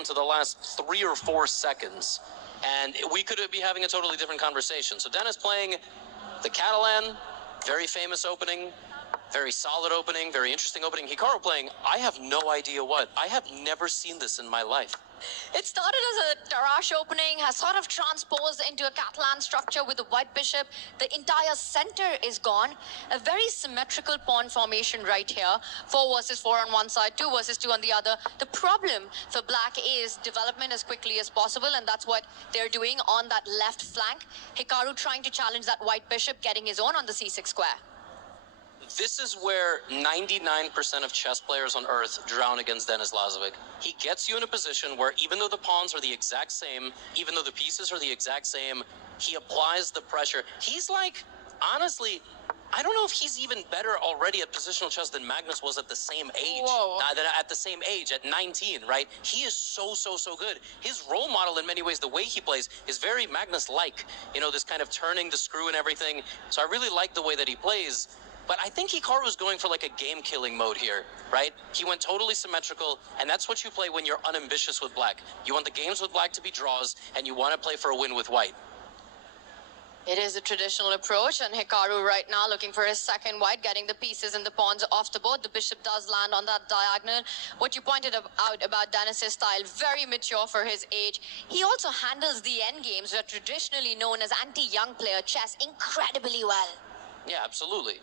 down to the last 3 or 4 seconds, and we could be having a totally different conversation. So Dennis playing the Catalan, very famous opening, very solid opening, very interesting opening. Hikaru playing, I have no idea what. I have never seen this in my life. It started as a Tarrasch opening, has sort of transposed into a Catalan structure with the white bishop. The entire center is gone. A very symmetrical pawn formation right here. 4 versus 4 on one side, 2 versus 2 on the other. The problem for black is development as quickly as possible, and that's what they're doing on that left flank. Hikaru trying to challenge that white bishop, getting his own on the c6 square. This is where 99% of chess players on Earth drown against Denis Lazovic. He gets you in a position where even though the pawns are the exact same, even though the pieces are the exact same, he applies the pressure. He's like, honestly, I don't know if he's even better already at positional chess than Magnus was at the same age. At the same age, at 19, right? He is so good. His role model in many ways, the way he plays, is very Magnus-like. You know, this kind of turning the screw and everything. So I really like the way that he plays. But I think Hikaru was going for like a game-killing mode here, right? He went totally symmetrical, and that's what you play when you're unambitious with black. You want the games with black to be draws, and you want to play for a win with white. It is a traditional approach, and Hikaru right now looking for his second white, getting the pieces and the pawns off the board. The bishop does land on that diagonal. What you pointed out about Denis's style, very mature for his age. He also handles the endgames, which are traditionally known as anti-young player chess, incredibly well. Yeah, absolutely.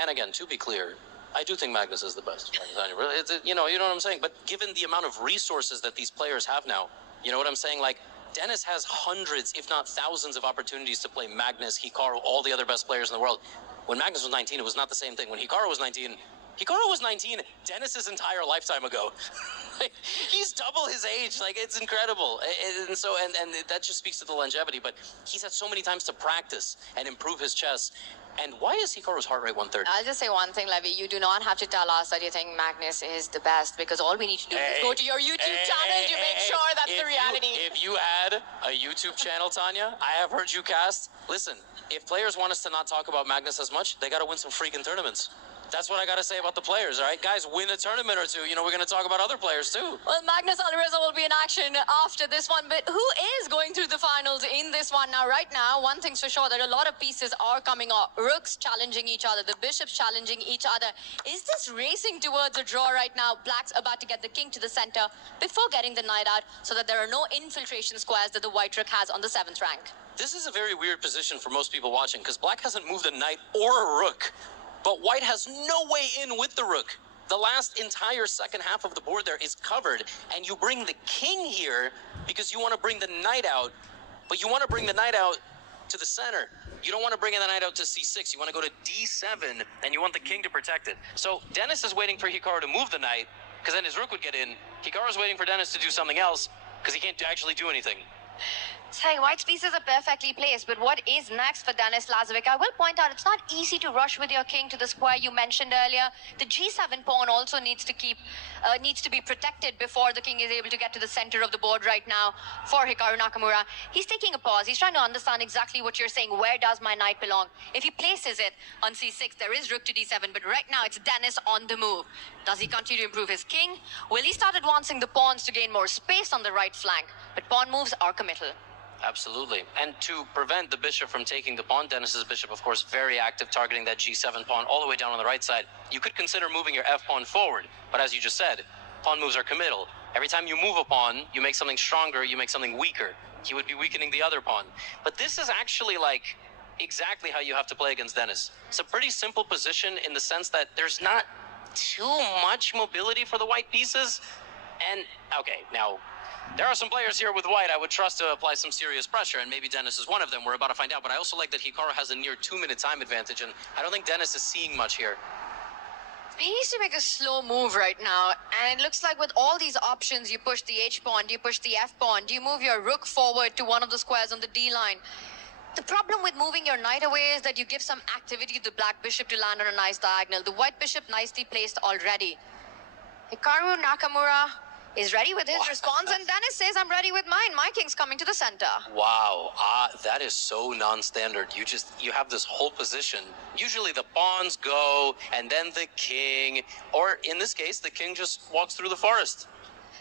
And again, to be clear, I do think Magnus is the best. You know what I'm saying? But given the amount of resources that these players have now, you know what I'm saying? Like, Denis has hundreds, if not thousands, of opportunities to play Magnus, Hikaru, all the other best players in the world. When Magnus was 19, it was not the same thing. When Hikaru was 19, Denis's entire lifetime ago. He's double his age. Like, it's incredible. And so, and that just speaks to the longevity. But he's had so many times to practice and improve his chess. And why is Hikaru's heart rate 130? I'll just say one thing, Levy. You do not have to tell us that you think Magnus is the best, because all we need to do is go to your YouTube channel to make sure that's the reality. If you had a YouTube channel, Tanya, I have heard you cast. Listen, if players want us to not talk about Magnus as much, they got to win some freaking tournaments. That's what I got to say about the players, all right? Guys, win a tournament or two. You know, we're going to talk about other players, too. Well, Magnus Alireza will be in action after this one, but who is going through the finals in this one? Now, right now, one thing's for sure, that a lot of pieces are coming up. Rooks challenging each other, the bishops challenging each other. Is this racing towards a draw right now? Black's about to get the king to the center before getting the knight out, so that there are no infiltration squares that the white rook has on the 7th rank. This is a very weird position for most people watching, because Black hasn't moved a knight or a rook. But white has no way in with the rook. The last entire second half of the board there is covered, and you bring the king here because you want to bring the knight out, but you want to bring the knight out to the center. You don't want to bring the knight out to c6. You want to go to d7, and you want the king to protect it. So Denis is waiting for Hikaru to move the knight, because then his rook would get in. Hikaru's waiting for Denis to do something else, because he can't actually do anything. Say, white's pieces are perfectly placed, but what is next for Denis Lazovic? I will point out, it's not easy to rush with your king to the square you mentioned earlier. The g7 pawn also needs to be protected before the king is able to get to the center of the board right now for Hikaru Nakamura. He's taking a pause. He's trying to understand exactly what you're saying. Where does my knight belong? If he places it on c6, there is rook to d7, but right now it's Denis on the move. Does he continue to improve his king? Will he start advancing the pawns to gain more space on the right flank? But pawn moves are committal. Absolutely. And to prevent the bishop from taking the pawn, Denis's bishop, of course, very active, targeting that g7 pawn all the way down on the right side. You could consider moving your f pawn forward, but as you just said, pawn moves are committal. Every time you move a pawn, you make something stronger, you make something weaker. He would be weakening the other pawn. But this is actually like exactly how you have to play against Denis. It's a pretty simple position in the sense that there's not too much mobility for the white pieces. And, okay, now, there are some players here with white I would trust to apply some serious pressure, and maybe Denis is one of them. We're about to find out. But I also like that Hikaru has a near 2-minute time advantage, and I don't think Denis is seeing much here. He needs to make a slow move right now, and it looks like with all these options, you push the h-pawn, you push the f-pawn, you move your rook forward to one of the squares on the d-line. The problem with moving your knight away is that you give some activity to the black bishop to land on a nice diagonal. The white bishop nicely placed already. Hikaru Nakamura is ready with his response, and Denis says, I'm ready with mine. My king's coming to the center. Wow, that is so non-standard. You have this whole position. Usually the pawns go, and then the king, or in this case, the king just walks through the forest.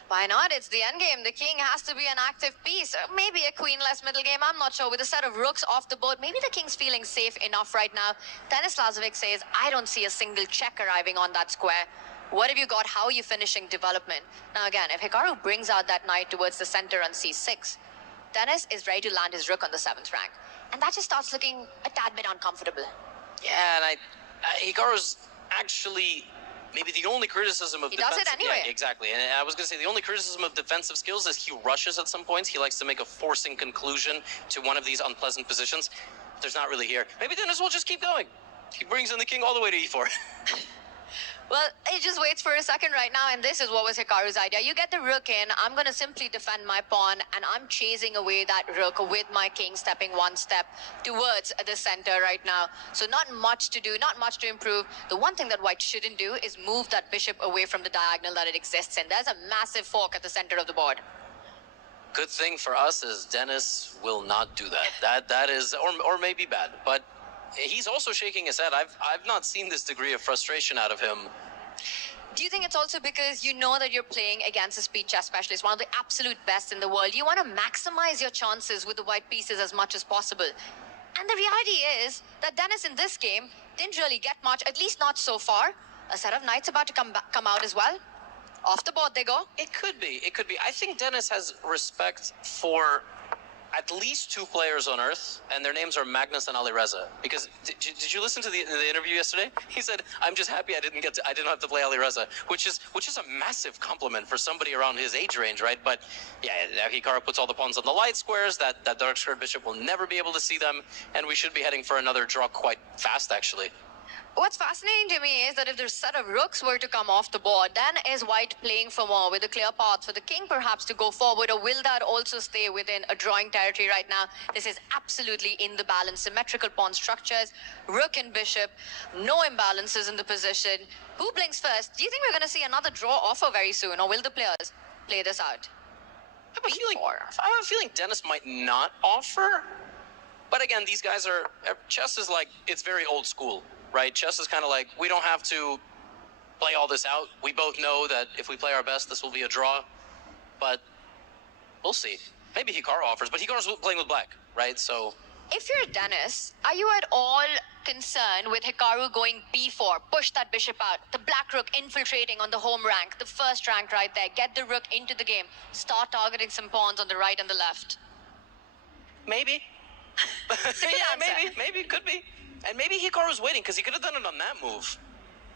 Why not? It's the end game. The king has to be an active piece. Maybe a queenless middle game. I'm not sure. With a set of rooks off the board, maybe the king's feeling safe enough right now. Denis Lazovic says, I don't see a single check arriving on that square. What have you got? How are you finishing development? Now again, if Hikaru brings out that knight towards the center on c6, Denis is ready to land his rook on the 7th rank. And that just starts looking a tad bit uncomfortable. Yeah, and Hikaru's actually maybe the only criticism of does it anyway. Yeah, exactly. And I was going to say the only criticism of defensive skills is he rushes at some points. He likes to make a forcing conclusion to one of these unpleasant positions. There's not really here. Maybe Denis will just keep going. He brings in the king all the way to e4. Well, it just waits for a second right now, and this is what was Hikaru's idea. You get the rook in, I'm going to simply defend my pawn, and I'm chasing away that rook with my king stepping one step towards the center right now. So not much to do, not much to improve. The one thing that white shouldn't do is move that bishop away from the diagonal that it exists in. There's a massive fork at the center of the board. Good thing for us is Denis will not do that. That is, or maybe bad, but he's also shaking his head. I've not seen this degree of frustration out of him. Do you think it's also because you know that you're playing against a speed chess specialist, one of the absolute best in the world? You want to maximize your chances with the white pieces as much as possible. And the reality is that Denis in this game didn't really get much, at least not so far. A set of knights about to come out as well. Off the board they go. It could be. It could be. I think Denis has respect for at least 2 players on Earth, and their names are Magnus and Alireza. Because did you listen to the interview yesterday? He said, "I'm just happy I didn't have to play Alireza," which is a massive compliment for somebody around his age range, right? But yeah, Hikaru puts all the pawns on the light squares. That dark squared bishop will never be able to see them, and we should be heading for another draw quite fast, actually. What's fascinating to me is that if their set of rooks were to come off the board, then is white playing for more with a clear path for the king perhaps to go forward, or will that also stay within a drawing territory right now? This is absolutely in the balance. Symmetrical pawn structures, rook and bishop, no imbalances in the position. Who blinks first? Do you think we're going to see another draw offer very soon, or will the players play this out? I have a feeling Denis might not offer. But again, these guys chess is like, it's very old school. Right, chess is kind of like, we don't have to play all this out. We both know that if we play our best, this will be a draw. But we'll see. Maybe Hikaru offers, but Hikaru's playing with black, right? So if you're Denis, are you at all concerned with Hikaru going b4, push that bishop out, the black rook infiltrating on the home rank, the first rank right there, get the rook into the game, start targeting some pawns on the right and the left? Maybe. Yeah, maybe, could be. And maybe Hikaru's waiting, because he could have done it on that move.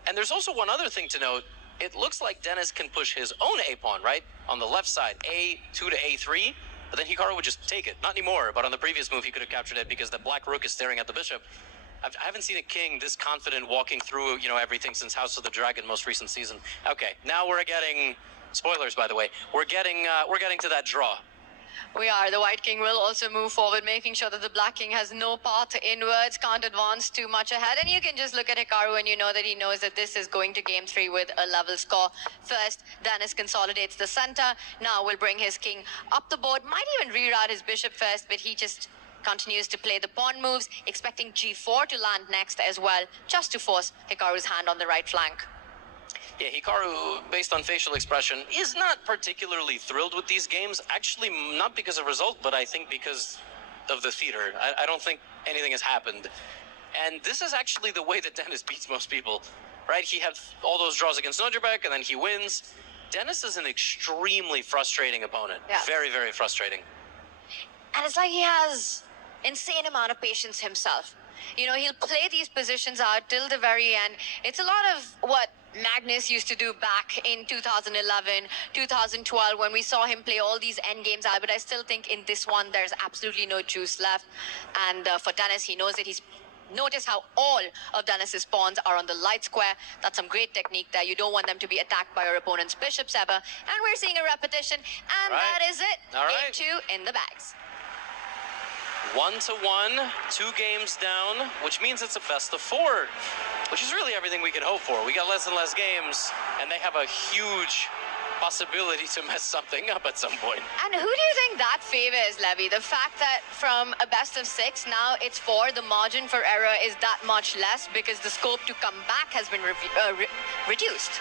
And there's also one other thing to note. It looks like Denis can push his own a-pawn, right? On the left side, a2 to a3, but then Hikaru would just take it. Not anymore, but on the previous move, he could have captured it because the black rook is staring at the bishop. I haven't seen a king this confident walking through, everything since House of the Dragon most recent season. Okay, now we're getting, spoilers by the way, we're getting to that draw. We are. The white king will also move forward, making sure that the black king has no path inwards, can't advance too much ahead. And you can just look at Hikaru and you know that he knows that this is going to game 3 with a level score. First, Denis consolidates the center. Now will bring his king up the board. Might even reroute his bishop first, but he just continues to play the pawn moves, expecting g4 to land next as well, just to force Hikaru's hand on the right flank. Yeah, Hikaru, based on facial expression, is not particularly thrilled with these games. Actually, not because of result, but I think because of the theater. I don't think anything has happened. And this is actually the way that Denis beats most people, right? He had all those draws against Nojabek, and then he wins. Denis is an extremely frustrating opponent. Yeah. Very, very frustrating. And it's like he has insane amount of patience himself. He'll play these positions out till the very end. It's a lot of what Magnus used to do back in 2011, 2012, when we saw him play all these endgames out. But I still think in this one, there's absolutely no juice left. And for Denis, he knows that notice how all of Denis's pawns are on the light square. That's some great technique there. You don't want them to be attacked by your opponent's bishops ever. And we're seeing a repetition. And that is it. All right. Game 2 in the bags. 1-1, 2 games down, which means it's a best of 4, which is really everything we can hope for. We got less and less games, and they have a huge possibility to mess something up at some point. And who do you think that favors, Levy? The fact that from a best of 6, now it's 4, the margin for error is that much less because the scope to come back has been reduced.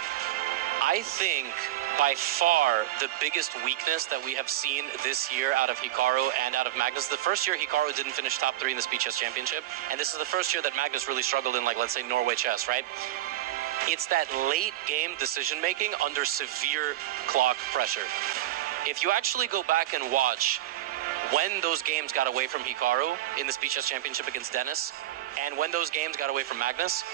I think by far the biggest weakness that we have seen this year out of Hikaru and out of Magnus. The first year Hikaru didn't finish top 3 in the Speed Chess Championship, and this is the first year that Magnus really struggled in, like, let's say, Norway chess, right? It's that late game decision making under severe clock pressure. If you actually go back and watch when those games got away from Hikaru in the Speed Chess Championship against Dennis, and when those games got away from Magnus,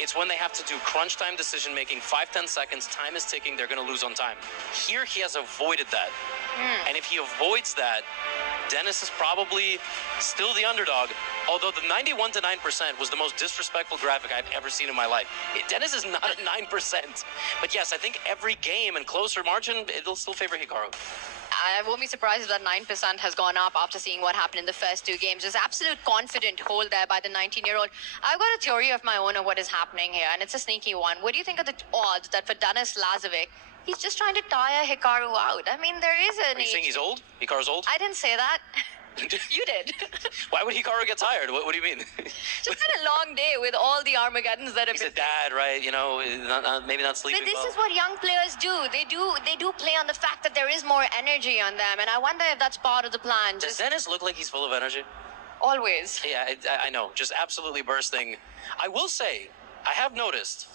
it's when they have to do crunch time decision making, 5-10 seconds, time is ticking, they're going to lose on time. Here he has avoided that. And if he avoids that, Dennis is probably still the underdog, although the 91 to 9% was the most disrespectful graphic I've ever seen in my life. Dennis is not at 9%. But yes, I think every game and closer margin, it'll still favor Hikaru. I won't be surprised if that 9% has gone up after seeing what happened in the first 2 games. Just absolute confident hold there by the 19-year-old. I've got a theory of my own of what is happening here, and it's a sneaky one. What do you think of the odds that for Denis Lazovic, he's just trying to tire Hikaru out? I mean, there is an Are you saying he's old? Hikaru's old? I didn't say that. You did. Why would Hikaru get tired? What do you mean? Just been a long day with all the Armageddons that have He's been. a dad, right? You know, maybe not sleeping But this well. is what young players do. They do play on the fact that there is more energy on them, and I wonder if that's part of the plan. Does Just Dennis look like he's full of energy? always. Yeah, I know. Just absolutely bursting. I will say, I have noticed,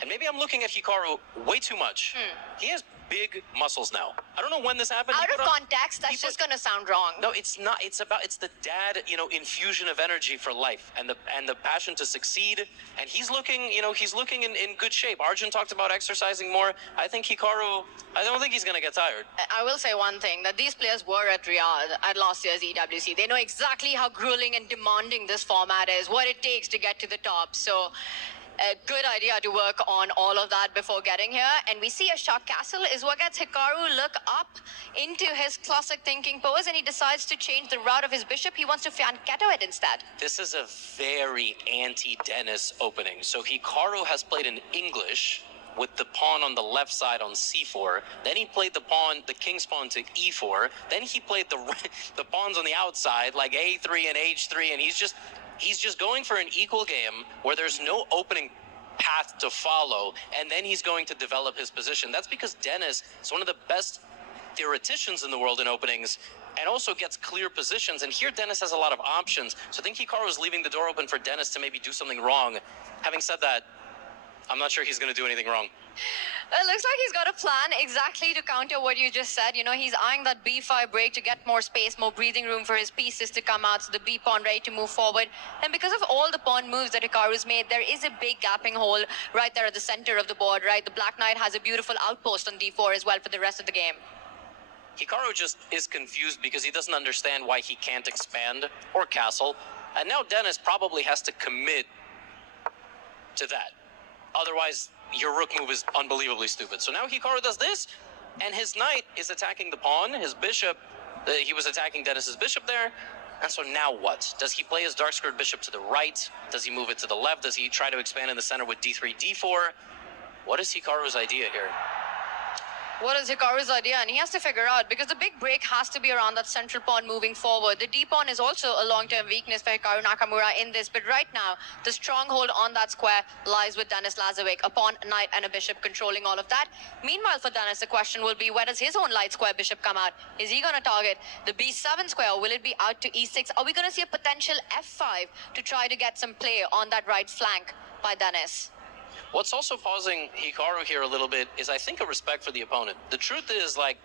and maybe I'm looking at Hikaru way too much. He has big muscles now. I don't know when this happened. Out of context, that's just gonna sound wrong. No, it's not. It's the dad, infusion of energy for life and the passion to succeed. And he's looking, he's looking in good shape. Arjun talked about exercising more. I think Hikaru, I don't think he's gonna get tired. I will say one thing, that these players were at Riyadh at last year's EWC. They know exactly how grueling and demanding this format is, what it takes to get to the top. So a good idea to work on all of that before getting here. And we see a shot castle is what gets Hikaru look up into his classic thinking pose, and he decides to change the route of his bishop. He wants to fianchetto it instead. This is a very anti-Dennis opening. So Hikaru has played in English with the pawn on the left side on c4. Then he played the king's pawn to e4. Then he played the pawns on the outside, like a3 and h3, and he's just going for an equal game where there's no opening path to follow, and then he's going to develop his position. That's because Dennis is one of the best theoreticians in the world in openings, and also gets clear positions. And here Dennis has a lot of options. So I think Hikaru is leaving the door open for Dennis to maybe do something wrong. Having said that, I'm not sure he's going to do anything wrong. It looks like he's got a plan exactly to counter what you just said. He's eyeing that b5 break to get more space, more breathing room for his pieces to come out, so the b pawn ready to move forward. And because of all the pawn moves that Hikaru's made, there is a big gapping hole right there at the center of the board, right? The Black Knight has a beautiful outpost on d4 as well for the rest of the game. Hikaru just is confused because he doesn't understand why he can't expand or castle. And now Dennis probably has to commit to that. Otherwise, your rook move is unbelievably stupid. So now Hikaru does this, and his knight is attacking the pawn. His bishop, he was attacking Dennis's bishop there. And so now what? Does he play his dark squared bishop to the right? Does he move it to the left? Does he try to expand in the center with d3, d4? What is Hikaru's idea here? What is Hikaru's idea? And he has to figure out, because the big break has to be around that central pawn moving forward. The d pawn is also a long-term weakness for Hikaru Nakamura in this, but right now, the stronghold on that square lies with Denis Lazovic, a pawn, knight, and a bishop controlling all of that. Meanwhile, for Denis, the question will be, where does his own light square bishop come out? Is he going to target the b7 square, or will it be out to e6? Are we going to see a potential f5 to try to get some play on that right flank by Denis? What's also pausing Hikaru here a little bit is, I think, a respect for the opponent. The truth is, like,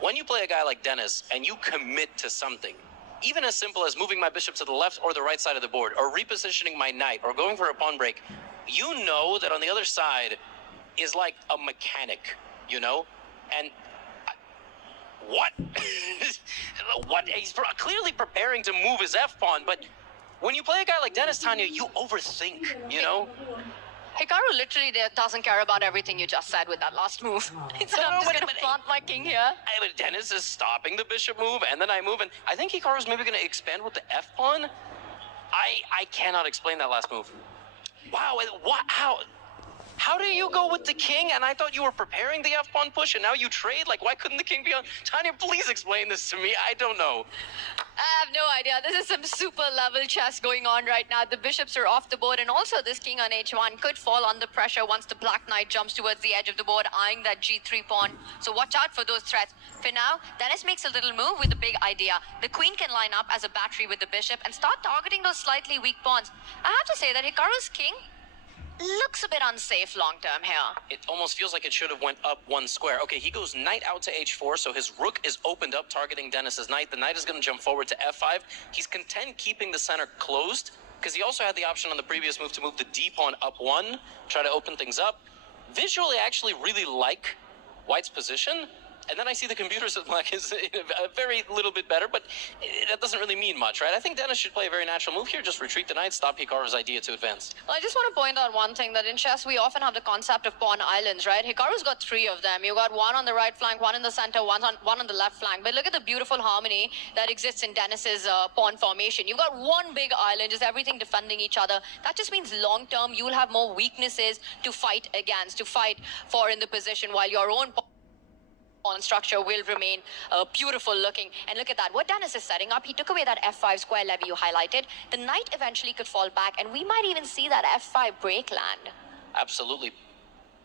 when you play a guy like Dennis and you commit to something, even as simple as moving my bishop to the left or the right side of the board, or repositioning my knight, or going for a pawn break, you know that on the other side is like a mechanic, And what? What? He's clearly preparing to move his f-pawn, but when you play a guy like Dennis, Tanya, you overthink, Hikaru literally doesn't care about everything you just said with that last move. He said, I'm just going to plant my king here. But Dennis is stopping the bishop move, and then I move, and I think Hikaru's maybe going to expand with the f-pawn. I cannot explain that last move. Wow, what? How do you go with the king? And I thought you were preparing the f-pawn push, and now you trade? Like, why couldn't the king be on? Tanya, please explain this to me. I don't know. I have no idea. This is some super level chess going on right now. The bishops are off the board, and also this king on h1 could fall under pressure once the black knight jumps towards the edge of the board, eyeing that g3 pawn. So watch out for those threats. For now, Dennis makes a little move with a big idea. The queen can line up as a battery with the bishop and start targeting those slightly weak pawns. I have to say that Hikaru's king looks a bit unsafe long term here. It almost feels like it should have went up one square. Okay, he goes knight out to h4, so his rook is opened up, targeting Dennis's knight. The knight is going to jump forward to f5. He's content keeping the center closed, because he also had the option on the previous move to move the d pawn up one, try to open things up. Visually, I actually really like White's position. And then I see the computer says black is a very little bit better, but that doesn't really mean much, right? I think Dennis should play a very natural move here, just retreat the knight, stop Hikaru's idea to advance. Well, I just want to point out one thing, that in chess we often have the concept of pawn islands, right? Hikaru's got 3 of them. You've got one on the right flank, one in the center, one on the left flank. But look at the beautiful harmony that exists in Dennis's pawn formation. You've got one big island, just everything defending each other. That just means long term you will have more weaknesses to fight against, to fight for in the position, while your own pawn structure will remain beautiful looking. And look at that. What Dennis is setting up, he took away that f5 square levy you highlighted. The knight eventually could fall back, and we might even see that f5 break land. Absolutely.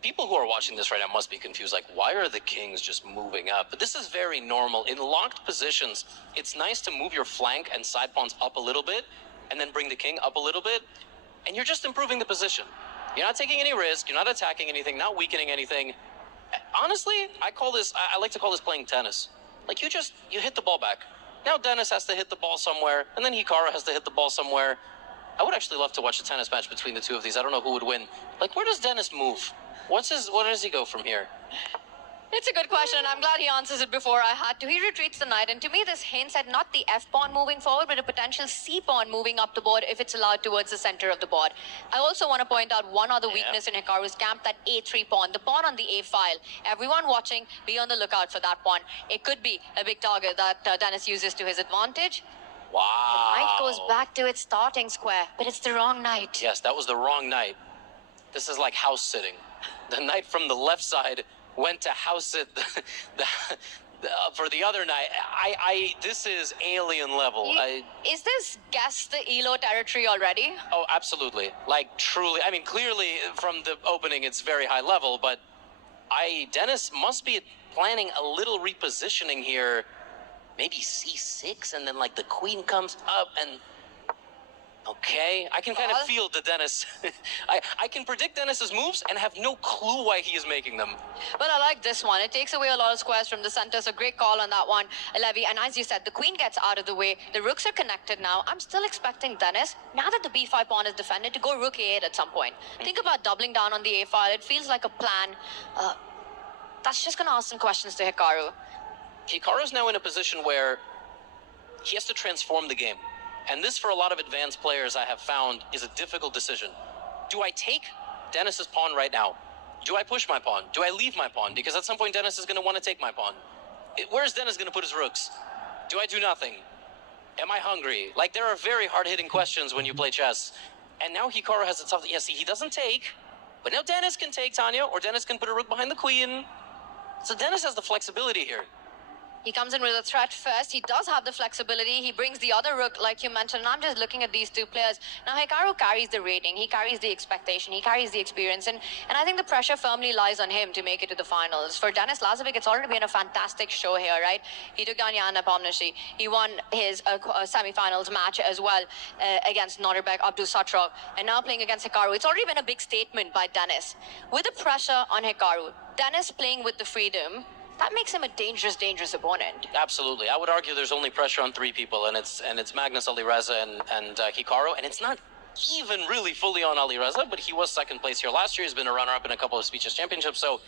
People who are watching this right now must be confused, like, why are the kings just moving up? But this is very normal. In locked positions, it's nice to move your flank and side pawns up a little bit, and then bring the king up a little bit, and you're just improving the position. You're not taking any risk, you're not attacking anything, not weakening anything. Honestly, I like to call this playing tennis. Like, you hit the ball back. Now Dennis has to hit the ball somewhere, and then Hikaru has to hit the ball somewhere. I would actually love to watch a tennis match between the two of these. I don't know who would win. Like, where does Dennis move? Where does he go from here? It's a good question, and I'm glad he answers it before I had to. He retreats the knight, and to me this hints at not the f-pawn moving forward, but a potential c-pawn moving up the board if it's allowed towards the center of the board. I also want to point out one other weakness in Hikaru's camp, that a3 pawn, the pawn on the a file. Everyone watching, be on the lookout for that pawn. It could be a big target that Dennis uses to his advantage. Wow. The knight goes back to its starting square, but it's the wrong knight. Yes, that was the wrong knight. This is like house sitting. The knight from the left side went to house it for the other knight. This is alien level. Is this guess the ELO territory already? Oh, absolutely. Like, truly. I mean, clearly from the opening, it's very high level, but Dennis must be planning a little repositioning here. Maybe c6, and then, like, the queen comes up, and okay, I can kind of feel the Dennis. I can predict Dennis's moves and have no clue why he is making them. Well, I like this one. It takes away a lot of squares from the center, so great call on that one, Levy. And as you said, the queen gets out of the way. The rooks are connected now. I'm still expecting Dennis, now that the b5 pawn is defended, to go rook a8 at some point. Think about doubling down on the a file. It feels like a plan. That's just going to ask some questions to Hikaru. Hikaru's now in a position where he has to transform the game. And this, for a lot of advanced players I have found, is a difficult decision. Do I take Dennis's pawn right now? Do I push my pawn? Do I leave my pawn? Because at some point Dennis is going to want to take my pawn. Where's Dennis going to put his rooks? Do I do nothing? Am I hungry? Like, there are very hard-hitting questions when you play chess. And now Hikaru has a tough... Yeah, see, he doesn't take. But now Dennis can take, Tanya, or Dennis can put a rook behind the queen. So Dennis has the flexibility here. He comes in with a threat first. He does have the flexibility. He brings the other rook, like you mentioned. And I'm just looking at these two players. Now, Hikaru carries the rating. He carries the expectation. He carries the experience. And I think the pressure firmly lies on him to make it to the finals. For Denis Lazovic, it's already been a fantastic show here, right? He took down Jan Nepomniachtchi. He won his semi-finals match as well against Norbert Abdusattorov. And now playing against Hikaru. It's already been a big statement by Denis. With the pressure on Hikaru, Denis playing with the freedom, that makes him a dangerous, dangerous opponent. Absolutely. I would argue there's only pressure on 3 people, and it's Magnus, Alireza, and Hikaru, and it's not even really fully on Alireza, but he was second place here last year. He's been a runner-up in a couple of Speeches Championships, so...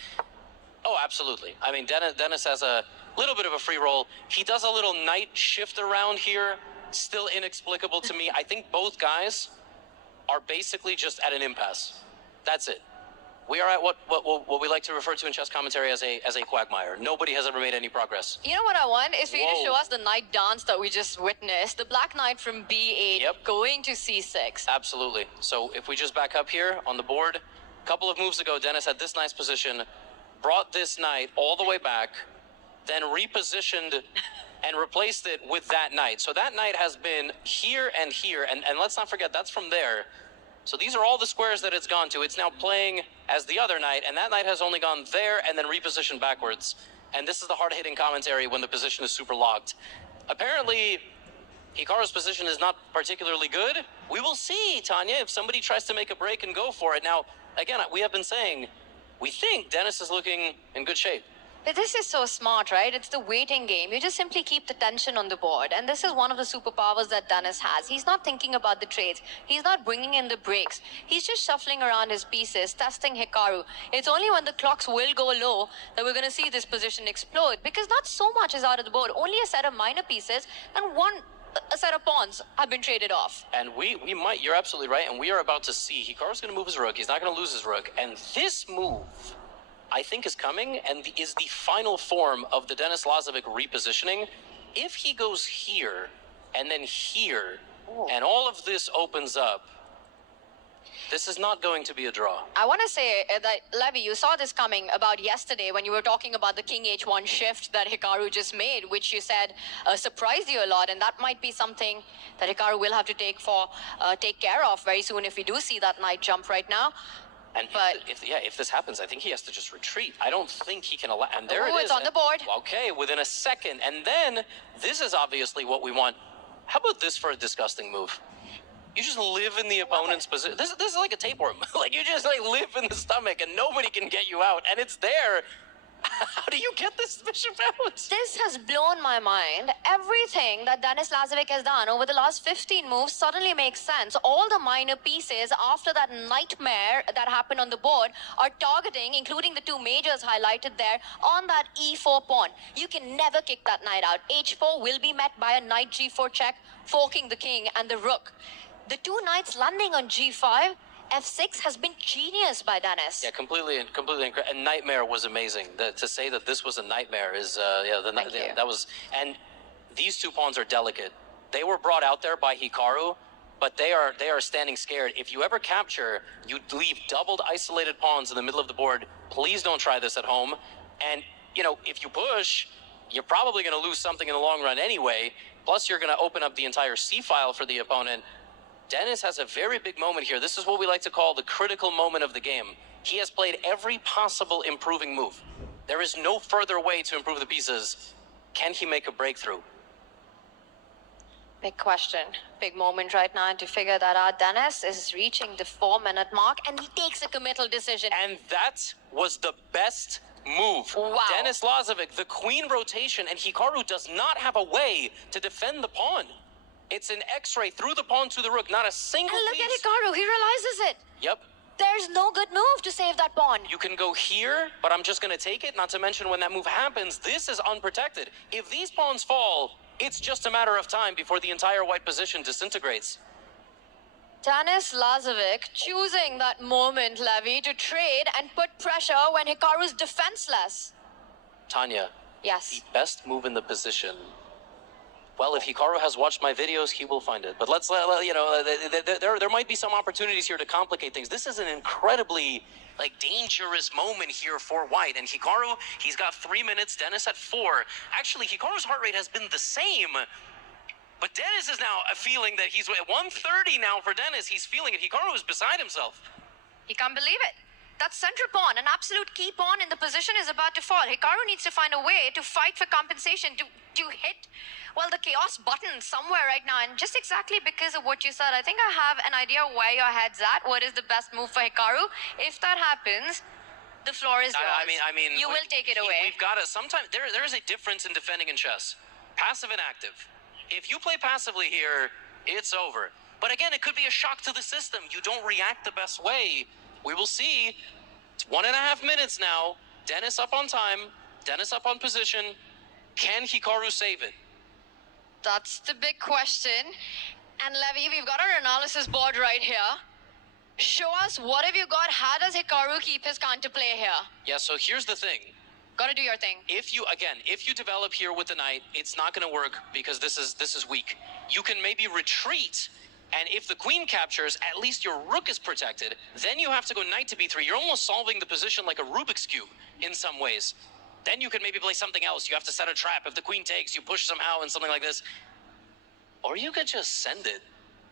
Oh, absolutely. I mean, Dennis has a little bit of a free roll. He does a little knight shift around here, still inexplicable to me. I think both guys are basically just at an impasse. That's it. We are at what we like to refer to in chess commentary as a quagmire. Nobody has ever made any progress. You know what I want is for you to show us the knight dance that we just witnessed. The black knight from b8 going to c6. Absolutely. So if we just back up here on the board, a couple of moves ago, Dennis had this nice position, brought this knight all the way back, then repositioned and replaced it with that knight. So that knight has been here and here, and let's not forget, that's from there. So these are all the squares that it's gone to. It's now playing as the other knight, and that knight has only gone there and then repositioned backwards. And this is the hard-hitting commentary when the position is super locked. Apparently, Hikaru's position is not particularly good. We will see, Tanya, if somebody tries to make a break and go for it. Now, again, we have been saying, we think Dennis is looking in good shape. But this is so smart, right? It's the waiting game. You just simply keep the tension on the board. And this is one of the superpowers that Dennis has. He's not thinking about the trades. He's not bringing in the breaks. He's just shuffling around his pieces, testing Hikaru. It's only when the clocks will go low that we're going to see this position explode. Because not so much is out of the board. Only a set of minor pieces and a set of pawns have been traded off. And we might, you're absolutely right, and we are about to see. Hikaru's going to move his rook. He's not going to lose his rook. And this move, I think, is coming and is the final form of the Denis Lazovic repositioning. If he goes here and then here, and all of this opens up, this is not going to be a draw. I want to say that, Levy, you saw this coming about yesterday when you were talking about the King H1 shift that Hikaru just made, which you said surprised you a lot, and that might be something that Hikaru will have to take care of very soon if we do see that knight jump right now. And if this happens, I think he has to just retreat. I don't think he can allow. And there it is. It's on the board. Okay, within a second. And then this is obviously what we want. How about this for a disgusting move? You just live in the opponent's position. This is like a tapeworm. Like, you just like live in the stomach and nobody can get you out. And it's there. How do you get this bishop out? This has blown my mind. Everything that Denis Lazovic has done over the last 15 moves suddenly makes sense. All the minor pieces after that nightmare that happened on the board are targeting, including the two majors highlighted there, on that e4 pawn. You can never kick that knight out. h4 will be met by a knight g4 check, forking the king and the rook. The two knights landing on g5, f6 has been genius by Dennis. Yeah, completely incredible. And Nightmare was amazing. To say that this was a nightmare is, that was. And these two pawns are delicate. They were brought out there by Hikaru, but they are standing scared. If you ever capture, you leave doubled isolated pawns in the middle of the board. Please don't try this at home. And, you know, if you push, you're probably going to lose something in the long run anyway. Plus, you're going to open up the entire C-file for the opponent. Dennis has a very big moment here. This is what we like to call the critical moment of the game. He has played every possible improving move. There is no further way to improve the pieces. Can he make a breakthrough? Big question. Big moment right now to figure that out. Dennis is reaching the 4-minute mark and he takes a committal decision. And that was the best move. Wow. Denis Lazovic, the queen rotation, and Hikaru does not have a way to defend the pawn. It's an X-ray through the pawn to the rook, not a single And look piece. at Hikaru, he realizes it. Yep. There's no good move to save that pawn. You can go here, but I'm just going to take it. Not to mention when that move happens, this is unprotected. If these pawns fall, it's just a matter of time before the entire white position disintegrates. Denis Lazovic choosing that moment, Levy, to trade and put pressure when Hikaru's defenseless. Tanya. Yes. The best move in the position. Well, if Hikaru has watched my videos, he will find it. But let's, you know, there might be some opportunities here to complicate things. This is an incredibly, like, dangerous moment here for white. And Hikaru, he's got 3 minutes, Dennis at 4. Actually, Hikaru's heart rate has been the same. But Dennis is now feeling that he's at 130 now for Dennis. He's feeling it. Hikaru is beside himself. He can't believe it. That central pawn, an absolute key pawn in the position, is about to fall. Hikaru needs to find a way to fight for compensation, to hit, well, the chaos button somewhere right now. And just exactly because of what you said, I think I have an idea where your head's at. What is the best move for Hikaru? If that happens, the floor is yours. I mean, you will take it away. We've got to, sometimes, there is a difference in defending in chess. Passive and active. If you play passively here, it's over. But again, it could be a shock to the system. You don't react the best way. We will see. It's 1.5 minutes now. Dennis up on time. Dennis up on position. Can Hikaru save it? That's the big question. And Levy, we've got our analysis board right here. Show us what have you got? How does Hikaru keep his counterplay here? Yeah, so here's the thing. Gotta do your thing. If you develop here with the knight, it's not going to work because this is weak. You can maybe retreat, and if the queen captures, at least your rook is protected. Then you have to go knight to b3. You're almost solving the position like a Rubik's Cube in some ways. Then you can maybe play something else. You have to set a trap. If the queen takes, you push somehow and something like this. Or you could just send it.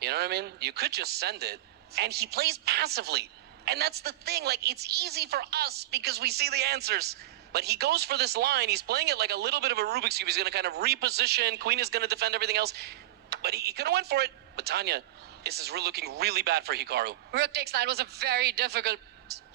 You know what I mean? You could just send it. And he plays passively. And that's the thing. Like, it's easy for us because we see the answers. But he goes for this line. He's playing it like a little bit of a Rubik's Cube. He's going to kind of reposition. Queen is going to defend everything else. But he could have went for it. But Tanya, this is looking really bad for Hikaru. Rook takes knight was a very difficult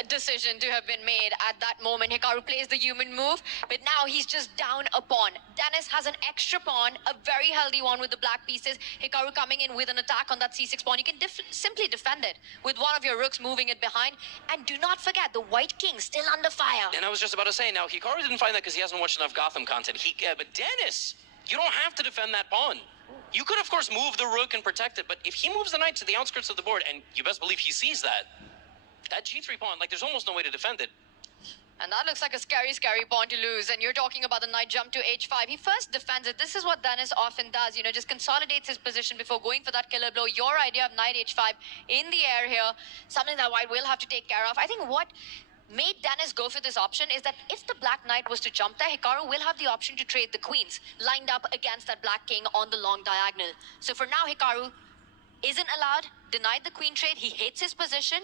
decision to have been made at that moment. Hikaru plays the human move, but now he's just down a pawn. Dennis has an extra pawn, a very healthy one with the black pieces. Hikaru coming in with an attack on that c6 pawn. You can simply defend it with one of your rooks moving it behind. And do not forget, the white king still under fire. And I was just about to say, now, Hikaru didn't find that because he hasn't watched enough Gotham content. But Dennis, you don't have to defend that pawn. You could, of course, move the rook and protect it, but if he moves the knight to the outskirts of the board, and you best believe he sees that g3 pawn, like, there's almost no way to defend it. And that looks like a scary, scary pawn to lose. And you're talking about the knight jump to h5. He first defends it. This is what Dennis often does, you know, just consolidates his position before going for that killer blow. Your idea of knight h5 in the air here, something that white will have to take care of. I think what made Dennis go for this option is that if the black knight was to jump there, Hikaru will have the option to trade the queens lined up against that black king on the long diagonal. So for now, Hikaru isn't allowed, denied the queen trade. He hates his position.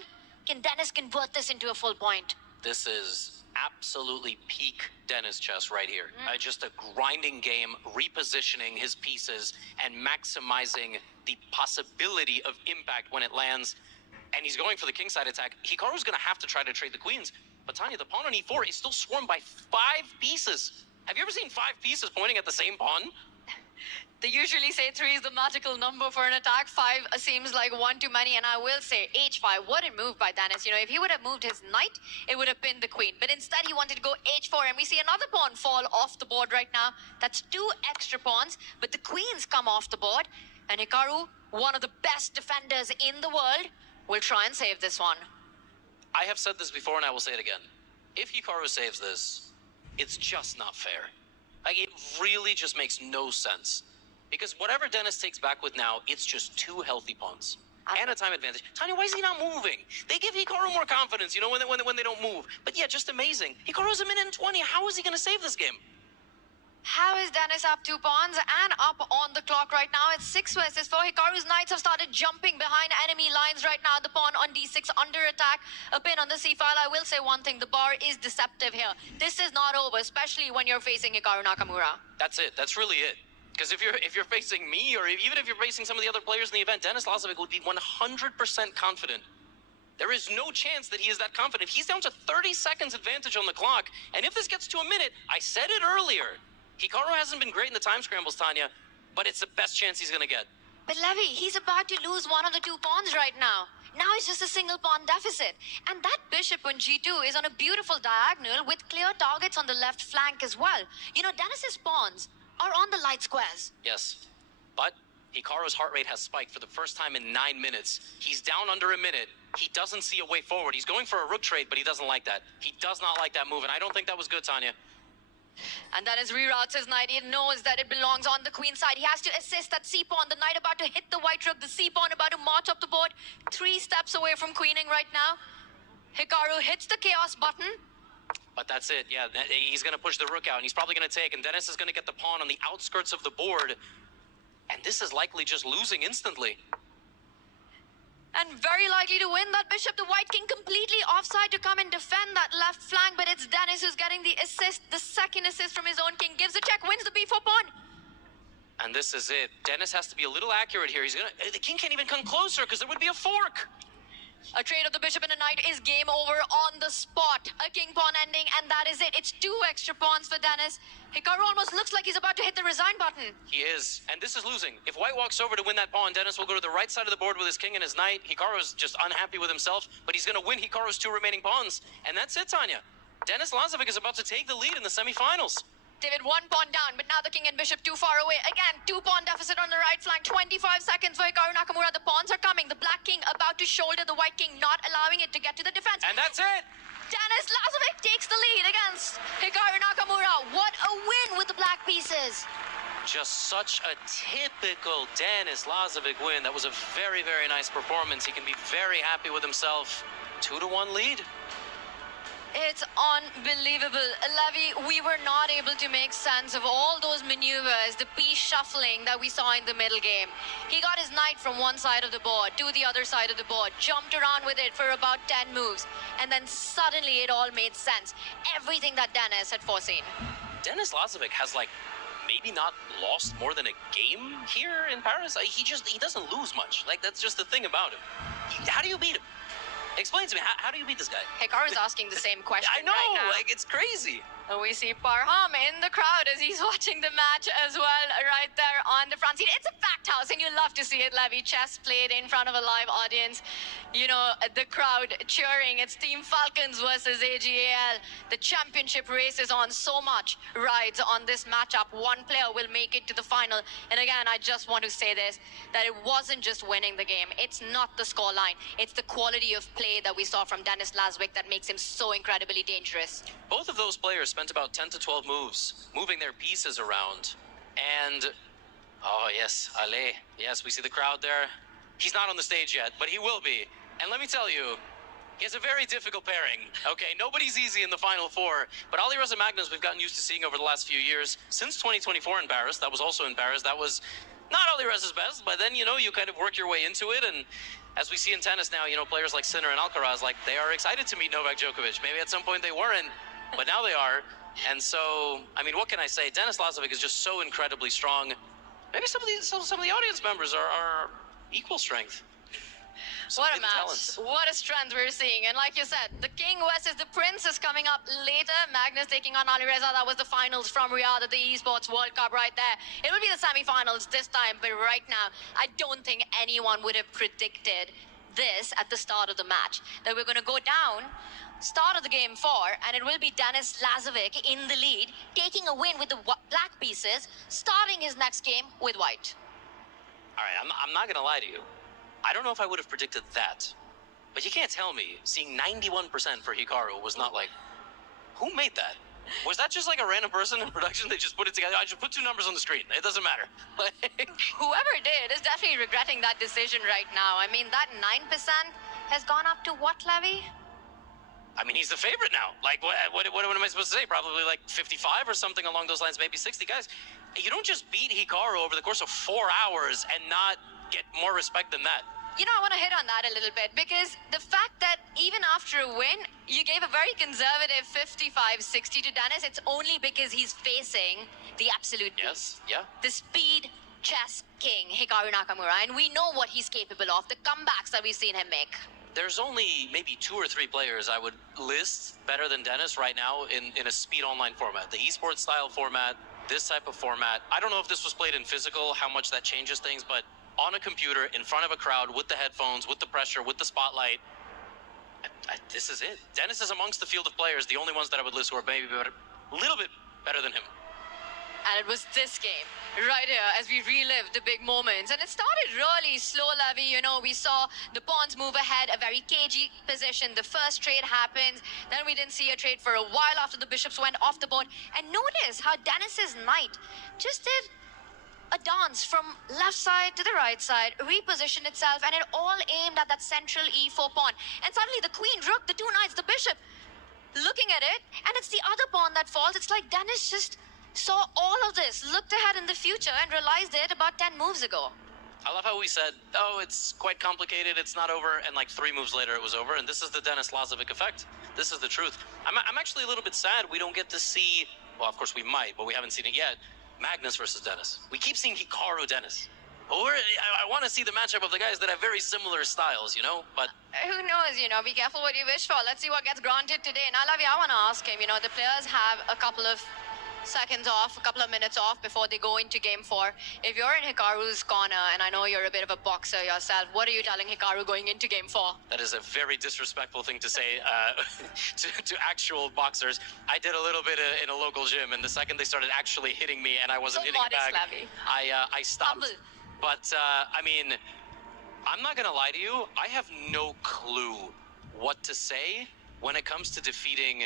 Can Dennis convert this into a full point? This is absolutely peak Dennis chess right here. Just a grinding game, repositioning his pieces and maximizing the possibility of impact when it lands. And he's going for the kingside attack. Hikaru's going to have to try to trade the queens. But Tanya, the pawn on e4 is still swarmed by 5 pieces. Have you ever seen 5 pieces pointing at the same pawn? They usually say 3 is the magical number for an attack. 5 seems like one too many. And I will say h5, what a move by Dennis. You know, if he would have moved his knight, it would have pinned the queen. But instead, he wanted to go h4. And we see another pawn fall off the board right now. That's 2 extra pawns. But the queens come off the board. And Hikaru, one of the best defenders in the world, will try and save this one. I have said this before and I will say it again. If Hikaru saves this, it's just not fair. Like, it really just makes no sense. Because whatever Dennis takes back with now, it's just 2 healthy pawns. And a time advantage. Tanya, why is he not moving? They give Hikaru more confidence, you know, when they don't move. But yeah, just amazing. Hikaru's a minute and 20. How is he going to save this game? How is Dennis up 2 pawns and up on the clock right now? It's 6 versus 4. Hikaru's knights have started jumping behind enemy lines right now. The pawn on d6 under attack. A pin on the c file. I will say one thing. The bar is deceptive here. This is not over, especially when you're facing Hikaru Nakamura. That's it. That's really it. Because if you're facing me, or even if you're facing some of the other players in the event, Denis Lazovic would be 100% confident. There is no chance that he is that confident. He's down to 30 seconds advantage on the clock. And if this gets to a minute, I said it earlier, Hikaru hasn't been great in the time scrambles, Tanya, but it's the best chance he's going to get. But Levy, he's about to lose one of the 2 pawns right now. Now it's just a single pawn deficit. And that bishop on g2 is on a beautiful diagonal with clear targets on the left flank as well. You know, Dennis's pawns are on the light squares. Yes, but Hikaru's heart rate has spiked for the first time in 9 minutes. He's down under a minute. He doesn't see a way forward. He's going for a rook trade, but he doesn't like that. He does not like that move, and I don't think that was good, Tanya. And then as reroutes his knight, he knows that it belongs on the queen side. He has to assist that c-pawn. The knight about to hit the white rook. The c-pawn about to march up the board. 3 steps away from queening right now. Hikaru hits the chaos button. But that's it, yeah. He's going to push the rook out, and he's probably going to take, and Dennis is going to get the pawn on the outskirts of the board. And this is likely just losing instantly. And very likely to win that bishop. The white king completely offside to come and defend that left flank, but it's Dennis who's getting the assist. The second assist from his own king gives a check, wins the b4 pawn. And this is it. Dennis has to be a little accurate here. The king can't even come closer because there would be a fork. A trade of the bishop and a knight is game over on the spot. A king pawn ending, and that is it. It's 2 extra pawns for Dennis. Hikaru almost looks like he's about to hit the resign button. He is, and this is losing. If white walks over to win that pawn, Dennis will go to the right side of the board with his king and his knight. Hikaru's just unhappy with himself, but he's going to win Hikaru's 2 remaining pawns. And that's it, Tanya. Denis Lazovic is about to take the lead in the semifinals. David, 1 pawn down, but now the king and bishop too far away. Again, 2 pawn deficit on the right flank. 25 seconds for Hikaru Nakamura. The pawns are coming. The black king about to shoulder the white king, not allowing it to get to the defense. And that's it. Denis Lazovic takes the lead against Hikaru Nakamura. What a win with the black pieces. Just such a typical Denis Lazovic win. That was a very, very nice performance. He can be very happy with himself. 2-1 lead. It's unbelievable. Levy, we were not able to make sense of all those maneuvers, the piece shuffling that we saw in the middle game. He got his knight from one side of the board to the other side of the board, jumped around with it for about 10 moves, and then suddenly it all made sense. Everything that Denis had foreseen. Denis Lazovic has like maybe not lost more than a game here in Paris. He doesn't lose much. Like, that's just the thing about him. How do you beat him? Explain to me, how do you beat this guy? Hikaru's asking the same question. I know, right now. like, it's crazy. And we see Parham in the crowd as he's watching the match as well, right there on the front seat. It's a packed house, and you love to see it, Levy. Chess played in front of a live audience. You know, the crowd cheering. It's Team Falcons versus AGAL. The championship race is on. So much rides on this matchup. One player will make it to the final. And again, I just want to say this, that it wasn't just winning the game. It's not the scoreline. It's the quality of play that we saw from Denis Lazovic that makes him so incredibly dangerous. Both of those players spent about 10 to 12 moves moving their pieces around. And, oh yes, Ale. Yes, we see the crowd there. He's not on the stage yet, but he will be. And let me tell you, he has a very difficult pairing. Okay, nobody's easy in the Final Four, but Alireza Magnus we've gotten used to seeing over the last few years. Since 2024 in Paris, that was also in Paris, that was not Alireza's best, but then, you know, you kind of work your way into it, and as we see in tennis now, you know, players like Sinner and Alcaraz, like, they are excited to meet Novak Djokovic. Maybe at some point they weren't, but now they are. And so, I mean, what can I say? Denis Lazovic is just so incredibly strong. Maybe some of the audience members are equal strength. What a match. What a strength we're seeing. And like you said, the King versus the Prince is coming up later. Magnus taking on Alireza. That was the finals from Riyadh at the Esports World Cup right there. It will be the semi-finals this time, but right now, I don't think anyone would have predicted this at the start of the match. That we're going to go down, start of the game 4, and it will be Denis Lazovic in the lead, taking a win with the black pieces, starting his next game with white. All right, I'm not going to lie to you. I don't know if I would have predicted that, but you can't tell me seeing 91% for Hikaru was not like, who made that? Was that just like a random person in production? They just put it together. I just put two numbers on the screen. It doesn't matter. Whoever did is definitely regretting that decision right now. I mean, that 9% has gone up to what, Levy? I mean, he's the favorite now. Like, what am I supposed to say? Probably like 55 or something along those lines, maybe 60. Guys, you don't just beat Hikaru over the course of 4 hours and not get more respect than that. You know, I want to hit on that a little bit, because the fact that even after a win, you gave a very conservative 55-60 to Denis, it's only because he's facing the absolute beast. Yes, yeah. The speed chess king, Hikaru Nakamura, and we know what he's capable of, the comebacks that we've seen him make. There's only maybe 2 or 3 players I would list better than Denis right now in a speed online format. The esports style format, this type of format. I don't know if this was played in physical, how much that changes things, but on a computer, in front of a crowd, with the headphones, with the pressure, with the spotlight, this is it. Denis is amongst the field of players, the only ones that I would list who are maybe a little bit better than him. And it was this game, right here, as we relived the big moments. And it started really slow, Levy. You know, we saw the pawns move ahead, a very cagey position. The first trade happens. Then we didn't see a trade for a while after the bishops went off the board. And notice how Denis's knight just did a dance from left side to the right side, repositioned itself, and it all aimed at that central e4 pawn. And suddenly the queen, rook, the 2 knights, the bishop, looking at it, and it's the other pawn that falls. It's like Denis just saw all of this, looked ahead in the future, and realized it about 10 moves ago. I love how we said, oh, it's quite complicated, it's not over, and like 3 moves later it was over, and this is the Denis Lazovic effect. This is the truth. I'm actually a little bit sad we don't get to see, well, of course we might, but we haven't seen it yet, Magnus versus Denis. We keep seeing Hikaru Denis. But I want to see the matchup of the guys that have very similar styles, you know? But who knows, you know, be careful what you wish for. Let's see what gets granted today. Now, Lavi, I want to ask him, you know, the players have a couple of seconds off, a couple of minutes off before they go into game 4. If you're in Hikaru's corner, and I know you're a bit of a boxer yourself, what are you telling Hikaru going into game 4? That is a very disrespectful thing to say to actual boxers. I did a little bit in a local gym, and the second they started actually hitting me and I wasn't hitting back, I stopped. Humble. But, I mean, I'm not going to lie to you. I have no clue what to say when it comes to defeating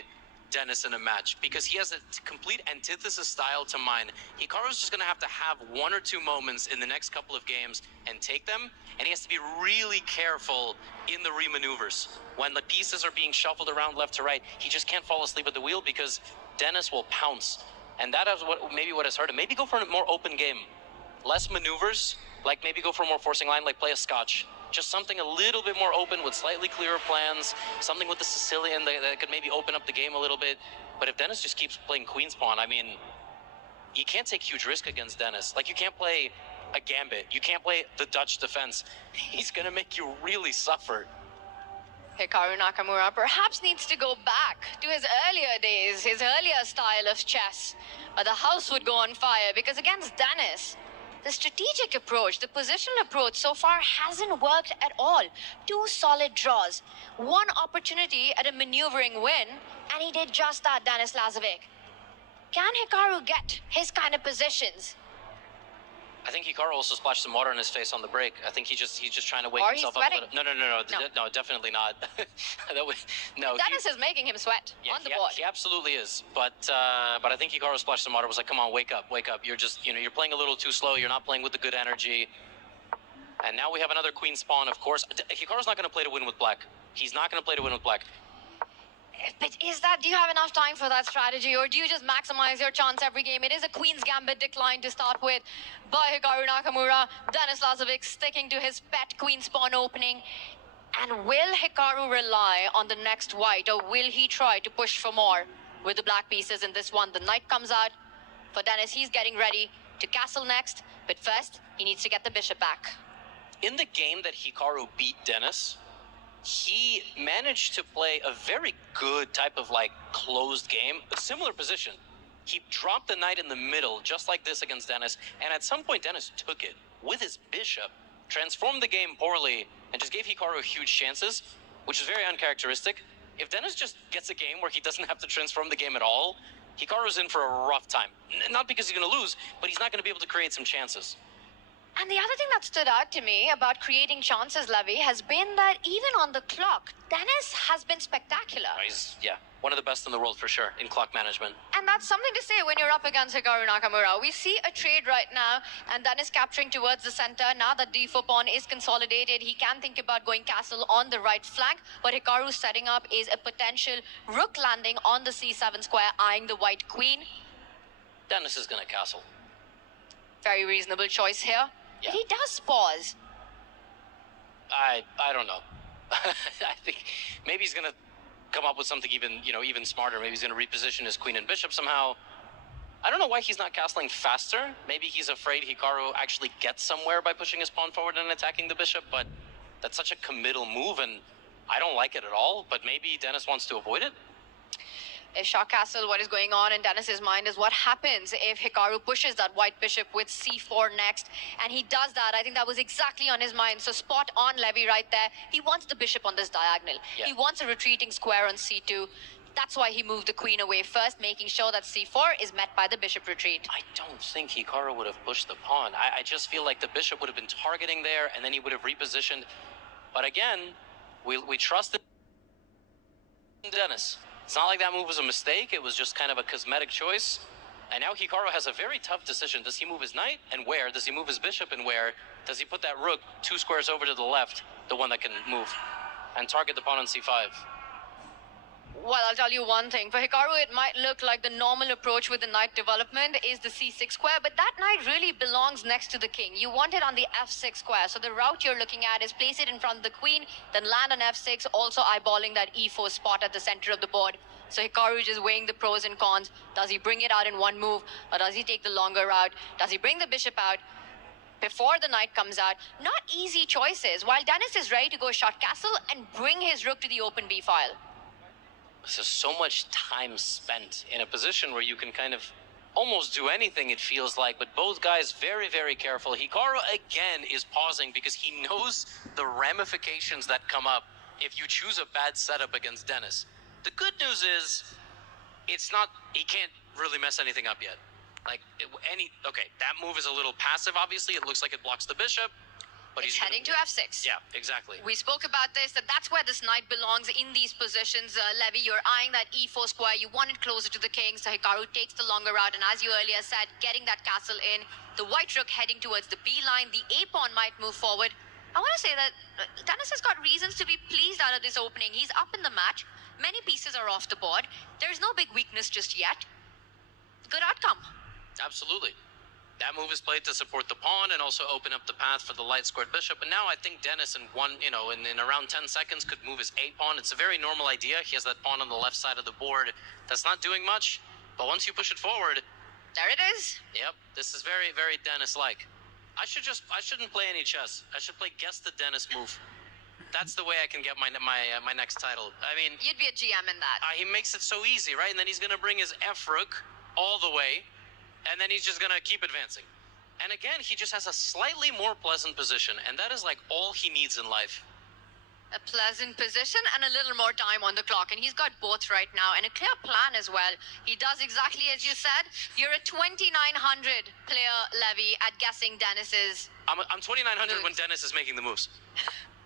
Dennis in a match because he has a complete antithesis style to mine. Hikaru's just going to have one or two moments in the next couple of games and take them, and he has to be really careful in the remaneuvers. When the pieces are being shuffled around left to right, he just can't fall asleep at the wheel because Dennis will pounce. And that is what has hurt him. Maybe go for a more open game. Less maneuvers, like maybe go for a more forcing line, like play a Scotch. Just something a little bit more open with slightly clearer plans, something with the Sicilian that could maybe open up the game a little bit. But if Dennis just keeps playing Queen's Pawn, I mean, you can't take huge risk against Dennis. Like, you can't play a Gambit. You can't play the Dutch defense. He's going to make you really suffer. Hikaru Nakamura perhaps needs to go back to his earlier days, his earlier style of chess. The house would go on fire because against Dennis, the strategic approach, the positional approach so far hasn't worked at all. 2 solid draws, 1 opportunity at a maneuvering win, and he did just that, Denis Lazovic. Can Hikaru get his kind of positions? I think Hikaru also splashed some water in his face on the break. I think he's just trying to wake or himself he's up a sweating. little. No, definitely not. No. Dennis is making him sweat on the board. He absolutely is. But I think Hikaru splashed some water. Was like, come on, wake up. You're just, you're playing a little too slow. You're not playing with the good energy. And now we have another Queen's Pawn, of course. Hikaru's not going to play to win with black. He's not going to play to win with black. But do you have enough time for that strategy, or do you just maximize your chance every game? It is a Queen's Gambit decline to start with by Hikaru Nakamura. Denis Lazovic sticking to his pet Queen's Pawn opening. And will Hikaru rely on the next white, or will he try to push for more with the black pieces in this one? The knight comes out for Dennis. He's getting ready to castle next, but first he needs to get the bishop back. In the game that Hikaru beat Dennis, he managed to play a very good type of closed game, a similar position. He dropped the knight in the middle, just like this against Dennis, and at some point Dennis took it with his bishop, transformed the game poorly, and just gave Hikaru huge chances, which is very uncharacteristic. If Dennis just gets a game where he doesn't have to transform the game at all, Hikaru's in for a rough time. Not because he's going to lose, but he's not going to be able to create some chances. And the other thing that stood out to me about creating chances, Levy, has been that even on the clock, Dennis has been spectacular. He's, one of the best in the world for sure in clock management. And that's something to say when you're up against Hikaru Nakamura. We see a trade right now, and Dennis capturing towards the center. Now that d4 pawn is consolidated, he can think about going castle on the right flank. What Hikaru's setting up is a potential rook landing on the c7 square, eyeing the white queen. Dennis is going to castle. Very reasonable choice here. Yeah. But he does pause. I don't know. I think maybe he's gonna come up with something even smarter. Maybe he's gonna reposition his queen and bishop somehow. I don't know why he's not castling faster. Maybe he's afraid Hikaru actually gets somewhere by pushing his pawn forward and attacking the bishop, but that's such a committal move, and I don't like it at all, but maybe Dennis wants to avoid it. If Shah Castle, what is going on in Dennis's mind is what happens if Hikaru pushes that white bishop with c4 next, and he does that. I think that was exactly on his mind. So spot on, Levy, right there. He wants the bishop on this diagonal. Yeah. He wants a retreating square on c2. That's why he moved the queen away first, making sure that c4 is met by the bishop retreat. I don't think Hikaru would have pushed the pawn. I just feel like the bishop would have been targeting there, and then he would have repositioned. But again, we trusted Dennis. It's not like that move was a mistake. It was just kind of a cosmetic choice. And now Hikaru has a very tough decision. Does he move his knight? And where? Does he move his bishop? And where? Does he put that rook 2 squares over to the left, the one that can move, and target the pawn on c5? Well, I'll tell you one thing. For Hikaru, it might look like the normal approach with the knight development is the c6 square, but that knight really belongs next to the king. You want it on the f6 square. So the route you're looking at is place it in front of the queen, then land on f6, also eyeballing that e4 spot at the center of the board. So Hikaru just weighing the pros and cons. Does he bring it out in one move, or does he take the longer route? Does he bring the bishop out before the knight comes out? Not easy choices. While Dennis is ready to go shot castle and bring his rook to the open b file. This is so much time spent in a position where you can kind of almost do anything, it feels like, but both guys very, very careful. Hikaru again is pausing because he knows the ramifications that come up if you choose a bad setup against Dennis. The good news is he can't really mess anything up yet. Okay, that move is a little passive, obviously. It looks like it blocks the bishop. But It's he's heading to f6. Yeah, exactly. We spoke about this, that's where this knight belongs in these positions. Levy, you're eyeing that e4 square. You want it closer to the king, so Hikaru takes the longer route. And as you earlier said, getting that castle in, the white rook heading towards the B line. The A pawn might move forward. I want to say that Dennis has got reasons to be pleased out of this opening. He's up in the match. Many pieces are off the board. There's no big weakness just yet. Good outcome. Absolutely. That move is played to support the pawn and also open up the path for the light squared bishop. And now I think Dennis in around 10 seconds could move his A pawn. It's a very normal idea. He has that pawn on the left side of the board. That's not doing much, but once you push it forward, there it is. Yep, this is very, very Dennis-like. I shouldn't play any chess. I should play guess the Dennis move. That's the way I can get my next title. I mean, you'd be a GM in that. He makes it so easy, right? And then he's gonna bring his F rook all the way. And then he's just going to keep advancing. And again, he just has a slightly more pleasant position. And that is like all he needs in life. A pleasant position and a little more time on the clock. And he's got both right now. And a clear plan as well. He does exactly as you said. You're a 2,900 player, Levy, at guessing Dennis's. I'm 2,900 when Dennis is making the moves.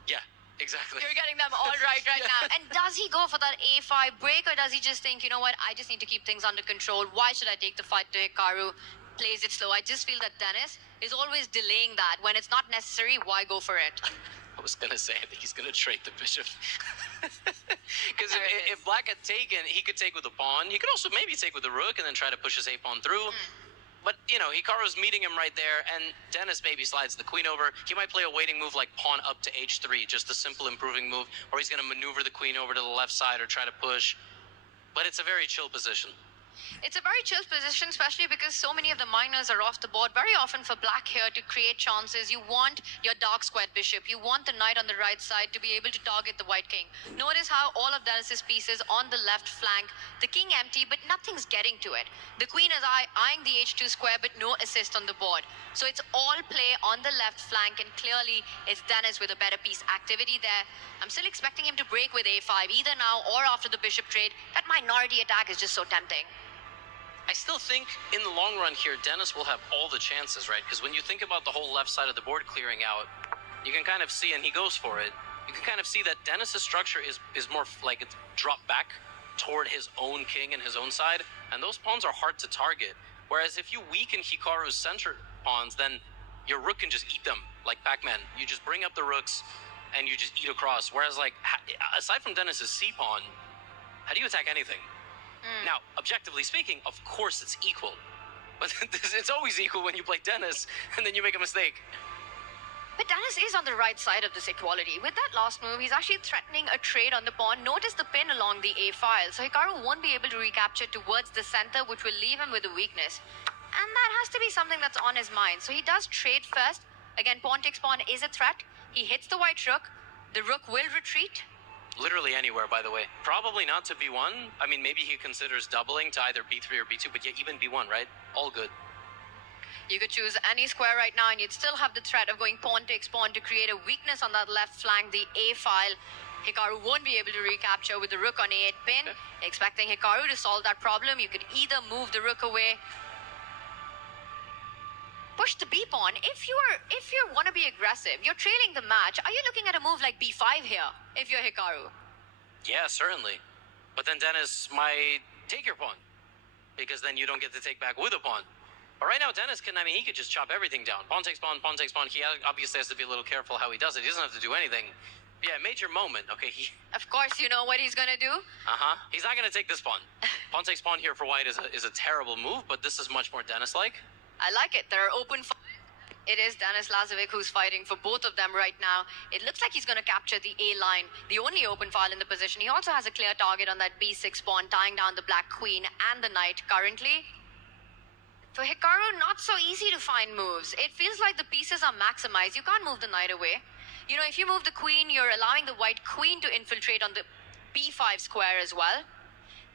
Yeah. Exactly. You're getting them all right now. And does he go for that A5 break, or does he just think, you know what, I just need to keep things under control. Why should I take the fight to Hikaru? Plays it slow. I just feel that Dennis is always delaying that. When it's not necessary, why go for it? I was going to say, I think he's going to trade the bishop. Because if Black had taken, he could take with the pawn. He could also maybe take with the rook and then try to push his A pawn through. But, Hikaru's meeting him right there, and Dennis maybe slides the queen over. He might play a waiting move like pawn up to h3, just a simple improving move, or he's going to maneuver the queen over to the left side or try to push. But it's a very chill position. It's a very chill position, especially because so many of the minors are off the board. Very often for Black here to create chances, you want your dark squared bishop. You want the knight on the right side to be able to target the white king. Notice how all of Dennis's pieces on the left flank, the king empty, but nothing's getting to it. The queen is eyeing the h2 square, but no assist on the board. So it's all play on the left flank, and clearly it's Dennis with a better piece activity there. I'm still expecting him to break with a5, either now or after the bishop trade. That minority attack is just so tempting. I still think in the long run here, Dennis will have all the chances, right? Because when you think about the whole left side of the board clearing out, you can kind of see, and he goes for it, you can kind of see that Dennis's structure is more like it's dropped back toward his own king and his own side, and those pawns are hard to target. Whereas if you weaken Hikaru's center pawns, then your rook can just eat them, like Pac-Man. You just bring up the rooks, and you just eat across. Whereas, like, aside from Dennis's C pawn, how do you attack anything? Now, objectively speaking, of course it's equal. But it's always equal when you play Dennis, and then you make a mistake. But Dennis is on the right side of this equality. With that last move, he's actually threatening a trade on the pawn. Notice the pin along the A file. So Hikaru won't be able to recapture towards the center, which will leave him with a weakness. And that has to be something that's on his mind. So he does trade first. Again, pawn takes pawn is a threat. He hits the white rook. The rook will retreat. Literally anywhere, by the way. Probably not to b1. I mean, maybe he considers doubling to either b3 or b2, but yeah, even b1, right? All good. You could choose any square right now, and you'd still have the threat of going pawn takes pawn to create a weakness on that left flank, the A file. Hikaru won't be able to recapture with the rook on a8 pin. Expecting Hikaru to solve that problem, you could either move the rook away, push the B pawn. If you want to be aggressive, you're trailing the match. Are you looking at a move like B5 here if you're Hikaru? Yeah, certainly. But then Dennis might take your pawn, because then you don't get to take back with a pawn. But right now, Dennis can, he could just chop everything down. Pawn takes pawn, pawn takes pawn. He obviously has to be a little careful how he does it. He doesn't have to do anything. Yeah, major moment. Okay, Of course, you know what he's gonna do. He's not gonna take this pawn. Pawn takes pawn here for white is a terrible move, but this is much more Dennis-like. I like it. There are open files. It is Denis Lazovic who's fighting for both of them right now. It looks like he's going to capture the A line, the only open file in the position. He also has a clear target on that B6 pawn, tying down the black queen and the knight currently. For Hikaru, not so easy to find moves. It feels like the pieces are maximized. You can't move the knight away. You know, if you move the queen, you're allowing the white queen to infiltrate on the B5 square as well.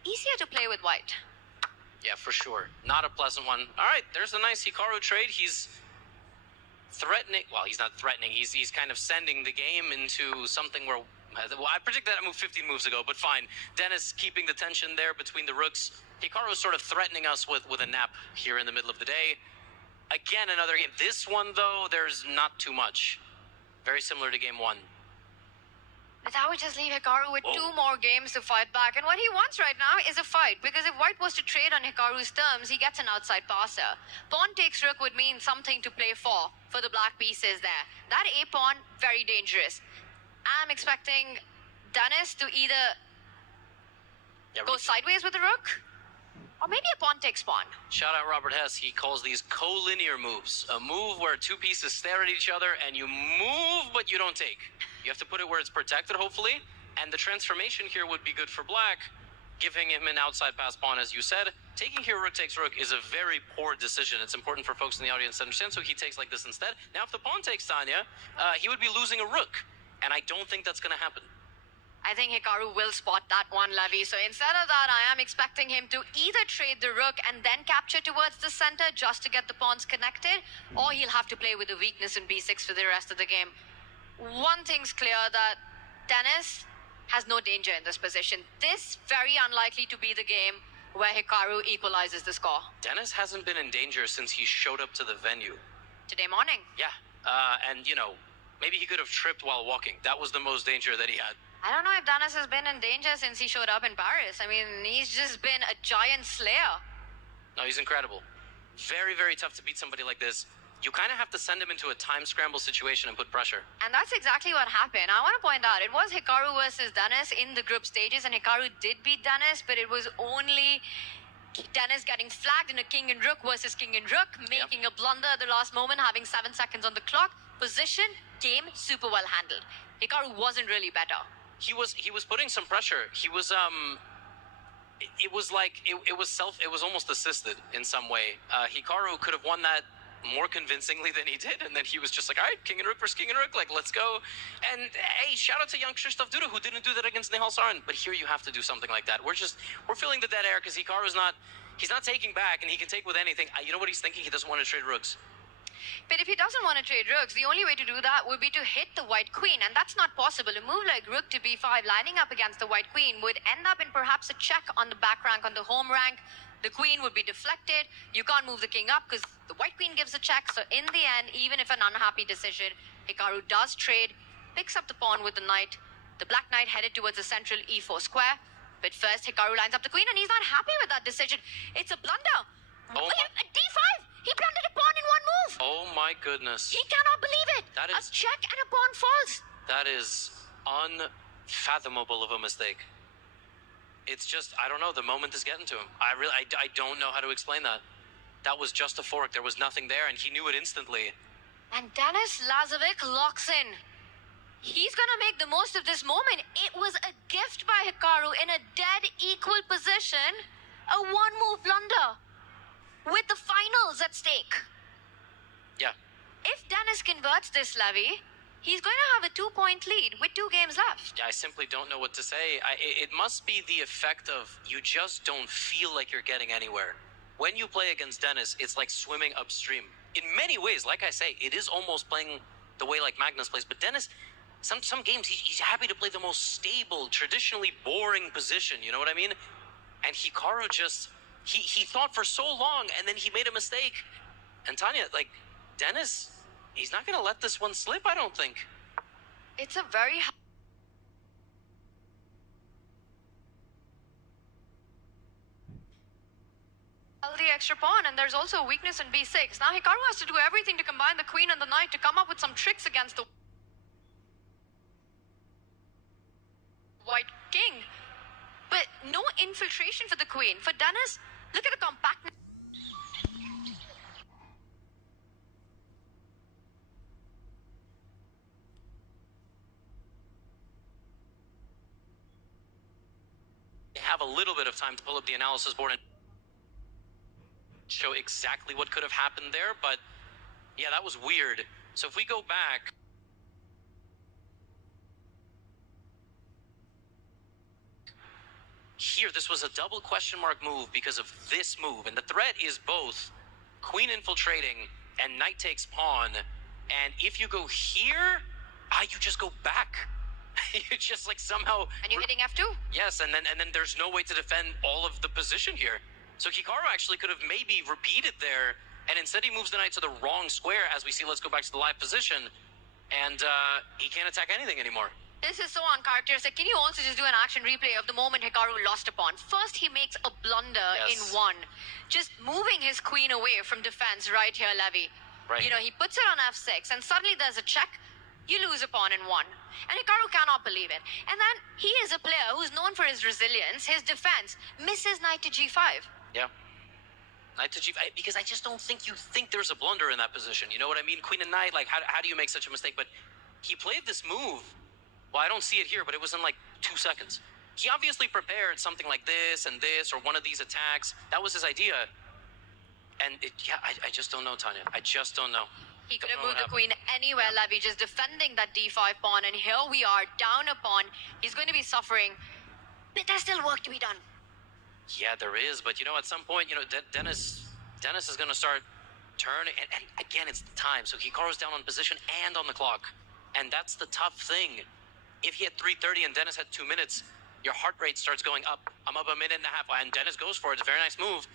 Easier to play with white. Yeah, for sure. Not a pleasant one. All right, there's a nice Hikaru trade. He's threatening. Well, he's not threatening. He's kind of sending the game into something where... Well, I predicted that move 15 moves ago, but fine. Dennis keeping the tension there between the rooks. Hikaru is sort of threatening us with a nap here in the middle of the day. Again, another game. This one, though, there's not too much. Very similar to game 1. But that would just leave Hikaru with Whoa. 2 more games to fight back. And what he wants right now is a fight. Because if White was to trade on Hikaru's terms, he gets an outside passer. Pawn takes rook would mean something to play for the black pieces there. That A-pawn, very dangerous. I'm expecting Dennis to either go sideways with the rook, or maybe a pawn takes pawn. Shout out Robert Hess. He calls these collinear moves. A move where 2 pieces stare at each other and you move, but you don't take. You have to put it where it's protected, hopefully. And the transformation here would be good for black, giving him an outside pass pawn, as you said. Taking here rook takes rook is a very poor decision. It's important for folks in the audience to understand, so he takes like this instead. Now, if the pawn takes Tanya, he would be losing a rook. And I don't think that's going to happen. I think Hikaru will spot that one, Levy. So instead of that, I am expecting him to either trade the rook and then capture towards the center just to get the pawns connected, or he'll have to play with a weakness in b6 for the rest of the game. One thing's clear, that Dennis has no danger in this position. This very unlikely to be the game where Hikaru equalizes the score. Dennis hasn't been in danger since he showed up to the venue. Today morning. Yeah, and you know, maybe he could have tripped while walking. That was the most danger that he had. I don't know if Dennis has been in danger since he showed up in Paris. I mean, he's just been a giant slayer. No, he's incredible. Very, very tough to beat somebody like this. You kind of have to send him into a time scramble situation and put pressure. And that's exactly what happened. I want to point out, it was Hikaru versus Dennis in the group stages, and Hikaru did beat Dennis, but it was only Dennis getting flagged in a king and rook versus king and rook, making a blunder at the last moment, having 7 seconds on the clock. Position, game, super well handled. Hikaru wasn't really better. He was putting some pressure. He was it was almost assisted in some way. Hikaru could have won that more convincingly than he did, and then he was just like, all right, king and rook versus king and rook, like, let's go. And hey, shout out to young Krzysztof Duda, who didn't do that against Nihal Sarin. But here you have to do something like that. We're filling the dead air because Hikaru's not taking back, and he can take with anything. You know what he's thinking? He doesn't want to trade rooks. But if he doesn't want to trade rooks, the only way to do that would be to hit the white queen, and that's not possible. A move like rook to b5 lining up against the white queen would end up in perhaps a check on the back rank, on the home rank. The queen would be deflected. You can't move the king up because the white queen gives a check. So in the end, even if an unhappy decision, Hikaru does trade, picks up the pawn with the knight. The black knight headed towards the central e4 square. But first, Hikaru lines up the queen, and he's not happy with that decision. It's a blunder. Oh, d5! He blundered a pawn in one move. Oh my goodness. He cannot believe it. That is a check and a pawn falls. That is unfathomable of a mistake. It's just, I don't know, the moment is getting to him. I don't know how to explain that. That was just a fork. There was nothing there, and he knew it instantly. And Denis Lazovic locks in. He's gonna make the most of this moment. It was a gift by Hikaru in a dead equal position. A one-move blunder with the finals at stake. Yeah. If Denis converts this, Levy, he's going to have a 2-point lead with 2 games left. I simply don't know what to say. It must be the effect of you just don't feel like you're getting anywhere. When you play against Denis, it's like swimming upstream. In many ways, like I say, it is almost playing the way like Magnus plays. But Denis, some games, he's happy to play the most stable, traditionally boring position. You know what I mean? And Hikaru just, he thought for so long, and then he made a mistake. And Tanya, like, Denis, he's not going to let this one slip, I don't think. It's a very healthy extra pawn, and there's also a weakness in b6. Now Hikaru has to do everything to combine the queen and the knight to come up with some tricks against the white king. But no infiltration for the queen. For Denis, look at the compactness. Have a little bit of time to pull up the analysis board and show exactly what could have happened there, but yeah, that was weird. So if we go back, here, this was a double question mark move because of this move, and the threat is both queen infiltrating and knight takes pawn, and if you go here, you just go back. You just like somehow, and you're hitting f2. Yes, and then there's no way to defend all of the position here. So Hikaru actually could have maybe repeated there, and instead he moves the knight to the wrong square, as we see. Let's go back to the live position. and he can't attack anything anymore. This is so uncharacteristic. Can you also just do an action replay of the moment Hikaru lost a pawn? First, he makes a blunder in one, just moving his queen away from defense right here, Levy. Right. You know, he puts it on f6, and suddenly there's a check. You lose a pawn in one. And Hikaru cannot believe it. And then he is a player who's known for his resilience, his defense, misses knight to g5. Yeah. Knight to g5, because I just don't think you think there's a blunder in that position. You know what I mean? Queen and knight, like, how do you make such a mistake? But he played this move. Well, I don't see it here, but it was in like 2 seconds. He obviously prepared something like this and this, or one of these attacks. That was his idea. And I just don't know, Tanya. I just don't know. He could have moved the queen anywhere, Levy, just defending that d5 pawn. And here we are, down a pawn. He's going to be suffering. But there's still work to be done. Yeah, there is. But, you know, at some point, you know, Dennis is going to start turning. And again, it's the time. So Hikaru's down on position and on the clock. And that's the tough thing. If he had 3:30 and Dennis had 2 minutes, your heart rate starts going up. I'm up a minute and a half, and Dennis goes for it. It's a very nice move.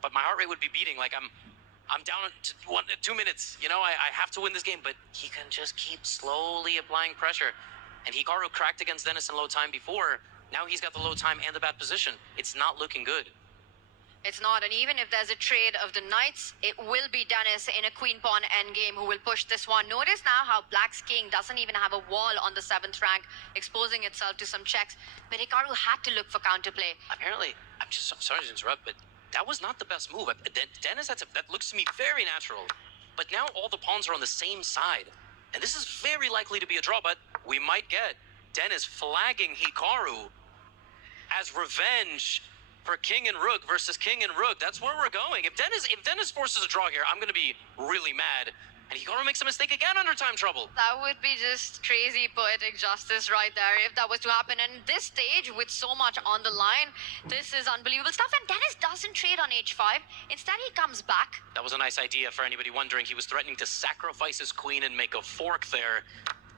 But my heart rate would be beating like I'm down to 2 minutes. You know, I have to win this game, but he can just keep slowly applying pressure. And Hikaru cracked against Dennis in low time before. Now he's got the low time and the bad position. It's not looking good. It's not, and even if there's a trade of the knights, it will be Dennis in a queen-pawn endgame who will push this one. Notice now how Black's king doesn't even have a wall on the 7th rank, exposing itself to some checks. But Hikaru had to look for counterplay. Apparently, I'm sorry to interrupt, but that was not the best move. Dennis, that looks to me very natural. But now all the pawns are on the same side. And this is very likely to be a draw, but we might get Dennis flagging Hikaru as revenge for king and rook versus king and rook. That's where we're going. If Dennis forces a draw here, I'm going to be really mad. And Hikaru makes a mistake again under time trouble. That would be just crazy poetic justice right there if that was to happen. And this stage, with so much on the line, this is unbelievable stuff. And Dennis doesn't trade on h5. Instead, he comes back. That was a nice idea for anybody wondering. He was threatening to sacrifice his queen and make a fork there,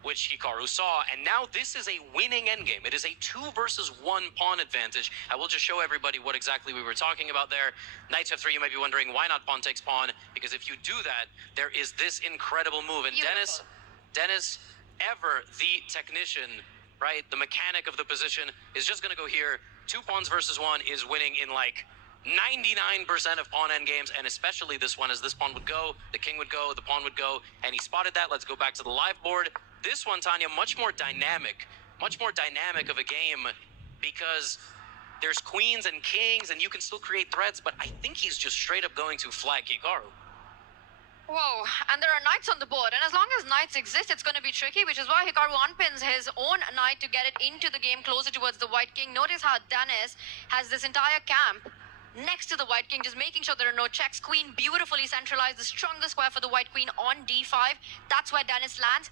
which Hikaru saw, and now this is a winning endgame. It is a 2 versus 1 pawn advantage. I will just show everybody what exactly we were talking about there. Knight f3, you might be wondering, why not pawn takes pawn? Because if you do that, there is this incredible move. And Beautiful. Dennis, ever the technician, right, the mechanic of the position, is just going to go here. 2 pawns versus 1 is winning in like 99% of pawn endgames, and especially this one, as this pawn would go, the king would go, the pawn would go, and he spotted that. Let's go back to the live board. This one, Tanya, much more dynamic of a game, because there's queens and kings, and you can still create threats, but I think he's just straight up going to flag Hikaru. Whoa, and there are knights on the board, and as long as knights exist, it's going to be tricky, which is why Hikaru unpins his own knight to get it into the game closer towards the white king. Notice how Dennis has this entire camp next to the white king, just making sure there are no checks. Queen beautifully centralized, the strongest square for the white queen on d5. That's where Dennis lands.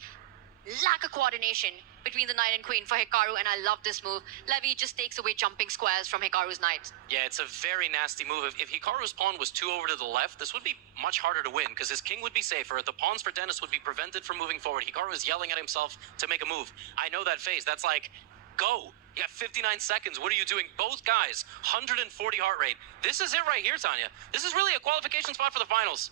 Lack of coordination between the knight and queen for Hikaru, and I love this move. Levy just takes away jumping squares from Hikaru's knight. Yeah, it's a very nasty move. If Hikaru's pawn was 2 over to the left, this would be much harder to win, because his king would be safer. The pawns for Dennis would be prevented from moving forward. Hikaru is yelling at himself to make a move. I know that phase. That's like, go. You got 59 seconds. What are you doing? Both guys, 140 heart rate. This is it right here, Tanya. This is really a qualification spot for the finals.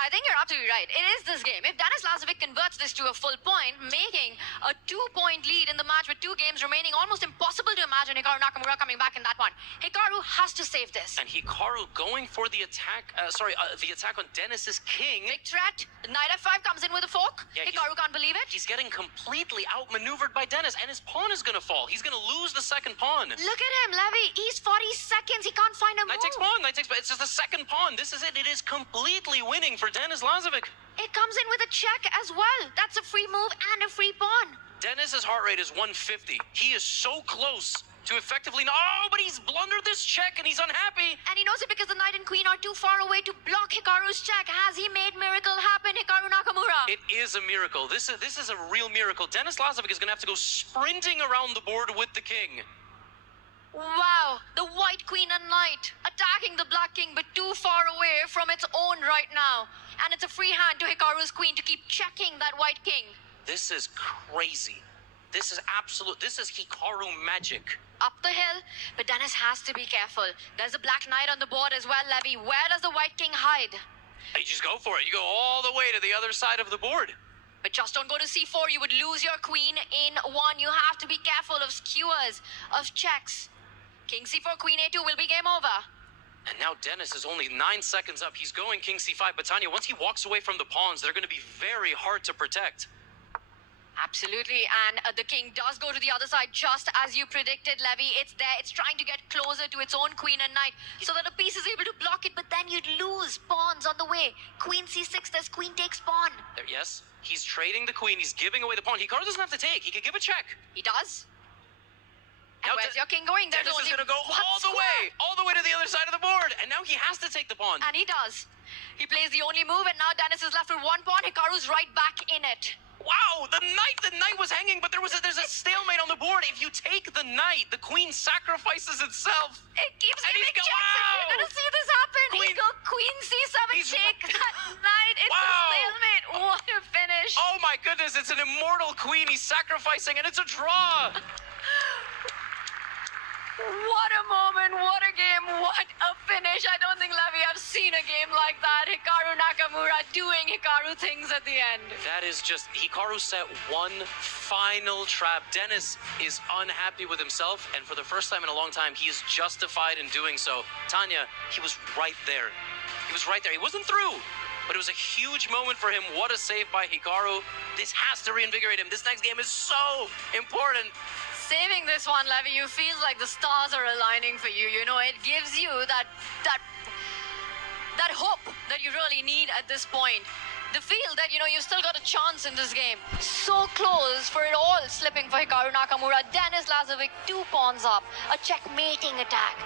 I think you're absolutely right. It is this game. If Dennis Lazovic converts this to a full point, making a 2-point lead in the match with 2 games remaining, almost impossible to imagine Hikaru Nakamura coming back in that one. Hikaru has to save this. And Hikaru going for the attack, the attack on Dennis's king. Big threat. Knight f5 comes in with a fork. Yeah, Hikaru can't believe it. He's getting completely outmaneuvered by Dennis, and his pawn is going to fall. He's going to lose the second pawn. Look at him, Levy. He's 40 seconds. He can't find a move. Knight takes pawn. It's just the second pawn. This is it. It is completely winning for Dennis Lazovic. It comes in with a check as well. That's a free move and a free pawn. Dennis's heart rate is 150. He is so close to effectively... Oh, but he's blundered this check, and he's unhappy. And he knows it because the knight and queen are too far away to block Hikaru's check. Has he made miracle happen, Hikaru Nakamura? It is a miracle. This is a real miracle. Dennis Lazovic is going to have to go sprinting around the board with the king. Wow, the white queen and knight attacking the black king, but too far away from its own right now. And it's a free hand to Hikaru's queen to keep checking that white king. This is crazy. This is Hikaru magic. Up the hill, but Dennis has to be careful. There's a black knight on the board as well, Levy. Where does the white king hide? You just go for it. You go all the way to the other side of the board. But just don't go to c4. You would lose your queen in one. You have to be careful of skewers, of checks. King c4, queen a2 will be game over. And now Dennis is only 9 seconds up. He's going king c5. But Tanya, once he walks away from the pawns, they're going to be very hard to protect. Absolutely, and the king does go to the other side just as you predicted, Levy. It's there, it's trying to get closer to its own queen and knight so that the piece is able to block it, but then you'd lose pawns on the way. Queen c6, there's queen takes pawn. Yes, he's trading the queen, he's giving away the pawn. Hikaru doesn't have to take, he could give a check. He does. And Now where's your king going? There's Dennis is only going to go all the way to the other side of the board, and now he has to take the pawn. And he does. He plays the only move, and now Dennis is left with one pawn. Hikaru's right back in it. Wow, the knight was hanging, but there's a stalemate on the board. If you take the knight, the queen sacrifices itself. It keeps And giving he's checks, and you're gonna see this happen. Queen- He go queen c7, take that knight. It's a stalemate. What a finish. Oh my goodness, it's an immortal queen he's sacrificing, and it's a draw. What a moment, what a game, what a finish. I don't think, Levy, I've seen a game like that. Hikaru Nakamura doing Hikaru things at the end. That is just, Hikaru set one final trap. Dennis is unhappy with himself, and for the first time in a long time, he is justified in doing so. Tanya, he was right there. He was right there. He wasn't through, but it was a huge moment for him. What a save by Hikaru. This has to reinvigorate him. This next game is so important. Saving this one, Levy, you feel like the stars are aligning for you. You know, it gives you that hope that you really need at this point. The feel that, you know, you've still got a chance in this game. So close for it all slipping for Hikaru Nakamura. Denis Lazovic, 2 pawns up. A checkmating attack.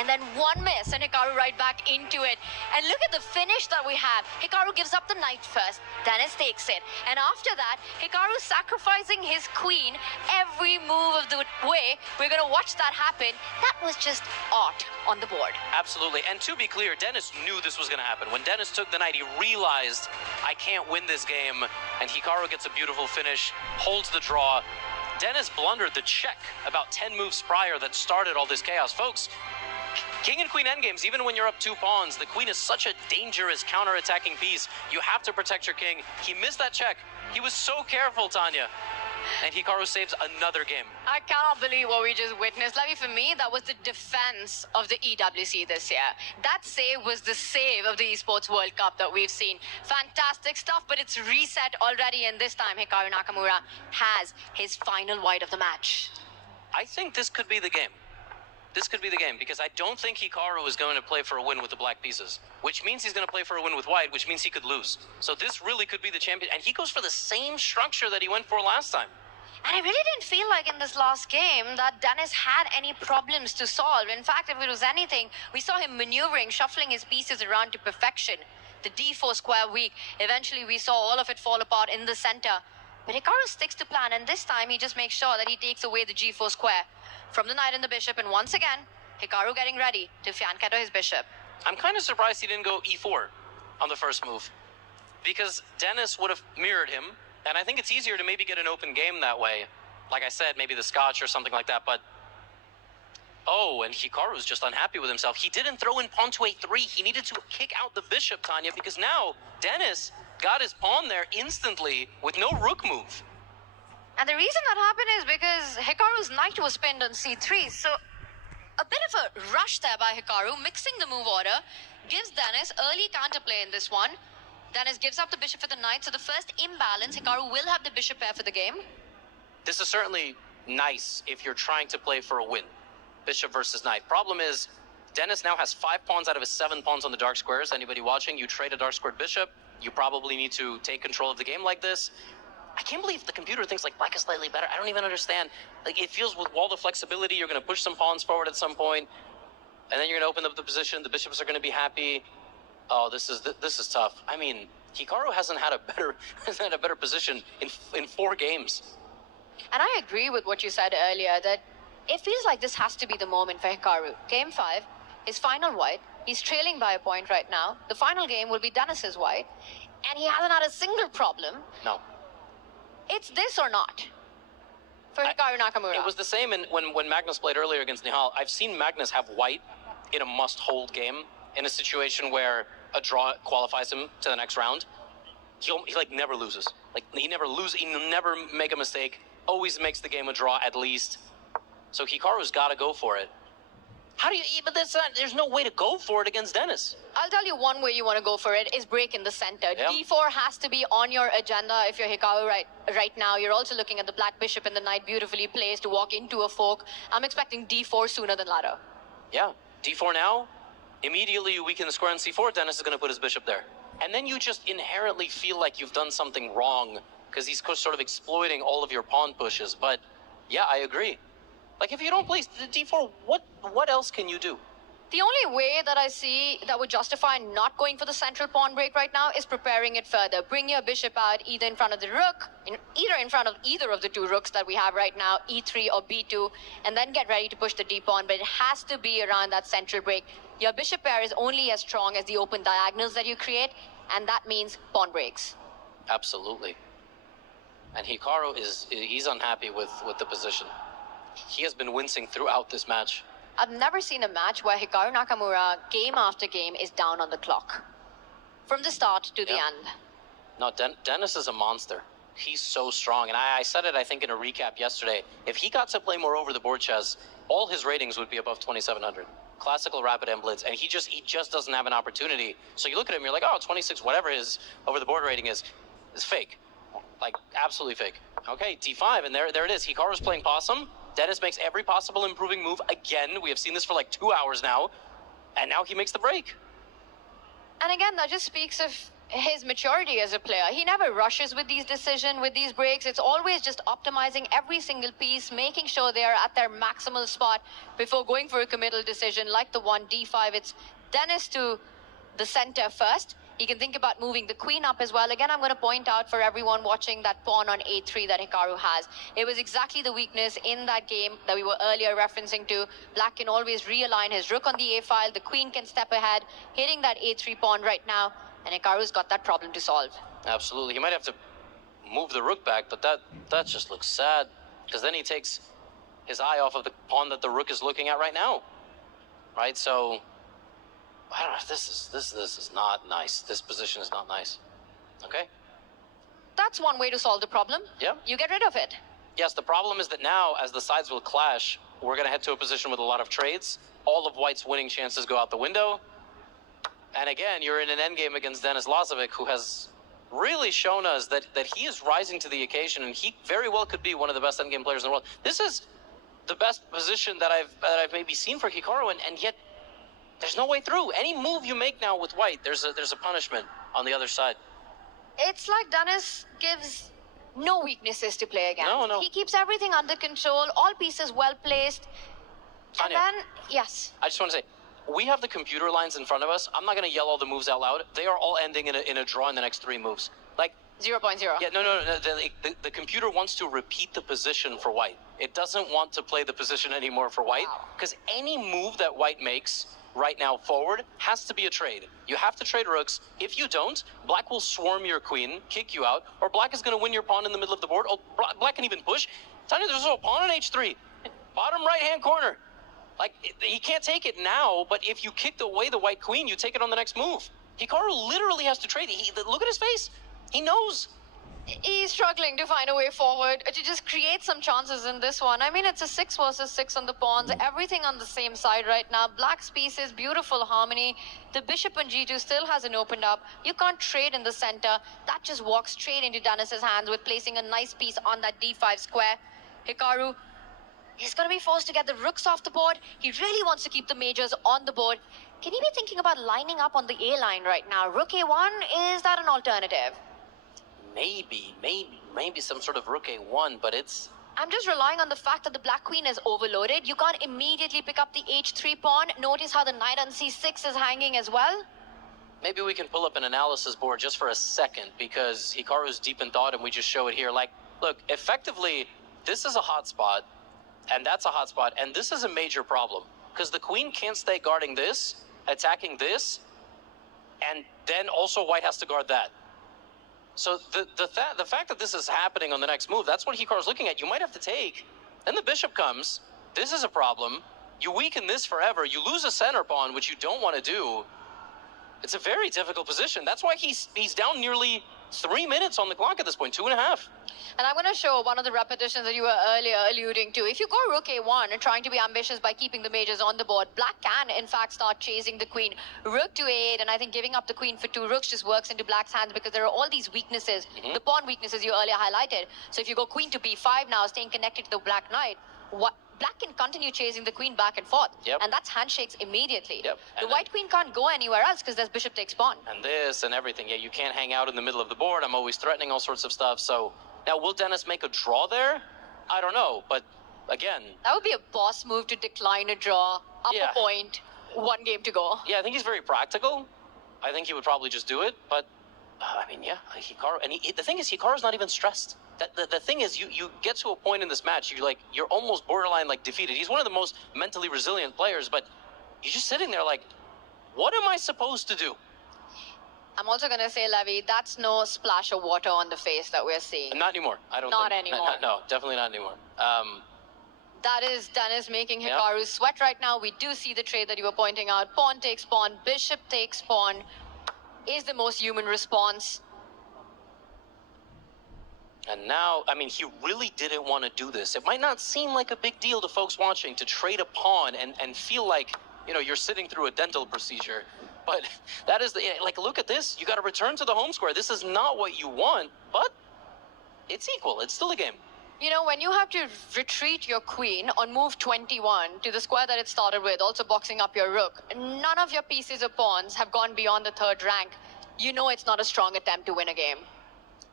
And then one miss, and Hikaru right back into it. And look at the finish that we have. Hikaru gives up the knight first. Dennis takes it. And after that, Hikaru sacrificing his queen every move of the way. We're going to watch that happen. That was just art on the board. Absolutely. And to be clear, Dennis knew this was going to happen. When Dennis took the knight, he realized, I can't win this game. And Hikaru gets a beautiful finish, holds the draw. Dennis blundered the check about 10 moves prior that started all this chaos. Folks, king and queen endgames, even when you're up 2 pawns, the queen is such a dangerous counter-attacking piece. You have to protect your king. He missed that check. He was so careful, Tanya. And Hikaru saves another game. I cannot believe what we just witnessed. Levy, for me, that was the defense of the EWC this year. That save was the save of the Esports World Cup that we've seen. Fantastic stuff, but it's reset already, and this time Hikaru Nakamura has his final white of the match. I think this could be the game. This could be the game, because I don't think Hikaru is going to play for a win with the black pieces, which means he's going to play for a win with white, which means he could lose. So this really could be the champion, and he goes for the same structure that he went for last time. And I really didn't feel like in this last game that Dennis had any problems to solve. In fact, if it was anything, we saw him maneuvering, shuffling his pieces around to perfection. The d4 square weak. Eventually, we saw all of it fall apart in the center. But Hikaru sticks to plan, and this time he just makes sure that he takes away the g4 square from the knight and the bishop. And once again, Hikaru getting ready to fianchetto his bishop. I'm kind of surprised he didn't go e4 on the first move, because Dennis would have mirrored him, and I think it's easier to maybe get an open game that way. Like I said, maybe the Scotch or something like that, but... Oh, and Hikaru's just unhappy with himself. He didn't throw in pawn to a3. He needed to kick out the bishop, Tanya, because now Dennis got his pawn there instantly with no rook move. And the reason that happened is because Hikaru's knight was pinned on c3, so a bit of a rush there by Hikaru, mixing the move order, gives Dennis early counterplay in this one. Dennis gives up the bishop for the knight, so the first imbalance, Hikaru will have the bishop pair for the game. This is certainly nice if you're trying to play for a win. Bishop versus knight. Problem is, Dennis now has 5 pawns out of his 7 pawns on the dark squares. Anybody watching, you trade a dark squared bishop, you probably need to take control of the game like this. I can't believe the computer thinks like black is slightly better. I don't even understand. Like, it feels with all the flexibility, you're going to push some pawns forward at some point, and then you're going to open up the position. The bishops are going to be happy. Oh, this is tough. I mean, Hikaru hasn't had a better position in 4 games. And I agree with what you said earlier, that it feels like this has to be the moment for Hikaru. Game 5, his final white. He's trailing by a point right now. The final game will be Dennis's white, and he hasn't had a single problem. No. It's this or not for Hikaru Nakamura. It was the same when Magnus played earlier against Nihal. I've seen Magnus have white in a must-hold game in a situation where a draw qualifies him to the next round. he like never loses. Like he never make a mistake. Always makes the game a draw at least. So Hikaru's got to go for it. How do you? But there's no way to go for it against Dennis. I'll tell you one way you want to go for it is break in the center. Yeah. D4 has to be on your agenda if you're Hikaru right now. You're also looking at the black bishop and the knight beautifully placed to walk into a fork. I'm expecting D4 sooner than later. Yeah, D4 now. Immediately you weaken the square on C4. Dennis is going to put his bishop there. And then you just inherently feel like you've done something wrong because he's sort of exploiting all of your pawn pushes. But yeah, I agree. Like, if you don't place the D4, what else can you do? The only way that I see that would justify not going for the central pawn break right now is preparing it further. Bring your bishop out either in front of the rook, either in front of either of the two rooks that we have right now, E3 or B2, and then get ready to push the D pawn, but it has to be around that central break. Your bishop pair is only as strong as the open diagonals that you create, and that means pawn breaks. Absolutely. And Hikaru he's unhappy with the position. He has been wincing throughout this match. I've never seen a match where Hikaru Nakamura, game after game, is down on the clock. From the start to the end. No, Dennis is a monster. He's so strong. And I said it, I think, in a recap yesterday. If he got to play more over the board chess, all his ratings would be above 2,700. Classical, rapid, and blitz. And he just doesn't have an opportunity. So you look at him, you're like, oh, 26, whatever his over the board rating is fake. Like, absolutely fake. Okay, D5, and there it is. Hikaru's playing possum. Dennis makes every possible improving move again. We have seen this for like 2 hours now. And now he makes the break. And again, that just speaks of his maturity as a player. He never rushes with these decisions, with these breaks. It's always just optimizing every single piece, making sure they are at their maximal spot before going for a committal decision like the one D5. It's Dennis to the center first. He can think about moving the queen up as well. Again, I'm going to point out for everyone watching that pawn on A3 that Hikaru has. It was exactly the weakness in that game that we were earlier referencing to. Black can always realign his rook on the A file. The queen can step ahead, hitting that A3 pawn right now. And Hikaru's got that problem to solve. Absolutely. He might have to move the rook back, but that just looks sad. Because then he takes his eye off of the pawn that the rook is looking at right now. Right? So I don't know. This is not nice. This position is not nice. Okay? That's one way to solve the problem. Yeah. You get rid of it. Yes, the problem is that now, as the sides will clash, we're going to head to a position with a lot of trades. All of White's winning chances go out the window. And again, you're in an endgame against Denis Lazovic, who has really shown us that he is rising to the occasion, and he very well could be one of the best endgame players in the world. This is the best position that I've maybe seen for Hikaru, and yet there's no way through. Any move you make now with White, there's a punishment on the other side. It's like Dennis gives no weaknesses to play against. No. He keeps everything under control, all pieces well placed. Tanya, And then, yes. I just want to say, we have the computer lines in front of us. I'm not going to yell all the moves out loud. They are all ending in a draw in the next 3 moves. Like 0.0. Yeah, no. The computer wants to repeat the position for White. It doesn't want to play the position anymore for White, because any move that White makes right now forward has to be a trade. You have to trade rooks. If you don't, Black will swarm your queen, kick you out, or Black is going to win your pawn in the middle of the board. Oh, Black can even push. Tanya, there's a pawn on H3. Bottom right-hand corner. Like, he can't take it now, but if you kicked away the white queen, you take it on the next move. Hikaru literally has to trade. Look at his face. He knows. He's struggling to find a way forward to just create some chances in this one. I mean, it's a 6 versus 6 on the pawns. Everything on the same side right now. Black's pieces, beautiful harmony. The bishop on G2 still hasn't opened up. You can't trade in the center. That just walks straight into Dennis's hands with placing a nice piece on that D5 square. Hikaru, he's going to be forced to get the rooks off the board. He really wants to keep the majors on the board. Can he be thinking about lining up on the A line right now? Rook A1, is that an alternative? Maybe some sort of rook A1, but it's... I'm just relying on the fact that the black queen is overloaded. You can't immediately pick up the H3 pawn. Notice how the knight on C6 is hanging as well. Maybe we can pull up an analysis board just for a second, because Hikaru's deep in thought and we just show it here. Like, look, effectively, this is a hot spot. And that's a hot spot, and this is a major problem, because the queen can't stay guarding this, attacking this, and then also White has to guard that. So the fact that this is happening on the next move, that's what Hikaru's looking at. You might have to take. Then the bishop comes. This is a problem. You weaken this forever. You lose a center pawn, which you don't want to do. It's a very difficult position. That's why he's down nearly 3 minutes on the clock at this point, 2.5. And I'm going to show one of the repetitions that you were earlier alluding to. If you go rook a1 and trying to be ambitious by keeping the majors on the board, black can, in fact, start chasing the queen. Rook to a8, and I think giving up the queen for 2 rooks just works into black's hands because there are all these weaknesses, the pawn weaknesses you earlier highlighted. So if you go queen to b5 now, staying connected to the black knight, black can continue chasing the queen back and forth. And that's handshakes immediately. The white queen can't go anywhere else because there's bishop takes pawn. And this and everything. Yeah, you can't hang out in the middle of the board. I'm always threatening all sorts of stuff. So now, will Denis make a draw there? I don't know. But again, that would be a boss move to decline a draw. Up a point, 1 game to go. Yeah, I think he's very practical. I think he would probably just do it. But I mean, yeah, Hikaru. And the thing is, Hikaru's not even stressed. The thing is, you get to a point in this match, you're almost borderline like defeated. He's one of the most mentally resilient players, but you're just sitting there like, what am I supposed to do? I'm also going to say, Levy, that's no splash of water on the face that we're seeing. Not anymore. I don't Not think. anymore. No, definitely not anymore. That is Denis making Hikaru sweat right now. We do see the trade that you were pointing out. Pawn takes pawn, bishop takes pawn is the most human response. And now, I mean, he really didn't want to do this. It might not seem like a big deal to folks watching to trade a pawn and feel like, you're sitting through a dental procedure. But that is look at this. You got to return to the home square. This is not what you want, but it's equal. It's still a game. When you have to retreat your queen on move 21 to the square that it started with, also boxing up your rook, none of your pieces or pawns have gone beyond the 3rd rank. It's not a strong attempt to win a game.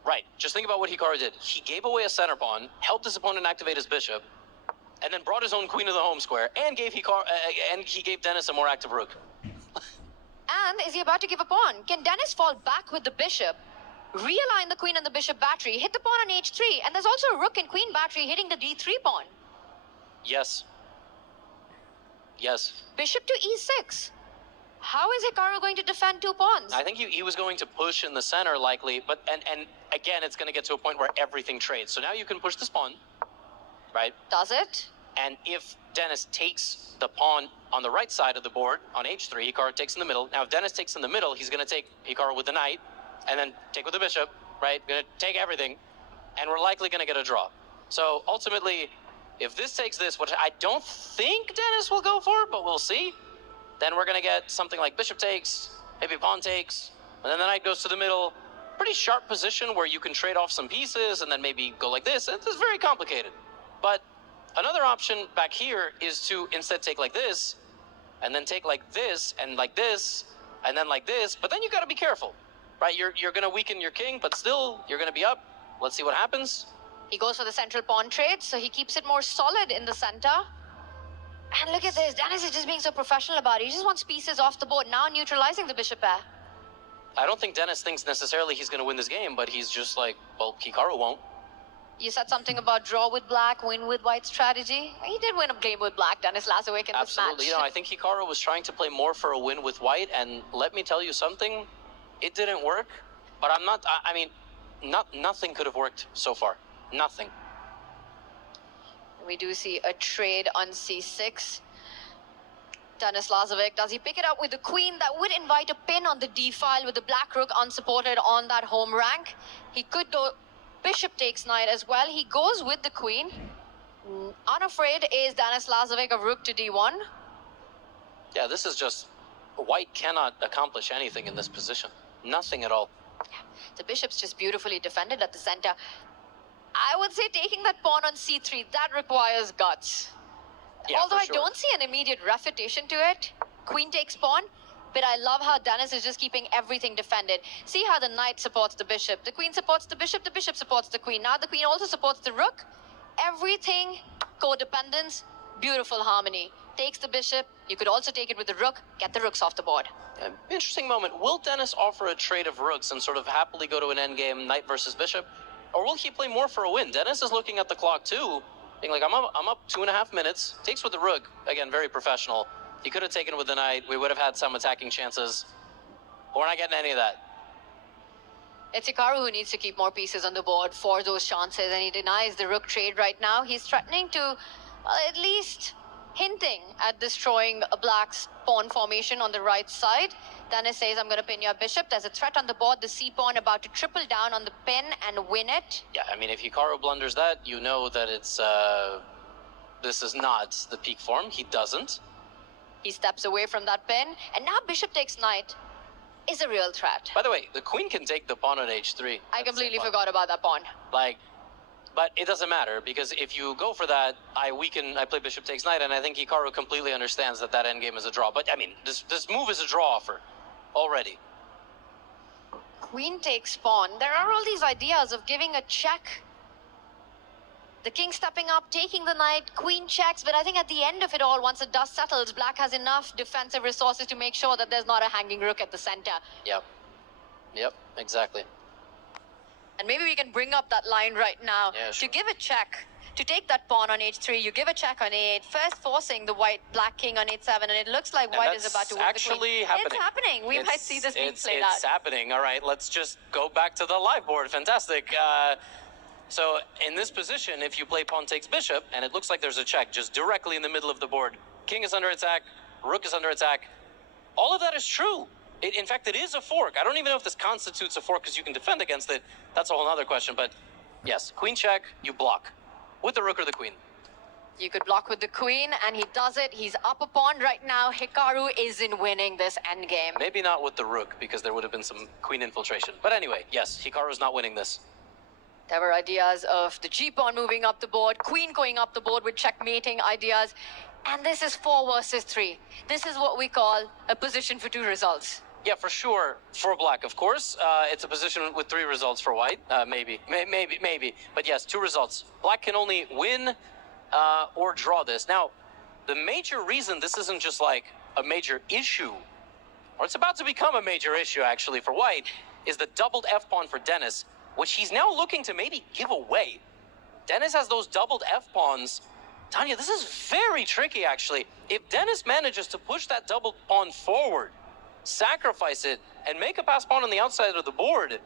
Right. Just think about what Hikaru did. He gave away a center pawn, helped his opponent activate his bishop, and then brought his own queen to the home square, and he gave Denis a more active rook. And is he about to give a pawn? Can Denis fall back with the bishop, realign the queen and the bishop battery, hit the pawn on h3, and there's also a rook and queen battery hitting the d3 pawn? Yes. Yes. Bishop to e6. How is Hikaru going to defend 2 pawns? I think he was going to push in the center likely, but and again, it's going to get to a point where everything trades. So now you can push this pawn, right? Does it? And if Denis takes the pawn on the right side of the board on h3, Hikaru takes in the middle. Now, if Denis takes in the middle, he's going to take Hikaru with the knight and then take with the bishop, right? Going to take everything, and we're likely going to get a draw. So ultimately, if this takes this, which I don't think Denis will go for, but we'll see, then we're going to get something like bishop takes, maybe pawn takes, and then the knight goes to the middle. Pretty sharp position where you can trade off some pieces and then maybe go like this. It's very complicated. But another option back here is to instead take like this, and then take like this, and then like this, but then you got to be careful, right? You're going to weaken your king, but still, you're going to be up. Let's see what happens. He goes for the central pawn trade, so he keeps it more solid in the center. And look at this, Denis is just being so professional about it. He just wants pieces off the board, now neutralizing the bishop pair. I don't think Denis thinks necessarily he's going to win this game, but he's just like, well, Hikaru won't. You said something about draw with black, win with white strategy. He did win a game with black, Denis Lazovic, in this match. Absolutely. I think Hikaru was trying to play more for a win with white, and let me tell you something, it didn't work. But nothing could have worked so far. Nothing. We do see a trade on c6. Denis Lazovic, does he pick it up with the queen? That would invite a pin on the d-file with the black rook unsupported on that home rank. He could go bishop takes knight as well. He goes with the queen. Unafraid is Denis Lazovic of rook to d1. Yeah, this is just... White cannot accomplish anything in this position. Nothing at all. The bishop's just beautifully defended at the center. I would say taking that pawn on c3, that requires guts. Yeah, although for sure. I don't see an immediate refutation to it. Queen takes pawn, but I love how Denis is just keeping everything defended. See how the knight supports the bishop, the queen supports the bishop supports the queen. Now the queen also supports the rook. Everything codependence, beautiful harmony. Takes the bishop, you could also take it with the rook, get the rooks off the board. Interesting moment. Will Denis offer a trade of rooks and sort of happily go to an endgame, knight versus bishop? Or will he play more for a win? Denis is looking at the clock too, being like, I'm up 2.5 minutes. Takes with the rook. Again, very professional. He could have taken with the knight. We would have had some attacking chances. But we're not getting any of that. It's Hikaru who needs to keep more pieces on the board for those chances, and he denies the rook trade right now. He's threatening to, at least hinting at destroying a black's pawn formation on the right side. Dennis says, I'm going to pin your bishop. There's a threat on the board. The c-pawn about to triple down on the pin and win it. Yeah, I mean, if Hikaru blunders that, you know that it's, this is not the peak form. He doesn't. He steps away from that pin. And now bishop takes knight is a real threat. By the way, the queen can take the pawn on h3. I completely forgot about that pawn. Like, but it doesn't matter, because if you go for that, I play bishop takes knight, and I think Hikaru completely understands that that endgame is a draw. But, I mean, this move is a draw offer already. Queen takes pawn. There are all these ideas of giving a check. The king stepping up, taking the knight, queen checks, but I think at the end of it all, once the dust settles, black has enough defensive resources to make sure that there's not a hanging rook at the center. Yep, exactly. And maybe we can bring up that line right now. Yeah, sure. To give a check, to take that pawn on h3, you give a check on a8, first forcing the black king on h7, and it looks like white is about to win the queen. Happening. It's happening. We might see this being played out. It's happening. All right, let's just go back to the live board. Fantastic. So in this position, if you play pawn takes bishop, and it looks like there's a check just directly in the middle of the board, king is under attack, rook is under attack. All of that is true. In fact, it is a fork. I don't even know if this constitutes a fork because you can defend against it. That's a whole other question. But yes, queen check, you block. With the rook or the queen. You could block with the queen, and he does it. He's up a pawn right now. Hikaru isn't winning this endgame. Maybe not with the rook, because there would have been some queen infiltration. But anyway, yes, Hikaru's not winning this. There were ideas of the g-pawn moving up the board, queen going up the board with checkmating ideas. And this is 4 versus 3. This is what we call a position for 2 results. Yeah, for sure. For black, of course. It's a position with 3 results for white. Maybe. But yes, 2 results. Black can only win or draw this. Now, the major reason this isn't just like a major issue, or it's about to become a major issue, actually, for white, is the doubled f-pawn for Dennis, which he's now looking to maybe give away. Dennis has those doubled f-pawns. Tanya, this is very tricky, actually. If Dennis manages to push that doubled pawn forward, sacrifice it, and make a pass pawn on the outside of the board,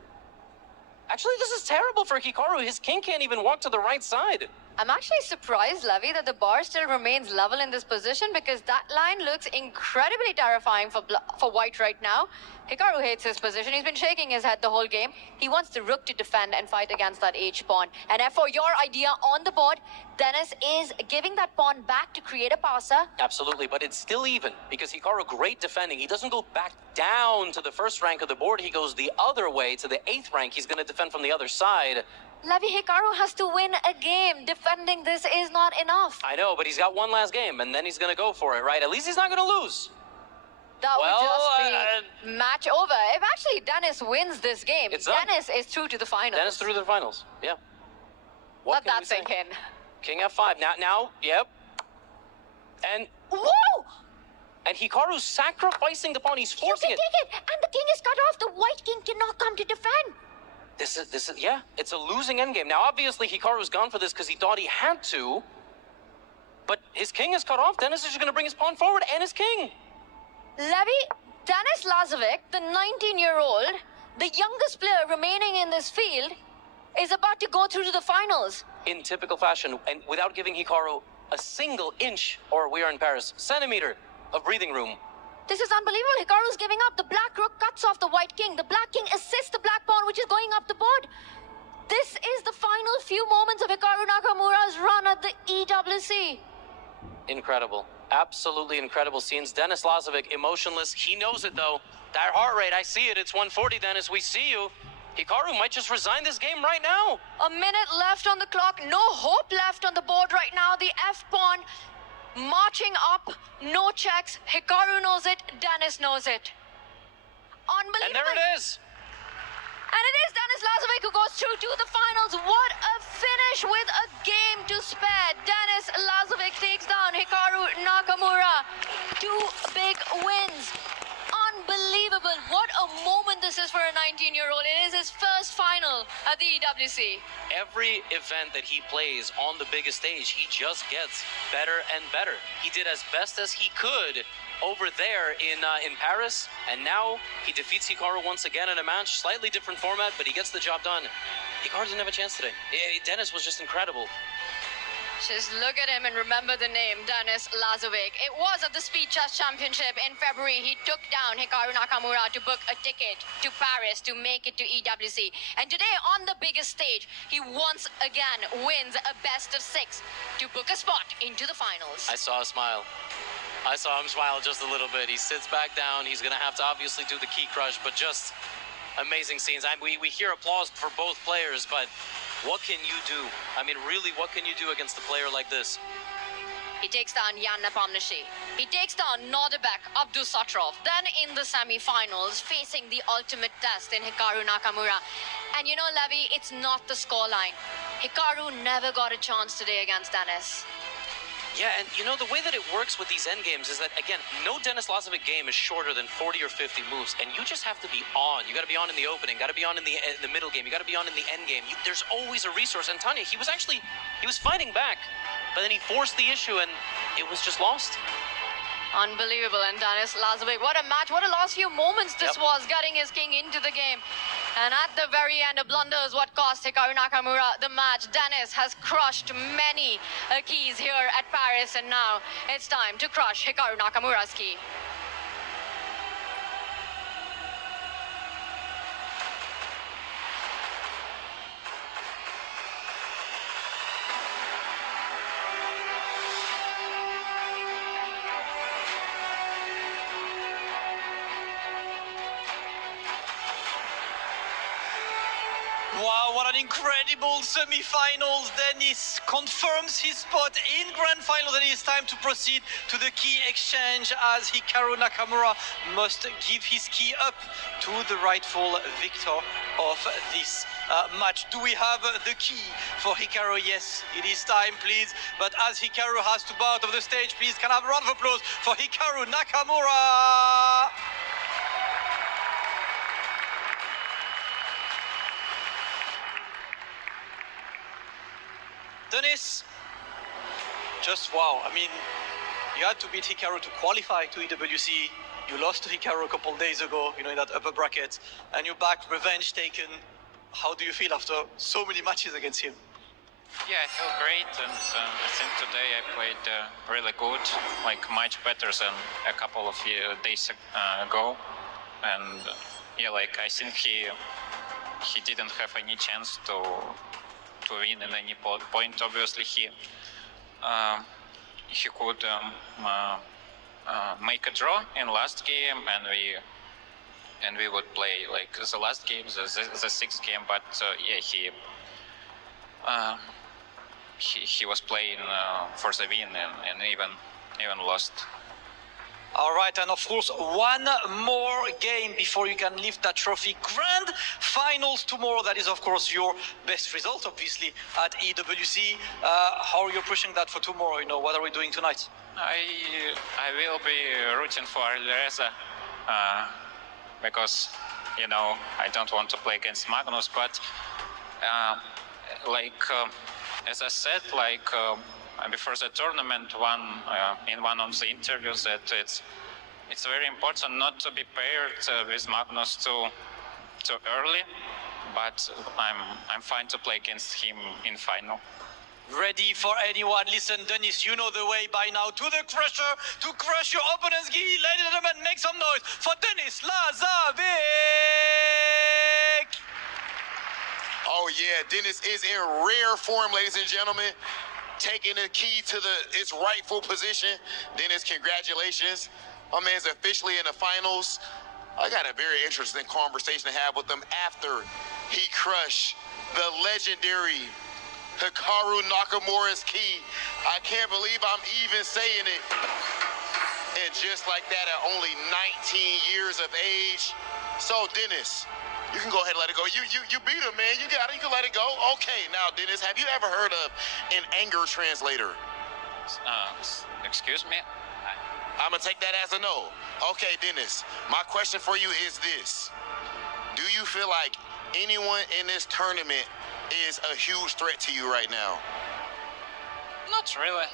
actually, this is terrible for Hikaru. His king can't even walk to the right side. I'm actually surprised, Levy, that the bar still remains level in this position, because that line looks incredibly terrifying for white right now. Hikaru hates his position. He's been shaking his head the whole game. He wants the rook to defend and fight against that h-pawn. And therefore, your idea on the board, Dennis is giving that pawn back to create a passer. Absolutely, but it's still even, because Hikaru, great defending. He doesn't go back down to the first rank of the board. He goes the other way to the 8th rank. He's going to defend from the other side. Levy, Hikaru has to win a game. Defending this is not enough. I know, but he's got one last game, and then he's going to go for it, right? At least he's not going to lose. That would just be match over. If actually Dennis wins this game, Dennis is through to the finals. Dennis through to the finals, yeah. Let that sink in. King f5. Now, yep. And... Whoa! And Hikaru's sacrificing the pawn. He's forcing it. You can take it. And the king is cut off. The white king cannot come to defend. This is, yeah, it's a losing endgame. Now, obviously, Hikaru's gone for this because he thought he had to. But his king is cut off. Dennis is just going to bring his pawn forward and his king. Levy, Denis Lazovic, the 19-year-old, the youngest player remaining in this field, is about to go through to the finals. In typical fashion, and without giving Hikaru a single inch, or we are in Paris, centimeter of breathing room. This is unbelievable. Hikaru's giving up. The black rook cuts off the white king. The black king assists the black pawn, which is going up the board. This is the final few moments of Hikaru Nakamura's run at the EWC. Incredible. Absolutely incredible scenes. Denis Lazovic, emotionless. He knows it, though. That heart rate, I see it. It's 140, Dennis. We see you. Hikaru might just resign this game right now. A minute left on the clock. No hope left on the board right now. The F-pawn marching up. No checks. Hikaru knows it. Denis knows it. Unbelievable. And there it is. And it is Denis Lazovic who goes through to the finals. What a finish with a game to spare. Denis Lazovic takes down Hikaru Nakamura. 2 big wins. Unbelievable. What a moment this is for a 19-year-old. It is his first final at the EWC. Every event that he plays on the biggest stage, he just gets better and better. He did as best as he could over there in Paris, and now he defeats Hikaru once again in a match, slightly different format, but he gets the job done. Hikaru didn't have a chance today. Denis was just incredible. Just look at him and remember the name, Denis Lazovic. It was at the Speed Chess Championship in February. He took down Hikaru Nakamura to book a ticket to Paris to make it to EWC. And today, on the biggest stage, he once again wins a best of 6 to book a spot into the finals. I saw a smile. I saw him smile just a little bit. He sits back down. He's going to have to obviously do the key crush, but just amazing scenes. We hear applause for both players, but what can you do? I mean, really, what can you do against a player like this? He takes down Jan Nepomniachtchi. He takes down Nordebek Abdusattorov. Then in the semi-finals, facing the ultimate test in Hikaru Nakamura. And you know, Levy, it's not the scoreline. Hikaru never got a chance today against Denis. Yeah, and you know, the way that it works with these endgames is that, again, no Denis Lazovic game is shorter than 40 or 50 moves, and you just have to be on. You got to be on in the opening, got to be on in the middle game, you got to be on in the end game. There's always a resource, and Tanya, he was fighting back, but then he forced the issue, and it was just lost. Unbelievable. And Denis Lazovic, what a match, what a last few moments this was, getting his king into the game. And at the very end, a blunder is what cost Hikaru Nakamura the match. Denis has crushed many keys here at Paris, and now it's time to crush Hikaru Nakamura's key. Wow, what an incredible semi-finals. Denis confirms his spot in grand finals, and it's time to proceed to the key exchange as Hikaru Nakamura must give his key up to the rightful victor of this match. Do we have the key for Hikaru? Yes, it is time, please. But as Hikaru has to bow out of the stage, please can I have a round of applause for Hikaru Nakamura? Denis, just wow. I mean, you had to beat Hikaru to qualify to EWC. You lost to Hikaru a couple of days ago, you know, in that upper bracket, and you're back, revenge taken. How do you feel after so many matches against him? Yeah, I feel great, and I think today I played really good, like much better than a couple of days ago. And yeah, like I think he didn't have any chance to win in any point. Obviously, he could make a draw in last game, and we would play like the last game, the sixth game. But yeah, he was playing for the win and even lost. All right, and of course, one more game before you can lift that trophy. Grand finals tomorrow. That is, of course, your best result, obviously, at EWC. How are you pushing that for tomorrow? You know, what are we doing tonight? I will be rooting for Alireza because, you know, I don't want to play against Magnus, but as I said, before the tournament, in one of the interviews, that it's very important not to be paired with Magnus too early, but I'm fine to play against him in final. Ready for anyone? Listen, Denis, you know the way by now. To the crusher, to crush your opponent's gi. Ladies and gentlemen, make some noise for Denis Lazovic! Oh yeah, Denis is in rare form, ladies and gentlemen. Taking the key to its rightful position. Denis, congratulations. My man's officially in the finals. I got a very interesting conversation to have with him after he crushed the legendary Hikaru Nakamura's key. I can't believe I'm even saying it. And just like that, at only 19 years of age. So, Denis, you can go ahead and let it go. You beat him, man. You got it. You can let it go. Okay, now, Denis, have you ever heard of an anger translator? Excuse me? I'm going to take that as a no. Okay, Denis, my question for you is this. Do you feel like anyone in this tournament is a huge threat to you right now? Not really.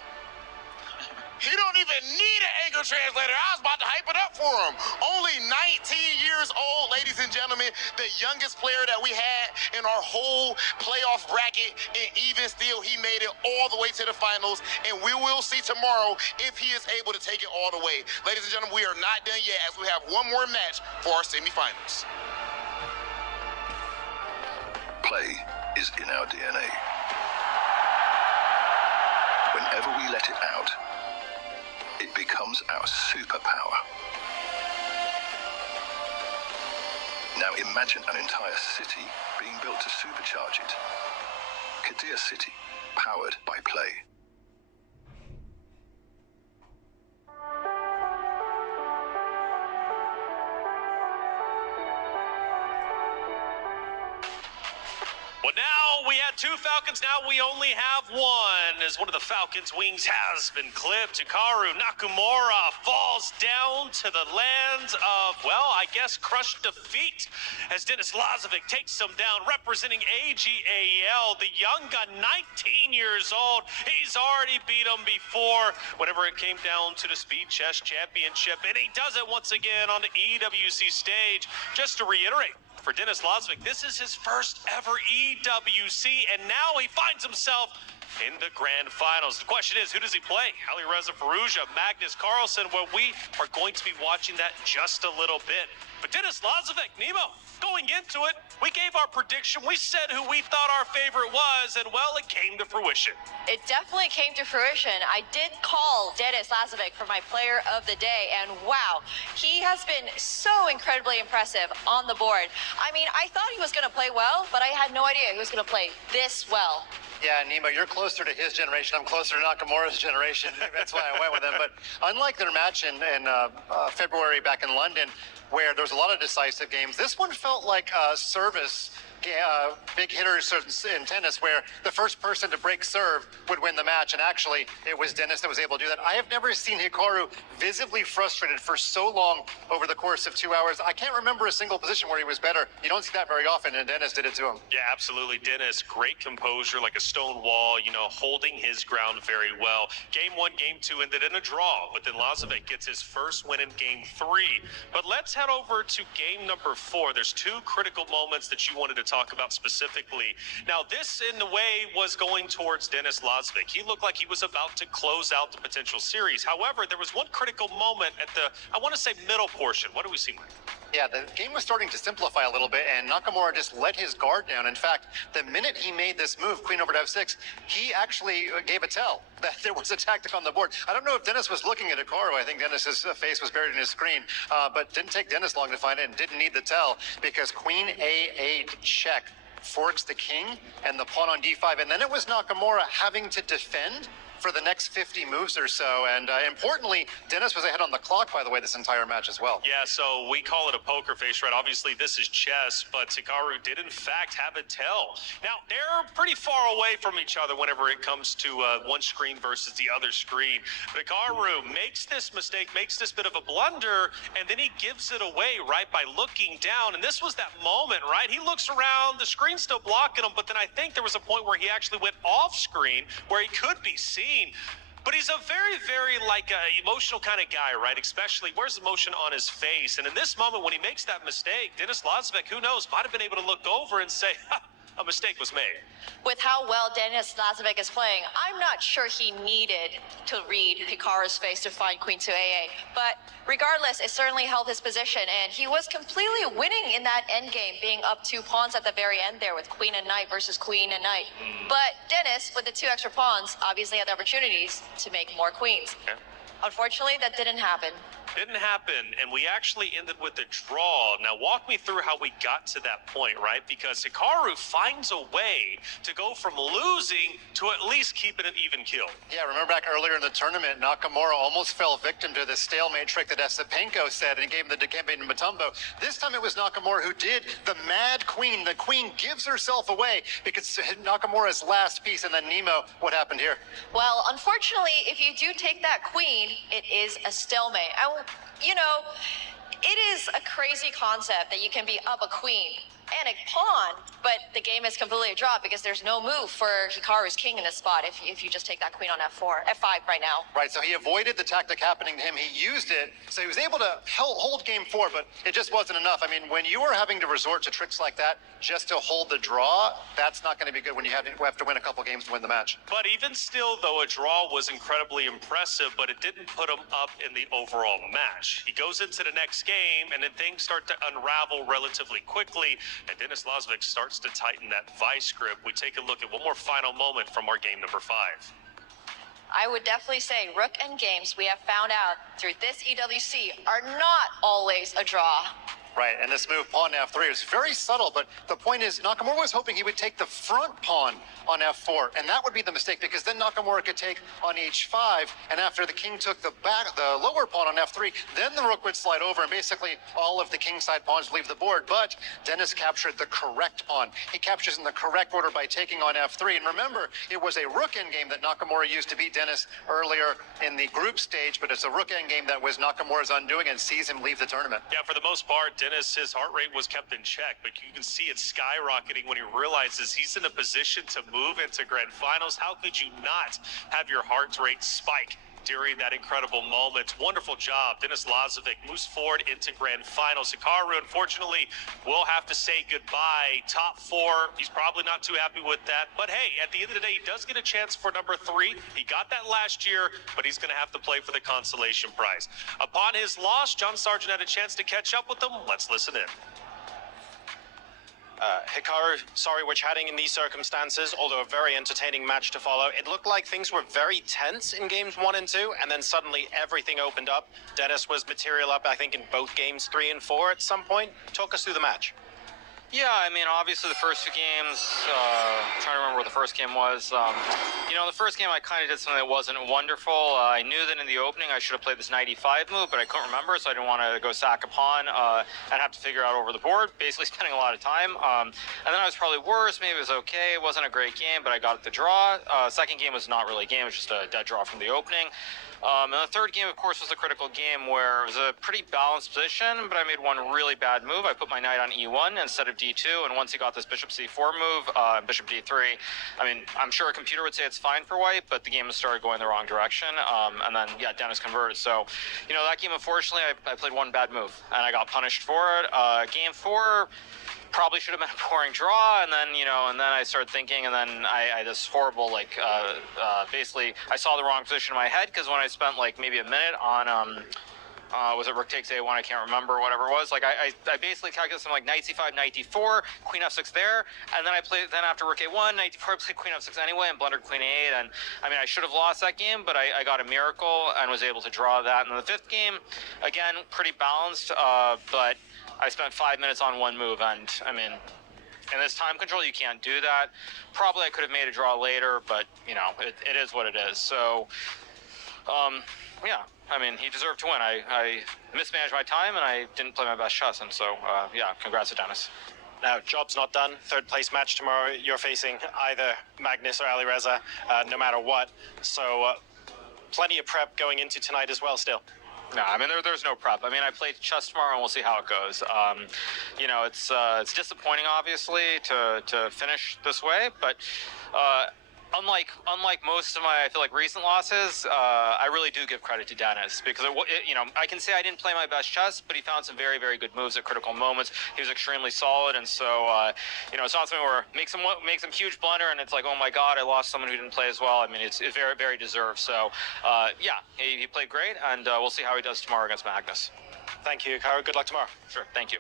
He don't even need an anchor translator. I was about to hype it up for him. Only 19 years old, ladies and gentlemen, the youngest player that we had in our whole playoff bracket, and even still, he made it all the way to the finals, and we will see tomorrow if he is able to take it all the way. Ladies and gentlemen, we are not done yet, as we have one more match for our semifinals. Play is in our DNA. Whenever we let it out, it becomes our superpower. Now imagine an entire city being built to supercharge it. Kadir City, powered by Play. Well, now we had two Falcons, now we only have one, as one of the Falcons' wings has been clipped. Hikaru Nakamura falls down to the lands of, well, I guess crushed defeat, as Denis Lazovic takes him down, representing AGAL. The young gun, 19 years old. He's already beat him before, whenever it came down to the Speed Chess Championship, and he does it once again on the EWC stage. Just to reiterate, for Denis Lazovic, this is his first ever EWC, and now he finds himself in the grand finals. The question is, who does he play? Alireza Firouzja, Magnus Carlsen, well, we are going to be watching that just a little bit. But Denis Lazovic, Nemo, going into it, we gave our prediction. We said who we thought our favorite was, and, well, it came to fruition. It definitely came to fruition. I did call Denis Lazovic for my player of the day, and wow, he has been so incredibly impressive on the board. I mean, I thought he was going to play well, but I had no idea he was going to play this well. Yeah, Nemo, you're closer to his generation. I'm closer to Nakamura's generation. That's why I went with him. But unlike their match in February back in London, where there was a lot of decisive games, this one felt like service. Big hitters in tennis, where the first person to break serve would win the match, and actually it was Denis that was able to do that. I have never seen Hikaru visibly frustrated for so long over the course of 2 hours. I can't remember a single position where he was better. You don't see that very often, and Denis did it to him. Yeah, absolutely. Denis, great composure, like a stone wall, you know, holding his ground very well. Game 1, Game 2 ended in a draw, but then Lazovic gets his first win in Game 3. But let's head over to Game number 4. There's two critical moments that you wanted to talk about specifically. Now, this in a way was going towards Denis Lazovic. He looked like he was about to close out the potential series. However, there was one critical moment at the, I want to say, middle portion. What do we see, Mike? Yeah, the game was starting to simplify a little bit, and Nakamura just let his guard down. In fact, the minute he made this move, queen over to f6, he actually gave a tell that there was a tactic on the board. I don't know if Denis was looking at Hikaru. I think Denis's face was buried in his screen, but didn't take Denis long to find it, and didn't need the tell, because queen a8 check forks the king and the pawn on d5, and then it was Nakamura having to defend for the next 50 moves or so. And importantly, Denis was ahead on the clock, by the way, this entire match as well. Yeah, so we call it a poker face, right? Obviously, this is chess, but Hikaru did, in fact, have a tell. Now, they're pretty far away from each other whenever it comes to one screen versus the other screen. But Hikaru makes this mistake, makes this bit of a blunder, and then he gives it away, right, by looking down. And this was that moment, right? He looks around, the screen's still blocking him, but then I think there was a point where he actually went off screen where he could be seen. But he's a very, very, emotional kind of guy, right? Especially, where's the emotion on his face? And in this moment, when he makes that mistake, Denis Lazovic, who knows, might have been able to look over and say, ha, a mistake was made. With how well Denis Lazovic is playing, I'm not sure he needed to read Hikaru's face to find queen to AA. But regardless, it certainly held his position, and he was completely winning in that endgame, being up 2 pawns at the very end there with queen and knight versus queen and knight. But Denis, with the 2 extra pawns, obviously had the opportunities to make more queens. Okay. Unfortunately, that didn't happen. Didn't happen, and we actually ended with a draw. Now, walk me through how we got to that point, right? Because Hikaru finds a way to go from losing to at least keeping an even kill. Yeah, remember back earlier in the tournament, Nakamura almost fell victim to the stalemate trick that Esipenko said and gave him the Dikembe to Mutombo. This time it was Nakamura who did the mad queen. The queen gives herself away because Nakamura's last piece, and then Nemo, what happened here? Well, unfortunately, if you do take that queen, it is a stalemate. You know, it is a crazy concept that you can be up a queen and a pawn, but the game is completely a draw because there's no move for Hikaru's king in this spot if you just take that queen on f5 right now. Right, so he avoided the tactic happening to him. He used it, so he was able to hold game 4, but it just wasn't enough. I mean, when you are having to resort to tricks like that just to hold the draw, that's not going to be good when you have to win a couple games to win the match. But even still, though, a draw was incredibly impressive, but it didn't put him up in the overall match. He goes into the next game, and then things start to unravel relatively quickly, and Denis Lazovic starts to tighten that vice grip. We take a look at one more final moment from our game number 5. I would definitely say rook and games we have found out through this EWC are not always a draw. Right, and this move, pawn to f3, is very subtle, but the point is Nakamura was hoping he would take the front pawn on f4, and that would be the mistake, because then Nakamura could take on h5, and after the king took the lower pawn on f3, then the rook would slide over, and basically all of the kingside pawns leave the board, but Denis captured the correct pawn. He captures in the correct order by taking on f3, and remember, it was a rook endgame that Nakamura used to beat Denis earlier in the group stage, but it's a rook endgame that was Nakamura's undoing and sees him leave the tournament. Yeah, for the most part, Denis, his heart rate was kept in check, but you can see it skyrocketing when he realizes he's in a position to move into grand finals. How could you not have your heart rate spike during that incredible moment? Wonderful job. Denis Lazovic moves forward into grand finals. Hikaru, unfortunately, will have to say goodbye. Top 4, he's probably not too happy with that. But hey, at the end of the day, he does get a chance for number 3. He got that last year, but he's going to have to play for the consolation prize. Upon his loss, John Sargent had a chance to catch up with him. Let's listen in. Hikaru, sorry we're chatting in these circumstances, although a very entertaining match to follow. It looked like things were very tense in games 1 and 2, and then suddenly everything opened up. Denis was material up, I think, in both games 3 and 4 at some point. Talk us through the match. Yeah, I mean, obviously the first 2 games, I'm trying to remember what the first game was. You know, the first game I kind of did something that wasn't wonderful. I knew that in the opening I should have played this 95 move, but I couldn't remember, so I didn't want to go sack a pawn and have to figure out over the board, basically spending a lot of time. And then I was probably worse. Maybe it was okay. It wasn't a great game, but I got the draw. Second game was not really a game. It was just a dead draw from the opening. And the third game, of course, was a critical game where it was a pretty balanced position, but I made one really bad move. I put my knight on e1 instead of d2, and once he got this bishop c4 move, bishop d3, I mean, I'm sure a computer would say it's fine for white, but the game has started going the wrong direction, and then, yeah, Denis converted. So, you know, that game, unfortunately, I played one bad move, and I got punished for it. Game 4... probably should have been a boring draw, and then, you know, and then I started thinking, and then I had this horrible, like, basically, I saw the wrong position in my head, because when I spent, like, maybe a minute on, was it rook takes a1, I can't remember, whatever it was, like, I basically calculated something like knight c5, knight d4, queen f6 there, and then I played, then after rook a1, knight d4, I played queen f6 anyway, and blundered queen a8, and, I mean, I should have lost that game, but I got a miracle, and was able to draw that. And then the 5th game, again, pretty balanced, but I spent 5 minutes on one move, and I mean, in this time control, you can't do that. Probably I could have made a draw later, but, you know, it is what it is. So, yeah, I mean, he deserved to win. I mismanaged my time, and I didn't play my best chess, and so, yeah, congrats to Denis. Now, job's not done. 3rd place match tomorrow. You're facing either Magnus or Alireza, no matter what. So, plenty of prep going into tonight as well still. No, I mean, there's no prep. I mean, I play chess tomorrow, and we'll see how it goes. You know, it's disappointing, obviously, to finish this way, but unlike most of my, I feel like, recent losses, I really do give credit to Denis, because you know, I can say I didn't play my best chess, but he found some very, very good moves at critical moments. He was extremely solid, and so you know, it's not something where makes some huge blunder, and it's like, oh my God, I lost someone who didn't play as well. I mean, it's very, very deserved. So yeah, he played great, and we'll see how he does tomorrow against Magnus. Thank you, Hikaru. Good luck tomorrow. Sure. Thank you.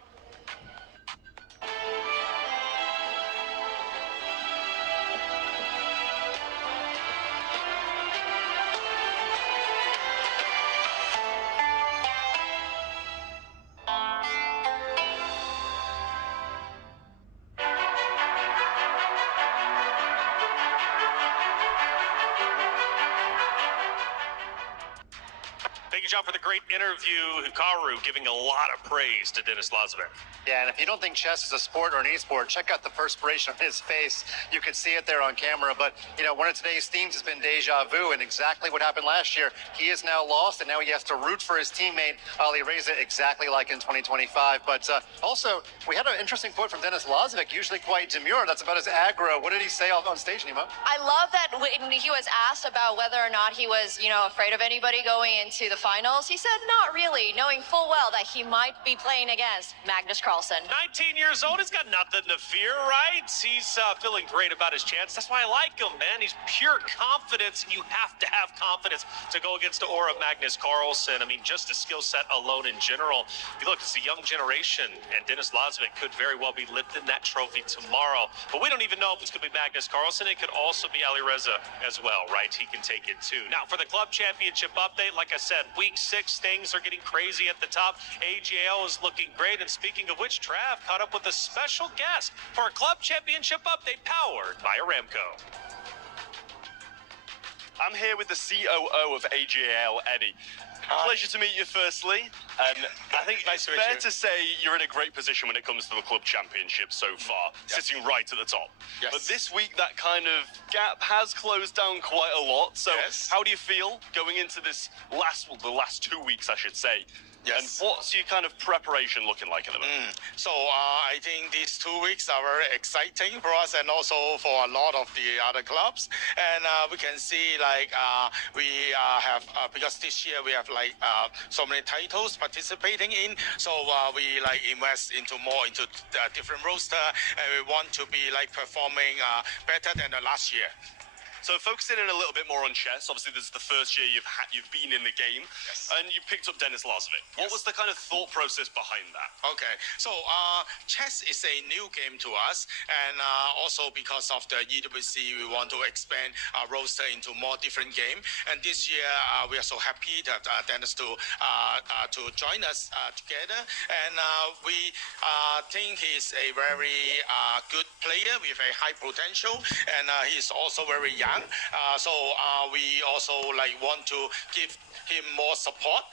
job for the great interview. Hikaru giving a lot of praise to Denis Lazovic. Yeah, and if you don't think chess is a sport or an e-sport, check out the perspiration on his face. You can see it there on camera. But, you know, one of today's themes has been deja vu, and exactly what happened last year. He is now lost, and now he has to root for his teammate, Ali Reza, exactly like in 2025. But also, we had an interesting quote from Denis Lazovic, usually quite demure. That's about his aggro. What did he say on stage, Nima? I love that when he was asked about whether or not he was, you know, afraid of anybody going into the finals, he said not really, knowing full well that he might be playing against Magnus Carlsen. 19 years old, he's got nothing to fear, right? He's feeling great about his chance. That's why I like him, man. He's pure confidence, and you have to have confidence to go against the aura of Magnus Carlsen. I mean, just the skill set alone in general. You look, it's a young generation, and Denis Lazovic could very well be lifting that trophy tomorrow. But we don't even know if it's going to be Magnus Carlsen. It could also be Ali Reza as well, right? He can take it too. Now, for the Club Championship update, like I said, week 6, things are getting crazy at the top. AGL is looking great. And speaking of which, Trav caught up with a special guest for a Club Championship update powered by Aramco. I'm here with the COO of AGL, Eddie. Pleasure to meet you firstly. I think it's fair to say you're in a great position when it comes to the club championship so far, sitting right at the top. Yes. But this week that kind of gap has closed down quite a lot. So how do you feel going into this the last 2 weeks, I should say? Yes. And what's your kind of preparation looking like at the moment? So I think these 2 weeks are very exciting for us and also for a lot of the other clubs. And we can see like we have, because this year we have like so many titles participating in. So we like invest into more into the different roster, and we want to be like performing better than the last year. So focusing in a little bit more on chess, obviously this is the first year you've been in the game, and you picked up Denis Lazovic. What was the kind of thought process behind that? Okay, so chess is a new game to us, and also because of the EWC, we want to expand our roster into more different game. And this year, we are so happy that Denis to join us together, and we think he's a very good player with a high potential, and he's also very young. So we also like want to give him more support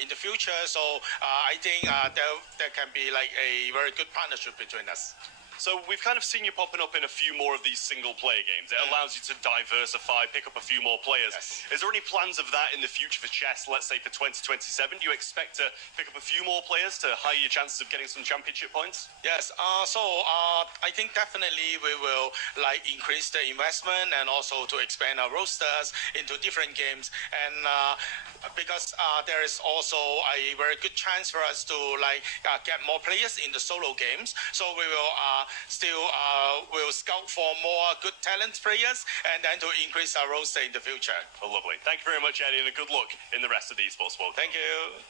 in the future. So I think there can be like a very good partnership between us. So we've kind of seen you popping up in a few more of these single-player games. It allows you to diversify, pick up a few more players. Is there any plans of that in the future for chess, let's say for 2027? Do you expect to pick up a few more players to higher your chances of getting some championship points? Yes. So I think definitely we will like increase the investment and also to expand our rosters into different games. And because there is also a very good chance for us to like get more players in the solo games. So we will will scout for more good talent players and then to increase our roster in the future. Oh, lovely. Thank you very much, Eddie, and good luck in the rest of the esports world. Thank you.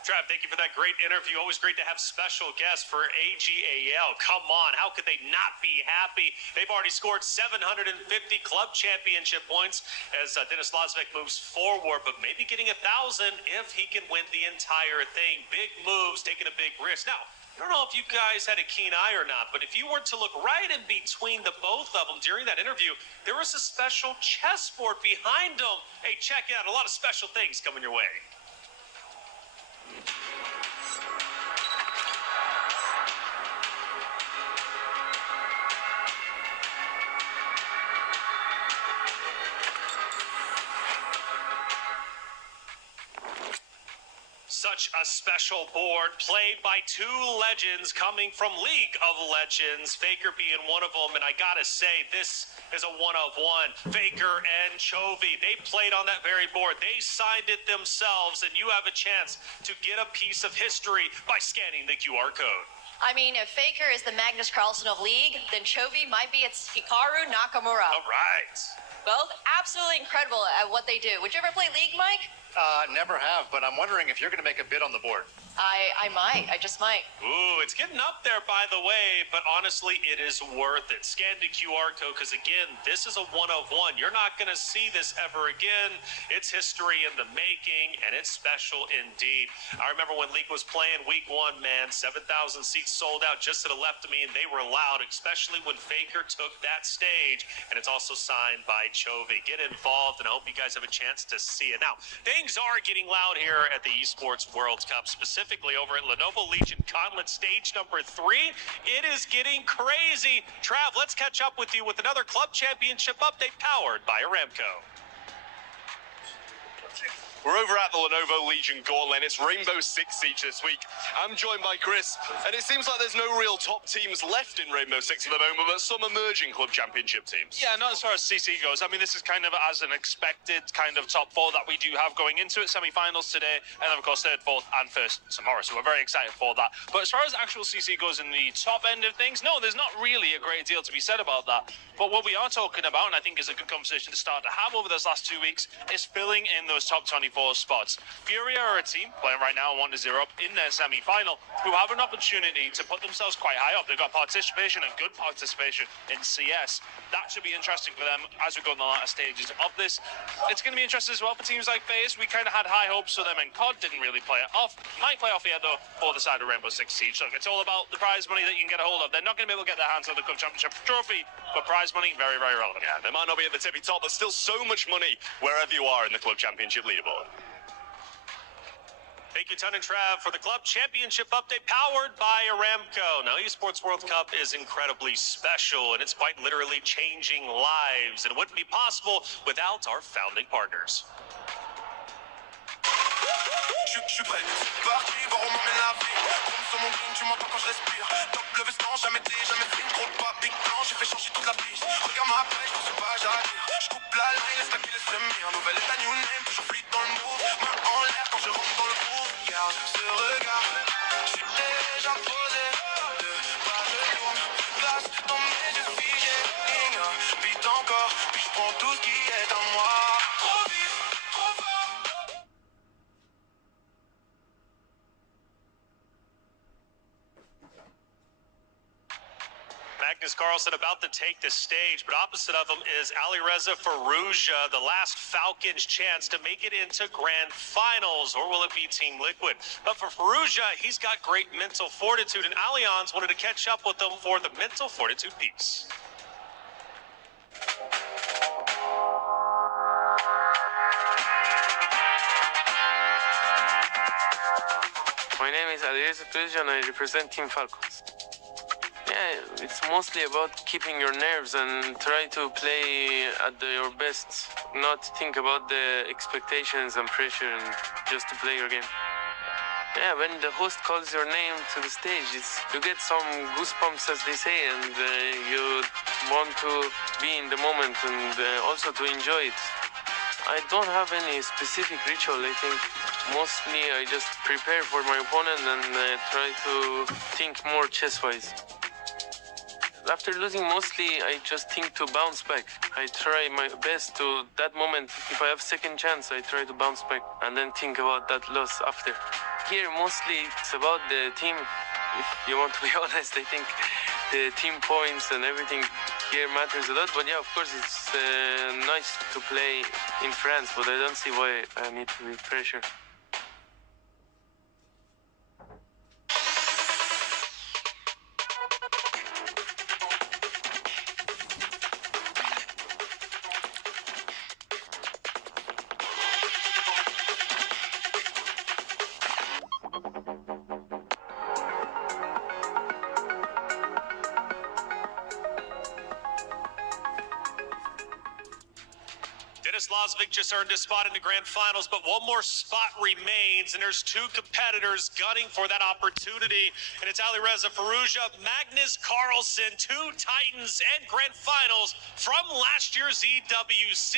Trav, thank you for that great interview. Always great to have special guests for AGAL. Come on, how could they not be happy? They've already scored 750 club championship points as Denis Lazovic moves forward, but maybe getting 1,000 if he can win the entire thing. Big moves, taking a big risk. Now, I don't know if you guys had a keen eye or not, but if you were to look right in between the both of them during that interview, there was a special chessboard behind them. Hey, check it out. A lot of special things coming your way. Such a special board played by two legends coming from League of Legends, Faker being one of them. And I gotta say, this is a one-of-one. Faker and Chovy, they played on that very board. They signed it themselves, and you have a chance to get a piece of history by scanning the QR code. I mean, if Faker is the Magnus Carlsen of League, then Chovy might be its Hikaru Nakamura. All right. Both absolutely incredible at what they do. Would you ever play League, Mike? Never have, but I'm wondering if you're going to make a bid on the board. I might. I just might. Ooh, it's getting up there, by the way, but honestly, it is worth it. Scan the QR code, because again, this is a one-of-one. You're not going to see this ever again. It's history in the making, and it's special indeed. I remember when League was playing week 1, man, 7,000 seats sold out just to the left of me, and they were loud, especially when Faker took that stage, and it's also signed by Chovy. Get involved, and I hope you guys have a chance to see it. Now, things things are getting loud here at the Esports World Cup, specifically over at Lenovo Legion Gauntlet stage number 3. It is getting crazy. Trav, let's catch up with you with another Club Championship update powered by Aramco. We're over at the Lenovo Legion Gauntlet. It's Rainbow Six Siege this week. I'm joined by Chris, and it seems like there's no real top teams left in Rainbow Six at the moment, but some emerging club championship teams. Yeah, not as far as CC goes. I mean, this is kind of as an expected kind of top 4 that we do have going into it. Semi-finals today, and then of course 3rd, 4th, and 1st tomorrow. So we're very excited for that. But as far as actual CC goes in the top end of things, no, there's not really a great deal to be said about that. But what we are talking about, and I think is a good conversation to start to have over those last 2 weeks, is filling in those top 24 spots. Furia are a team playing right now 1-0 up in their semi-final who have an opportunity to put themselves quite high up. They've got participation and good participation in CS. That should be interesting for them as we go in the latter stages of this. It's going to be interesting as well for teams like FaZe. We kind of had high hopes for them, and COD didn't really play it off. Might play off here though for the side of Rainbow Six Siege. Look, it's all about the prize money that you can get a hold of. They're not going to be able to get their hands on the Club Championship trophy, but prize money, very, very relevant. Yeah, they might not be at the tippy top, but still so much money wherever you are in the Club Championship leaderboard. Thank you, Ton and Trav, for the Club Championship update powered by Aramco. Now, Esports World Cup is incredibly special, and it's quite literally changing lives. And it wouldn't be possible without our founding partners. Je suis prêt, c'est parti, voir où m'emmène la vie. Comme sur mon green, tu m'entends quand je respire. Top le veston, jamais dit, jamais fait trop de pas. Big plan, j'ai fait changer toute la piste. Regarde ma pêche, je suis pas j'arrive. Je coupe la ligne, laisse la qui laisse mire. Nouvelle état, new name, toujours fluide dans le move. Main en l'air quand je rentre dans le groove. Regarde ce regard, je suis déjà posé. Deux pas je tourne, place dans mes yeux figés. Vite encore, puis je prends tout ce qui est à moi. Trop vite, trop fort. Magnus Carlsen about to take the stage, but opposite of him is Alireza Firouzja, the last Falcons' chance to make it into grand finals, or will it be Team Liquid? But for Firouzja, he's got great mental fortitude, and Allianz wanted to catch up with him for the mental fortitude piece. My name is Alireza Firouzja and I represent Team Falcons. Yeah, it's mostly about keeping your nerves and try to play at your best, not think about the expectations and pressure and just to play your game. Yeah, when the host calls your name to the stage, you get some goosebumps, as they say, and you want to be in the moment and also to enjoy it. I don't have any specific ritual. I think mostly I just prepare for my opponent and try to think more chess-wise. After losing mostly, I just think to bounce back. I try my best to that moment. If I have second chance, I try to bounce back and then think about that loss after. Here, mostly it's about the team. If you want to be honest, I think the team points and everything here matters a lot. But yeah, of course, it's nice to play in France, but I don't see why I need to be pressured. Denis Lazovic just earned a spot in the grand finals, but one more spot remains, and there's 2 competitors gunning for that opportunity, and it's Alireza Firouzja, Magnus Carlsen, 2 Titans and grand finals from last year's EWC,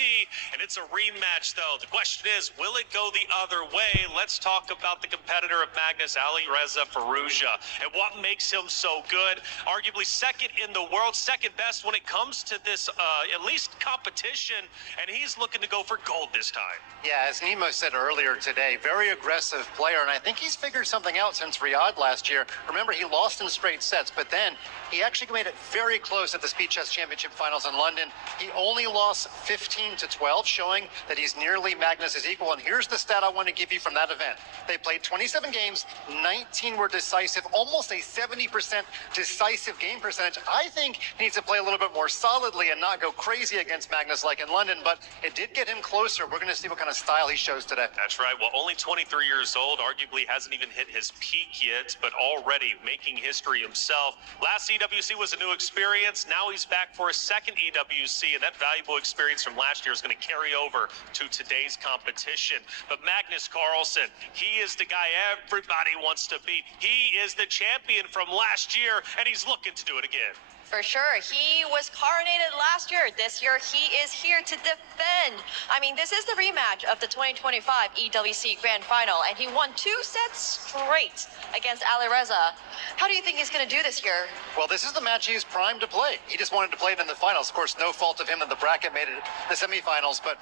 and it's a rematch, though. The question is, will it go the other way? Let's talk about the competitor of Magnus, Alireza Firouzja, and what makes him so good. Arguably second in the world, second best when it comes to this, at least competition, and he's looking to go for gold this time. Yeah, as Nemo said earlier today, very aggressive player, and I think he's figured something out since Riyadh last year. Remember, he lost in straight sets, but then he actually made it very close at the Speed Chess Championship Finals in London. He only lost 15-12, showing that he's nearly Magnus's equal. And here's the stat I want to give you from that event. They played 27 games, 19 were decisive, almost a 70% decisive game percentage. I think he needs to play a little bit more solidly and not go crazy against Magnus like in London, but it did get him closer. We're going to see what kind of style he shows today. That's right. Well, only 23 years old, arguably hasn't even hit his peak yet, but already making history himself. Last EWC was a new experience. Now he's back for a second EWC, and that valuable experience from last year is going to carry over to today's competition. But Magnus Carlsen, he is the guy everybody wants to beat. He is the champion from last year, and he's looking to do it again. For sure. He was coronated last year. This year, he is here to defend. I mean, this is the rematch of the 2025 EWC Grand Final, and he won 2 sets straight against Alireza. How do you think he's going to do this year? Well, this is the match he's primed to play. He just wanted to play it in the finals. Of course, no fault of him that the bracket made it the semifinals. But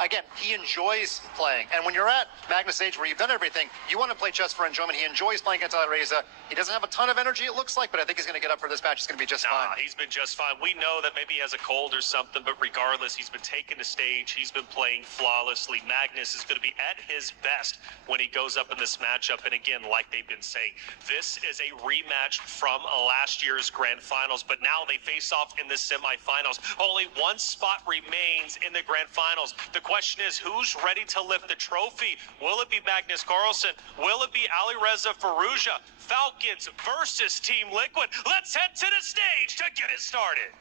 again, he enjoys playing. And when you're at Magnus' age where you've done everything, you want to play chess for enjoyment. He enjoys playing against Alireza. He doesn't have a ton of energy, it looks like, but I think he's going to get up for this match. It's going to be just fine. He's been just fine. We know that maybe he has a cold or something, but regardless, he's been taking the stage. He's been playing flawlessly. Magnus is going to be at his best when he goes up in this matchup. And again, like they've been saying, this is a rematch from last year's Grand Finals, but now they face off in the semifinals. Only one spot remains in the Grand Finals. The question is, who's ready to lift the trophy? Will it be Magnus Carlsen? Will it be Alireza Firouzja? Falcons versus Team Liquid. Let's head to the stage to get it started.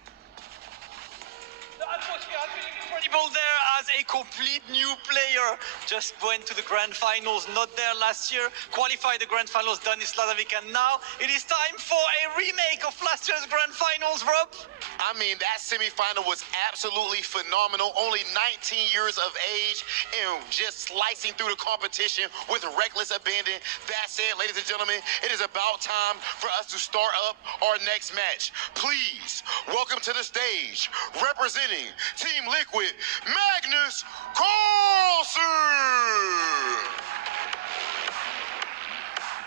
Incredible there as a complete new player. Just went to the Grand Finals, not there last year. Qualified the Grand Finals, Denis Lazovic, and now it is time for a remake of last year's Grand Finals, Rob. I mean, that semifinal was absolutely phenomenal. Only 19 years of age and just slicing through the competition with reckless abandon. That said, ladies and gentlemen, it is about time for us to start up our next match. Please welcome to the stage, representing Team Liquid, Magnus Carlsen.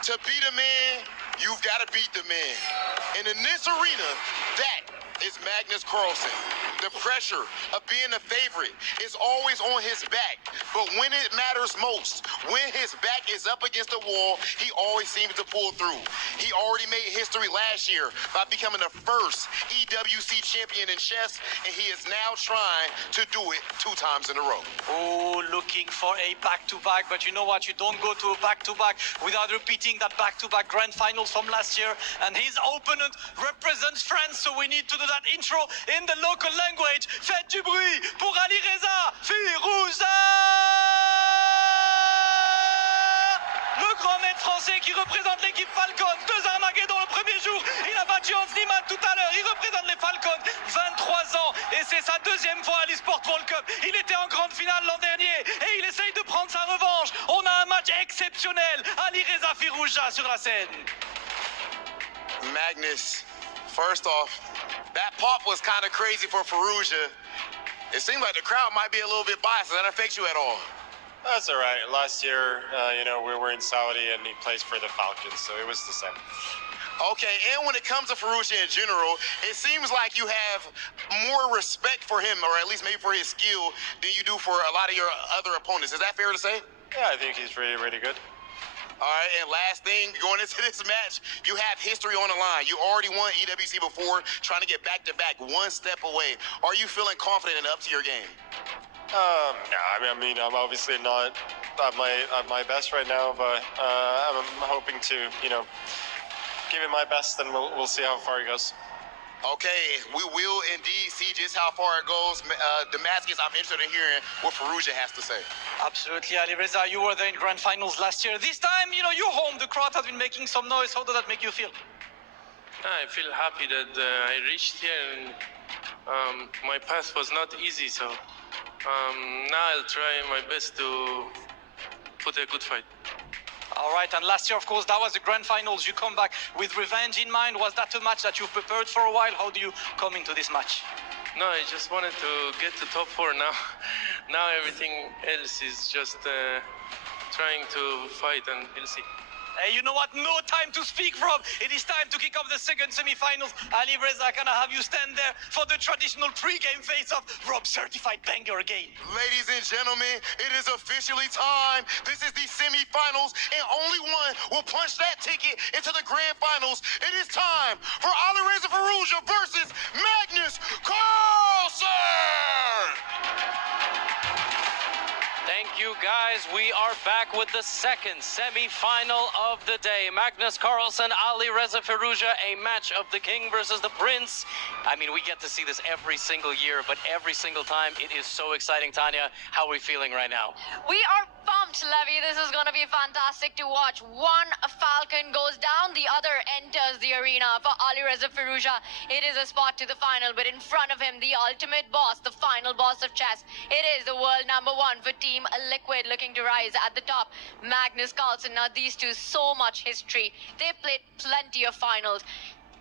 To beat a man, you've got to beat the man. And in this arena, that is Magnus Carlsen. The pressure of being the favorite is always on his back. But when it matters most, when his back is up against the wall, he always seems to pull through. He already made history last year by becoming the first EWC champion in chess, and he is now trying to do it 2 times in a row. Oh, looking for a back-to-back, but you know what? You don't go to a back-to-back without repeating that back-to-back Grand Finals from last year. And his opponent represents France, so we need to do that intro in the local language. Faites du bruit pour Alireza Firouzja! Le grand maître français qui représente l'équipe Falcon. 2 Armageddon le premier jour. Il a battu Hans Niemann tout à l'heure. Il représente les Falcons. 23 ans. Et c'est sa 2e fois à l'eSport World Cup. Il était en grande finale l'an dernier. Et il essaye de prendre sa revanche. On a un match exceptionnel. Alireza Firouzja sur la scène. Magnus, first off, that pop was kind of crazy for Firouzja. It seemed like the crowd might be a little bit biased. Does that affect you at all? That's all right. Last year, we were in Saudi and he plays for the Falcons, so it was the same. Okay, and when it comes to Firouzja in general, it seems like you have more respect for him, or at least maybe for his skill, than you do for a lot of your other opponents. Is that fair to say? Yeah, I think he's really, really good. All right, and last thing, going into this match, you have history on the line. You already won EWC before, trying to get back-to-back, 1 step away. Are you feeling confident and up to your game? Yeah, I mean, I'm obviously not at my best right now, but I'm hoping to, give it my best, and we'll see how far it goes. Okay, we will indeed see just how far it goes. Damascus, I'm interested in hearing what Firouzja has to say. Absolutely, Alireza. You were there in Grand Finals last year. This time, you're home. The crowd has been making some noise. How does that make you feel? I feel happy that I reached here, and my path was not easy, so now I'll try my best to put a good fight. All right, and last year, of course, that was the Grand Finals. You come back with revenge in mind. Was that a match that you've prepared for a while? How do you come into this match? No, I just wanted to get to top 4 now. Now everything else is just trying to fight, and we'll see. Hey, you know what? No time to speak, Rob. It is time to kick off the second semifinals. Alireza, can I have you stand there for the traditional pre-game face-off? Rob, certified banger again. Ladies and gentlemen, it is officially time. This is the semifinals, and only one will punch that ticket into the grand finals. It is time for Alireza Firouzja versus Magnus Carlsen. Thank you, guys. We are back with the second semi-final of the day. Magnus Carlsen, Ali Reza Firouzja, a match of the king versus the prince. I mean, we get to see this every single year, but every single time it is so exciting. Tanya, how are we feeling right now? We are pumped, Levy. This is going to be fantastic to watch. One Falcon goes down, the other enters the arena. For Ali Reza Firouzja, it is a spot to the final, but in front of him, the ultimate boss, the final boss of chess. It is the world #1 for Team Liquid, looking to rise at the top. Magnus Carlsen. Now these two, so much history. They've played plenty of finals.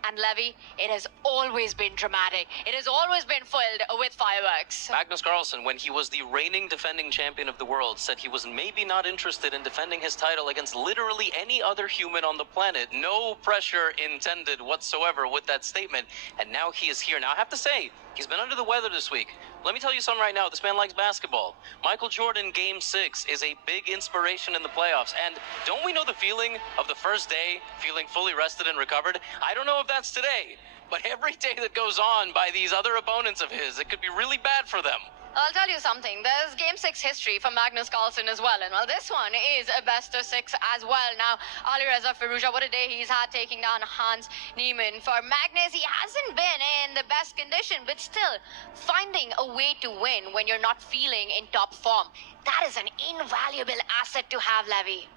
And Levy, it has always been dramatic. It has always been filled with fireworks. Magnus Carlsen, when he was the reigning defending champion of the world, said he was maybe not interested in defending his title against literally any other human on the planet. No pressure intended whatsoever with that statement. And now he is here. Now, I have to say, he's been under the weather this week. Let me tell you something right now. This man likes basketball. Michael Jordan, Game 6, is a big inspiration in the playoffs. And don't we know the feeling of the first day, feeling fully rested and recovered? I don't know if that's today, but every day that goes on by these other opponents of his, it could be really bad for them. I'll tell you something. There's Game 6 history for Magnus Carlsen as well. And well, this one is a best of 6 as well. Now, Ali Reza Firouzja, what a day he's had taking down Hans Niemann. For Magnus, he hasn't been in the best condition, but still, finding a way to win when you're not feeling in top form, that is an invaluable asset to have, Levy.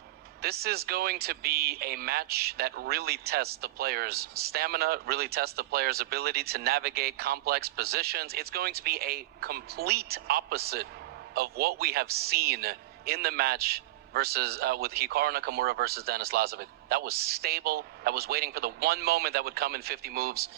This is going to be a match that really tests the player's stamina, really tests the player's ability to navigate complex positions. It's going to be a complete opposite of what we have seen in the match versus with Hikaru Nakamura versus Denis Lazovic. That was stable. That was waiting for the one moment that would come in 50 moves.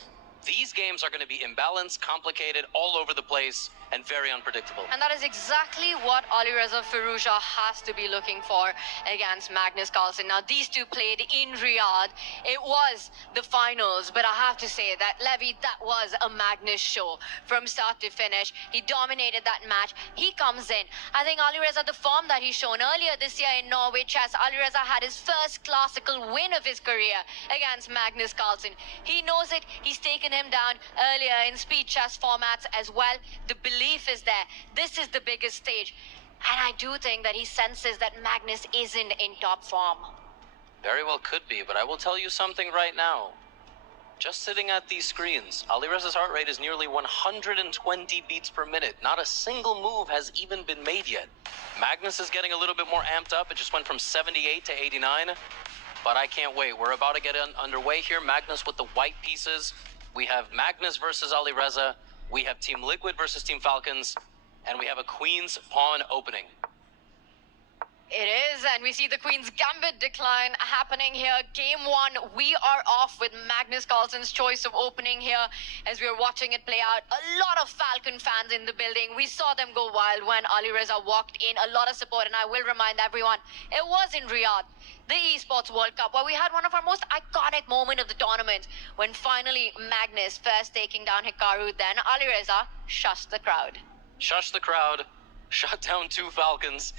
These games are going to be imbalanced, complicated, all over the place, and very unpredictable. And that is exactly what Ali Reza Firouzja has to be looking for against Magnus Carlsen. Now, these two played in Riyadh. It was the finals, but I have to say that, Levy, that was a Magnus show from start to finish. He dominated that match. He comes in. I think Ali Reza, the form that he's shown earlier this year in Norway chess, Ali Reza had his first classical win of his career against Magnus Carlsen. He knows it. He's taken him down earlier in speed chess formats as well. The belief is there. This is the biggest stage. And I do think that he senses that Magnus isn't in top form. Very well could be, but I will tell you something right now. Just sitting at these screens, Ali Reza's heart rate is nearly 120 beats per minute. Not a single move has even been made yet. Magnus is getting a little bit more amped up. It just went from 78 to 89. But I can't wait. We're about to get underway here. Magnus with the white pieces. We have Magnus versus Ali Reza. We have Team Liquid versus Team Falcons. And we have a Queen's Pawn opening. It is, and we see the Queen's Gambit decline happening here. Game 1, we are off with Magnus Carlsen's choice of opening here as we are watching it play out. A lot of Falcon fans in the building. We saw them go wild when Ali Reza walked in. A lot of support, and I will remind everyone, it was in Riyadh, the Esports World Cup, where we had one of our most iconic moments of the tournament when finally Magnus first taking down Hikaru, then Ali Reza shushed the crowd. Shushed the crowd, shut down 2 Falcons.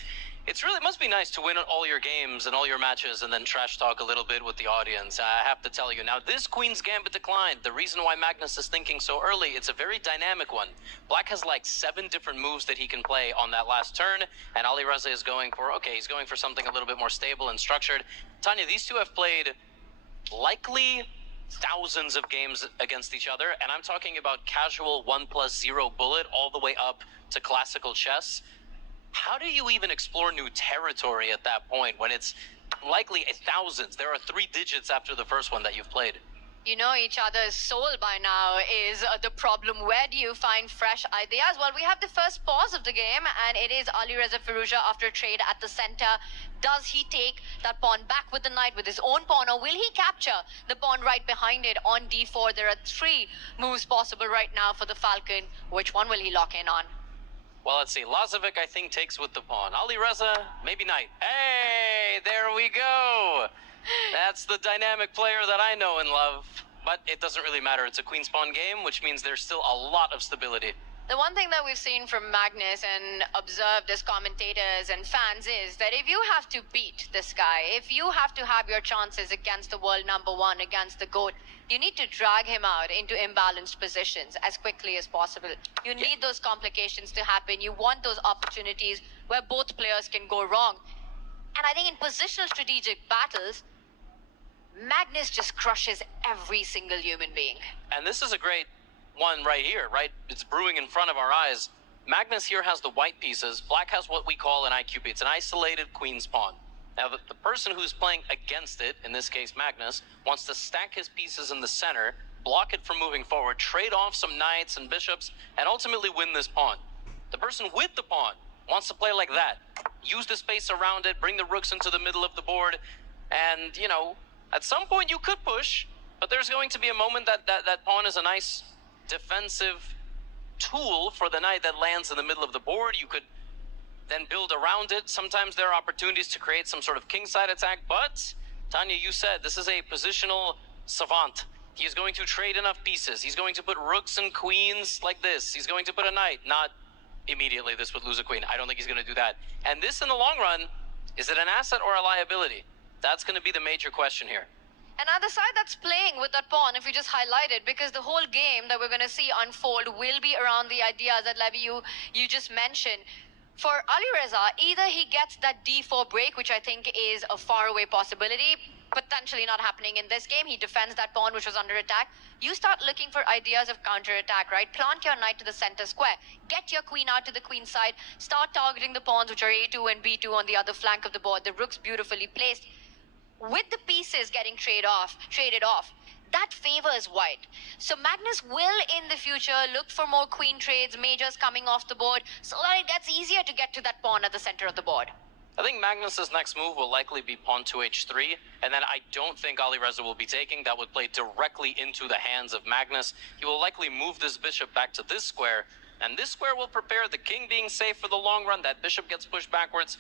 It must be nice to win all your games and all your matches and then trash talk a little bit with the audience. I have to tell you. Now, this Queen's Gambit declined. The reason why Magnus is thinking so early, it's a very dynamic one. Black has like 7 different moves that he can play on that last turn, and Ali Reza is going for, he's going for something a little bit more stable and structured. Tanya, these two have played likely thousands of games against each other, and I'm talking about casual 1+0 bullet all the way up to classical chess. How do you even explore new territory at that point when it's likely thousands? There are 3 digits after the first one that you've played. You know each other's soul by now is the problem. Where do you find fresh ideas? Well, we have the first pause of the game, and it is Ali Reza Firouzja after a trade at the center. Does he take that pawn back with the knight with his own pawn, or will he capture the pawn right behind it on d4? There are 3 moves possible right now for the Falcon. Which one will he lock in on? Well, let's see. Lazovic, I think, takes with the pawn. Ali Reza, maybe knight. Hey, there we go. That's the dynamic player that I know and love. But it doesn't really matter. It's a Queen's Pawn game, which means there's still a lot of stability. The one thing that we've seen from Magnus and observed as commentators and fans is that if you have to beat this guy, if you have to have your chances against the world #1, against the GOAT, you need to drag him out into imbalanced positions as quickly as possible. You need those complications to happen. You want those opportunities where both players can go wrong. And I think in positional strategic battles, Magnus just crushes every single human being. And this is a great one right here, right? It's brewing in front of our eyes. Magnus here has the white pieces. Black has what we call an IQP. It's an isolated queen's pawn. Now, the person who's playing against it, in this case Magnus, wants to stack his pieces in the center, block it from moving forward, trade off some knights and bishops, and ultimately win this pawn. The person with the pawn wants to play like that. Use the space around it, bring the rooks into the middle of the board, and, you know, at some point you could push, but there's going to be a moment that pawn is a nice defensive tool for the knight that lands in the middle of the board. You could then build around it. Sometimes there are opportunities to create some sort of kingside attack, but Tanya, you said this is a positional savant. He's going to trade enough pieces. He's going to put rooks and queens like this. He's going to put a knight, not immediately this would lose a queen. I don't think he's going to do that. And this in the long run, is it an asset or a liability? That's going to be the major question here. And other side that's playing with that pawn, if you just highlight it, because the whole game that we're going to see unfold will be around the ideas that Levy, you just mentioned. For Alireza, either he gets that d4 break, which I think is a faraway possibility, potentially not happening in this game. He defends that pawn, which was under attack. You start looking for ideas of counterattack, right? Plant your knight to the center square. Get your queen out to the queen side. Start targeting the pawns, which are a2 and b2 on the other flank of the board. The rook's beautifully placed. With the pieces getting traded off, that favors white. So Magnus will, in the future, look for more queen trades, majors coming off the board, so that it gets easier to get to that pawn at the center of the board. I think Magnus's next move will likely be pawn to h3, and then I don't think Alireza will be taking. That would play directly into the hands of Magnus. He will likely move this bishop back to this square, and this square will prepare the king being safe for the long run. That bishop gets pushed backwards.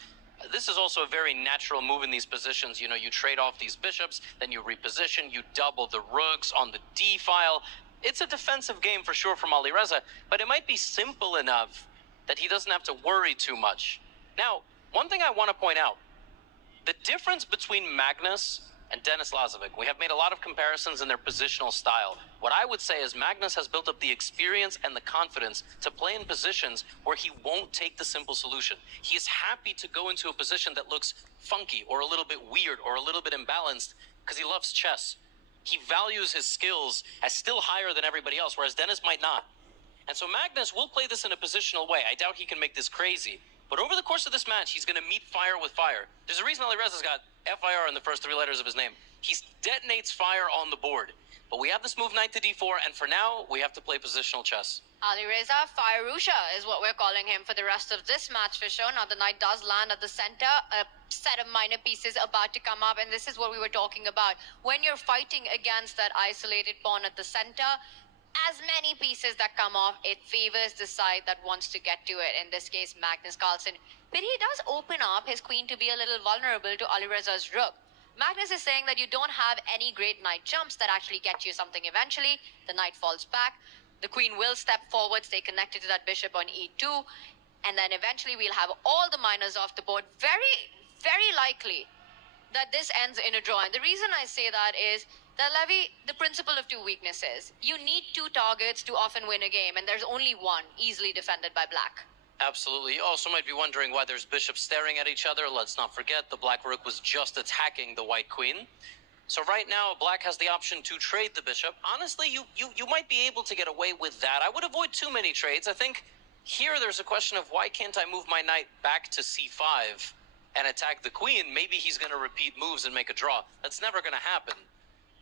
This is also a very natural move in these positions. You know, you trade off these bishops, then you reposition, you double the rooks on the d file. It's a defensive game for sure from Alireza, but it might be simple enough that he doesn't have to worry too much. Now, one thing I want to point out, the difference between Magnus and Denis Lazovic, we have made a lot of comparisons in their positional style. What I would say is Magnus has built up the experience and the confidence to play in positions where he won't take the simple solution. He is happy to go into a position that looks funky or a little bit weird or a little bit imbalanced because he loves chess. He values his skills as still higher than everybody else, whereas Denis might not. And so Magnus will play this in a positional way. I doubt he can make this crazy. But over the course of this match, he's going to meet fire with fire. There's a reason Alireza's got FIR in the first 3 letters of his name. He detonates fire on the board. But we have this move knight to d4, and for now, we have to play positional chess. Alireza Firusha is what we're calling him for the rest of this match for sure. Now the knight does land at the center, a set of minor pieces about to come up, and this is what we were talking about. When you're fighting against that isolated pawn at the center, as many pieces that come off, it favors the side that wants to get to it, in this case Magnus Carlsen. But he does open up his queen to be a little vulnerable to Alireza's rook. Magnus is saying that you don't have any great knight jumps that actually get you something eventually. The knight falls back. The queen will step forward, stay connected to that bishop on e2. And then eventually we'll have all the minors off the board. Very, very likely that this ends in a draw. And the reason I say that is that, Levy, the principle of 2 weaknesses. You need 2 targets to often win a game, and there's only one easily defended by black. Absolutely. You also might be wondering why there's bishops staring at each other. Let's not forget the black rook was just attacking the white queen. So right now, black has the option to trade the bishop. Honestly, you might be able to get away with that. I would avoid too many trades. I think here there's a question of why can't I move my knight back to c5 and attack the queen? Maybe he's going to repeat moves and make a draw. That's never going to happen.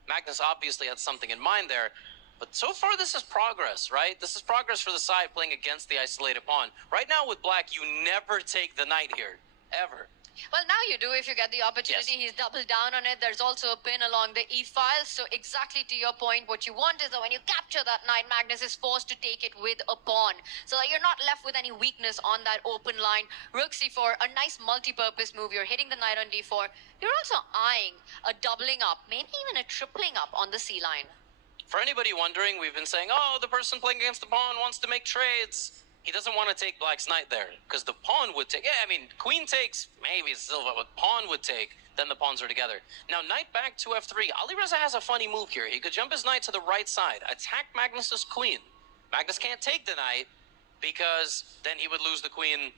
Magnus obviously had something in mind there, but so far this is progress, right? This is progress for the side playing against the isolated pawn. Right now with black, you never take the knight here, ever. Well, now you do if you get the opportunity. Yes. He's doubled down on it. There's also a pin along the e-file. So exactly to your point, what you want is that when you capture that knight, Magnus is forced to take it with a pawn, so that you're not left with any weakness on that open line. Rook c4, a nice multi-purpose move. You're hitting the knight on d4. You're also eyeing a doubling up, maybe even a tripling up on the c line. For anybody wondering, we've been saying, oh, the person playing against the pawn wants to make trades. He doesn't want to take black's knight there, because the pawn would take... Yeah, I mean, queen takes, maybe silver, but pawn would take, then the pawns are together. Now, knight back to f3. Alireza has a funny move here. He could jump his knight to the right side, attack Magnus's queen. Magnus can't take the knight, because then he would lose the queen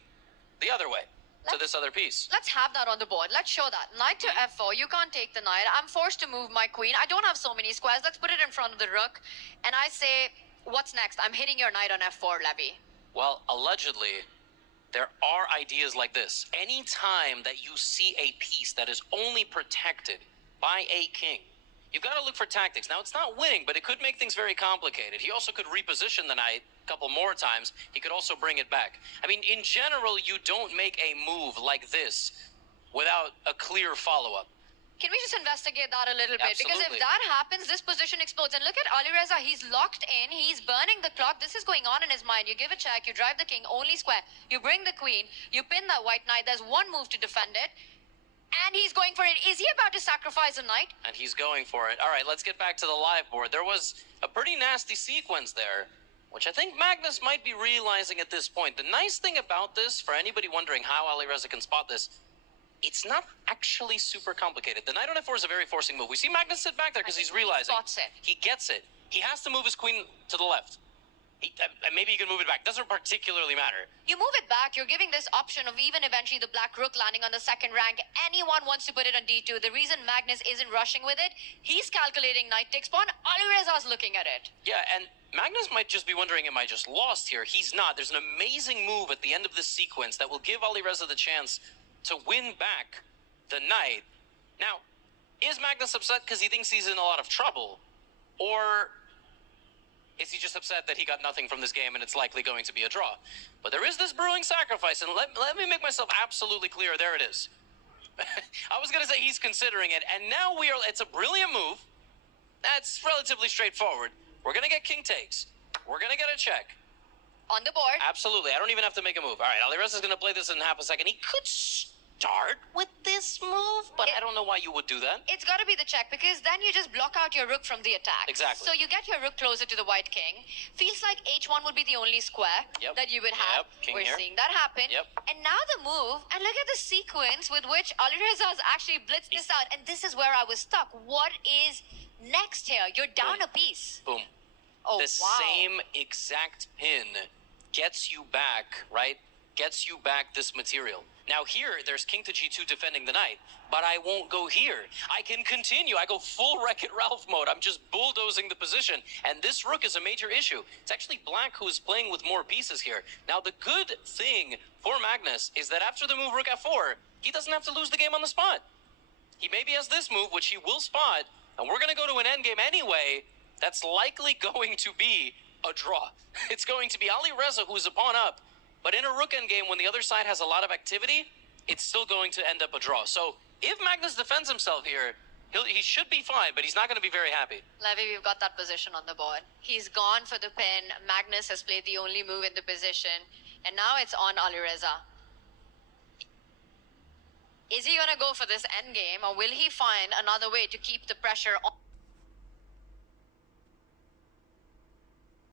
the other way, to this other piece. Let's have that on the board. Let's show that. Knight to f4. You can't take the knight. I'm forced to move my queen. I don't have so many squares. Let's put it in front of the rook. And I say, what's next? I'm hitting your knight on f4, Levy. Well, allegedly, there are ideas like this. Anytime that you see a piece that is only protected by a king, you've got to look for tactics. Now, it's not winning, but it could make things very complicated. He also could reposition the knight a couple more times. He could also bring it back. I mean, in general, you don't make a move like this without a clear follow-up. Can we just investigate that a little bit? Absolutely. Because if that happens, this position explodes. And look at Alireza. He's locked in. He's burning the clock. This is going on in his mind. You give a check. You drive the king. Only square. You bring the queen. You pin that white knight. There's one move to defend it. And he's going for it. Is he about to sacrifice a knight? And he's going for it. All right, let's get back to the live board. There was a pretty nasty sequence there, which I think Magnus might be realizing at this point. The nice thing about this, for anybody wondering how Alireza can spot this, it's not actually super complicated. The knight on f4 is a very forcing move. We see Magnus sit back there because he's realizing. He spots it. He gets it. He has to move his queen to the left. Maybe he can move it back. Doesn't particularly matter. You move it back, you're giving this option of even eventually the black rook landing on the second rank. Anyone wants to put it on d2. The reason Magnus isn't rushing with it, he's calculating knight takes pawn. Alireza's looking at it. Yeah, and Magnus might just be wondering, am I just lost here? He's not. There's an amazing move at the end of this sequence that will give Alireza the chance to win back the knight. Now, is Magnus upset because he thinks he's in a lot of trouble? Or is he just upset that he got nothing from this game and it's likely going to be a draw? But there is this brewing sacrifice, and let me make myself absolutely clear. There it is. I was going to say he's considering it, and now it's a brilliant move. That's relatively straightforward. We're going to get king takes. We're going to get a check. On the board. Absolutely. I don't even have to make a move. All right, Alireza's going to play this in half a second. He could start with this move, but I don't know why you would do that. It's got to be the check, because then you just block out your rook from the attack. Exactly. So you get your rook closer to the white king. Feels like h1 would be the only square that you would have. We're seeing that happen. And now the move, and look at the sequence with which Alireza has actually blitzed this out. And this is where I was stuck. What is next here? You're down a piece. Boom. Oh, the same exact pin gets you back, right? Gets you back this material. Now here, there's king to g2 defending the knight, but I won't go here. I can continue. I go full Wreck-It Ralph mode. I'm just bulldozing the position, and this rook is a major issue. It's actually black who is playing with more pieces here. Now, the good thing for Magnus is that after the move rook f4, he doesn't have to lose the game on the spot. He maybe has this move, which he will spot, and we're going to go to an endgame anyway. That's likely going to be a draw. It's going to be Alireza who's a pawn up, but in a rook endgame, when the other side has a lot of activity, it's still going to end up a draw. So if Magnus defends himself here, he should be fine, but he's not going to be very happy. Levy, we've got that position on the board. He's gone for the pin. Magnus has played the only move in the position, and now it's on Alireza. Is he going to go for this endgame, or will he find another way to keep the pressure on?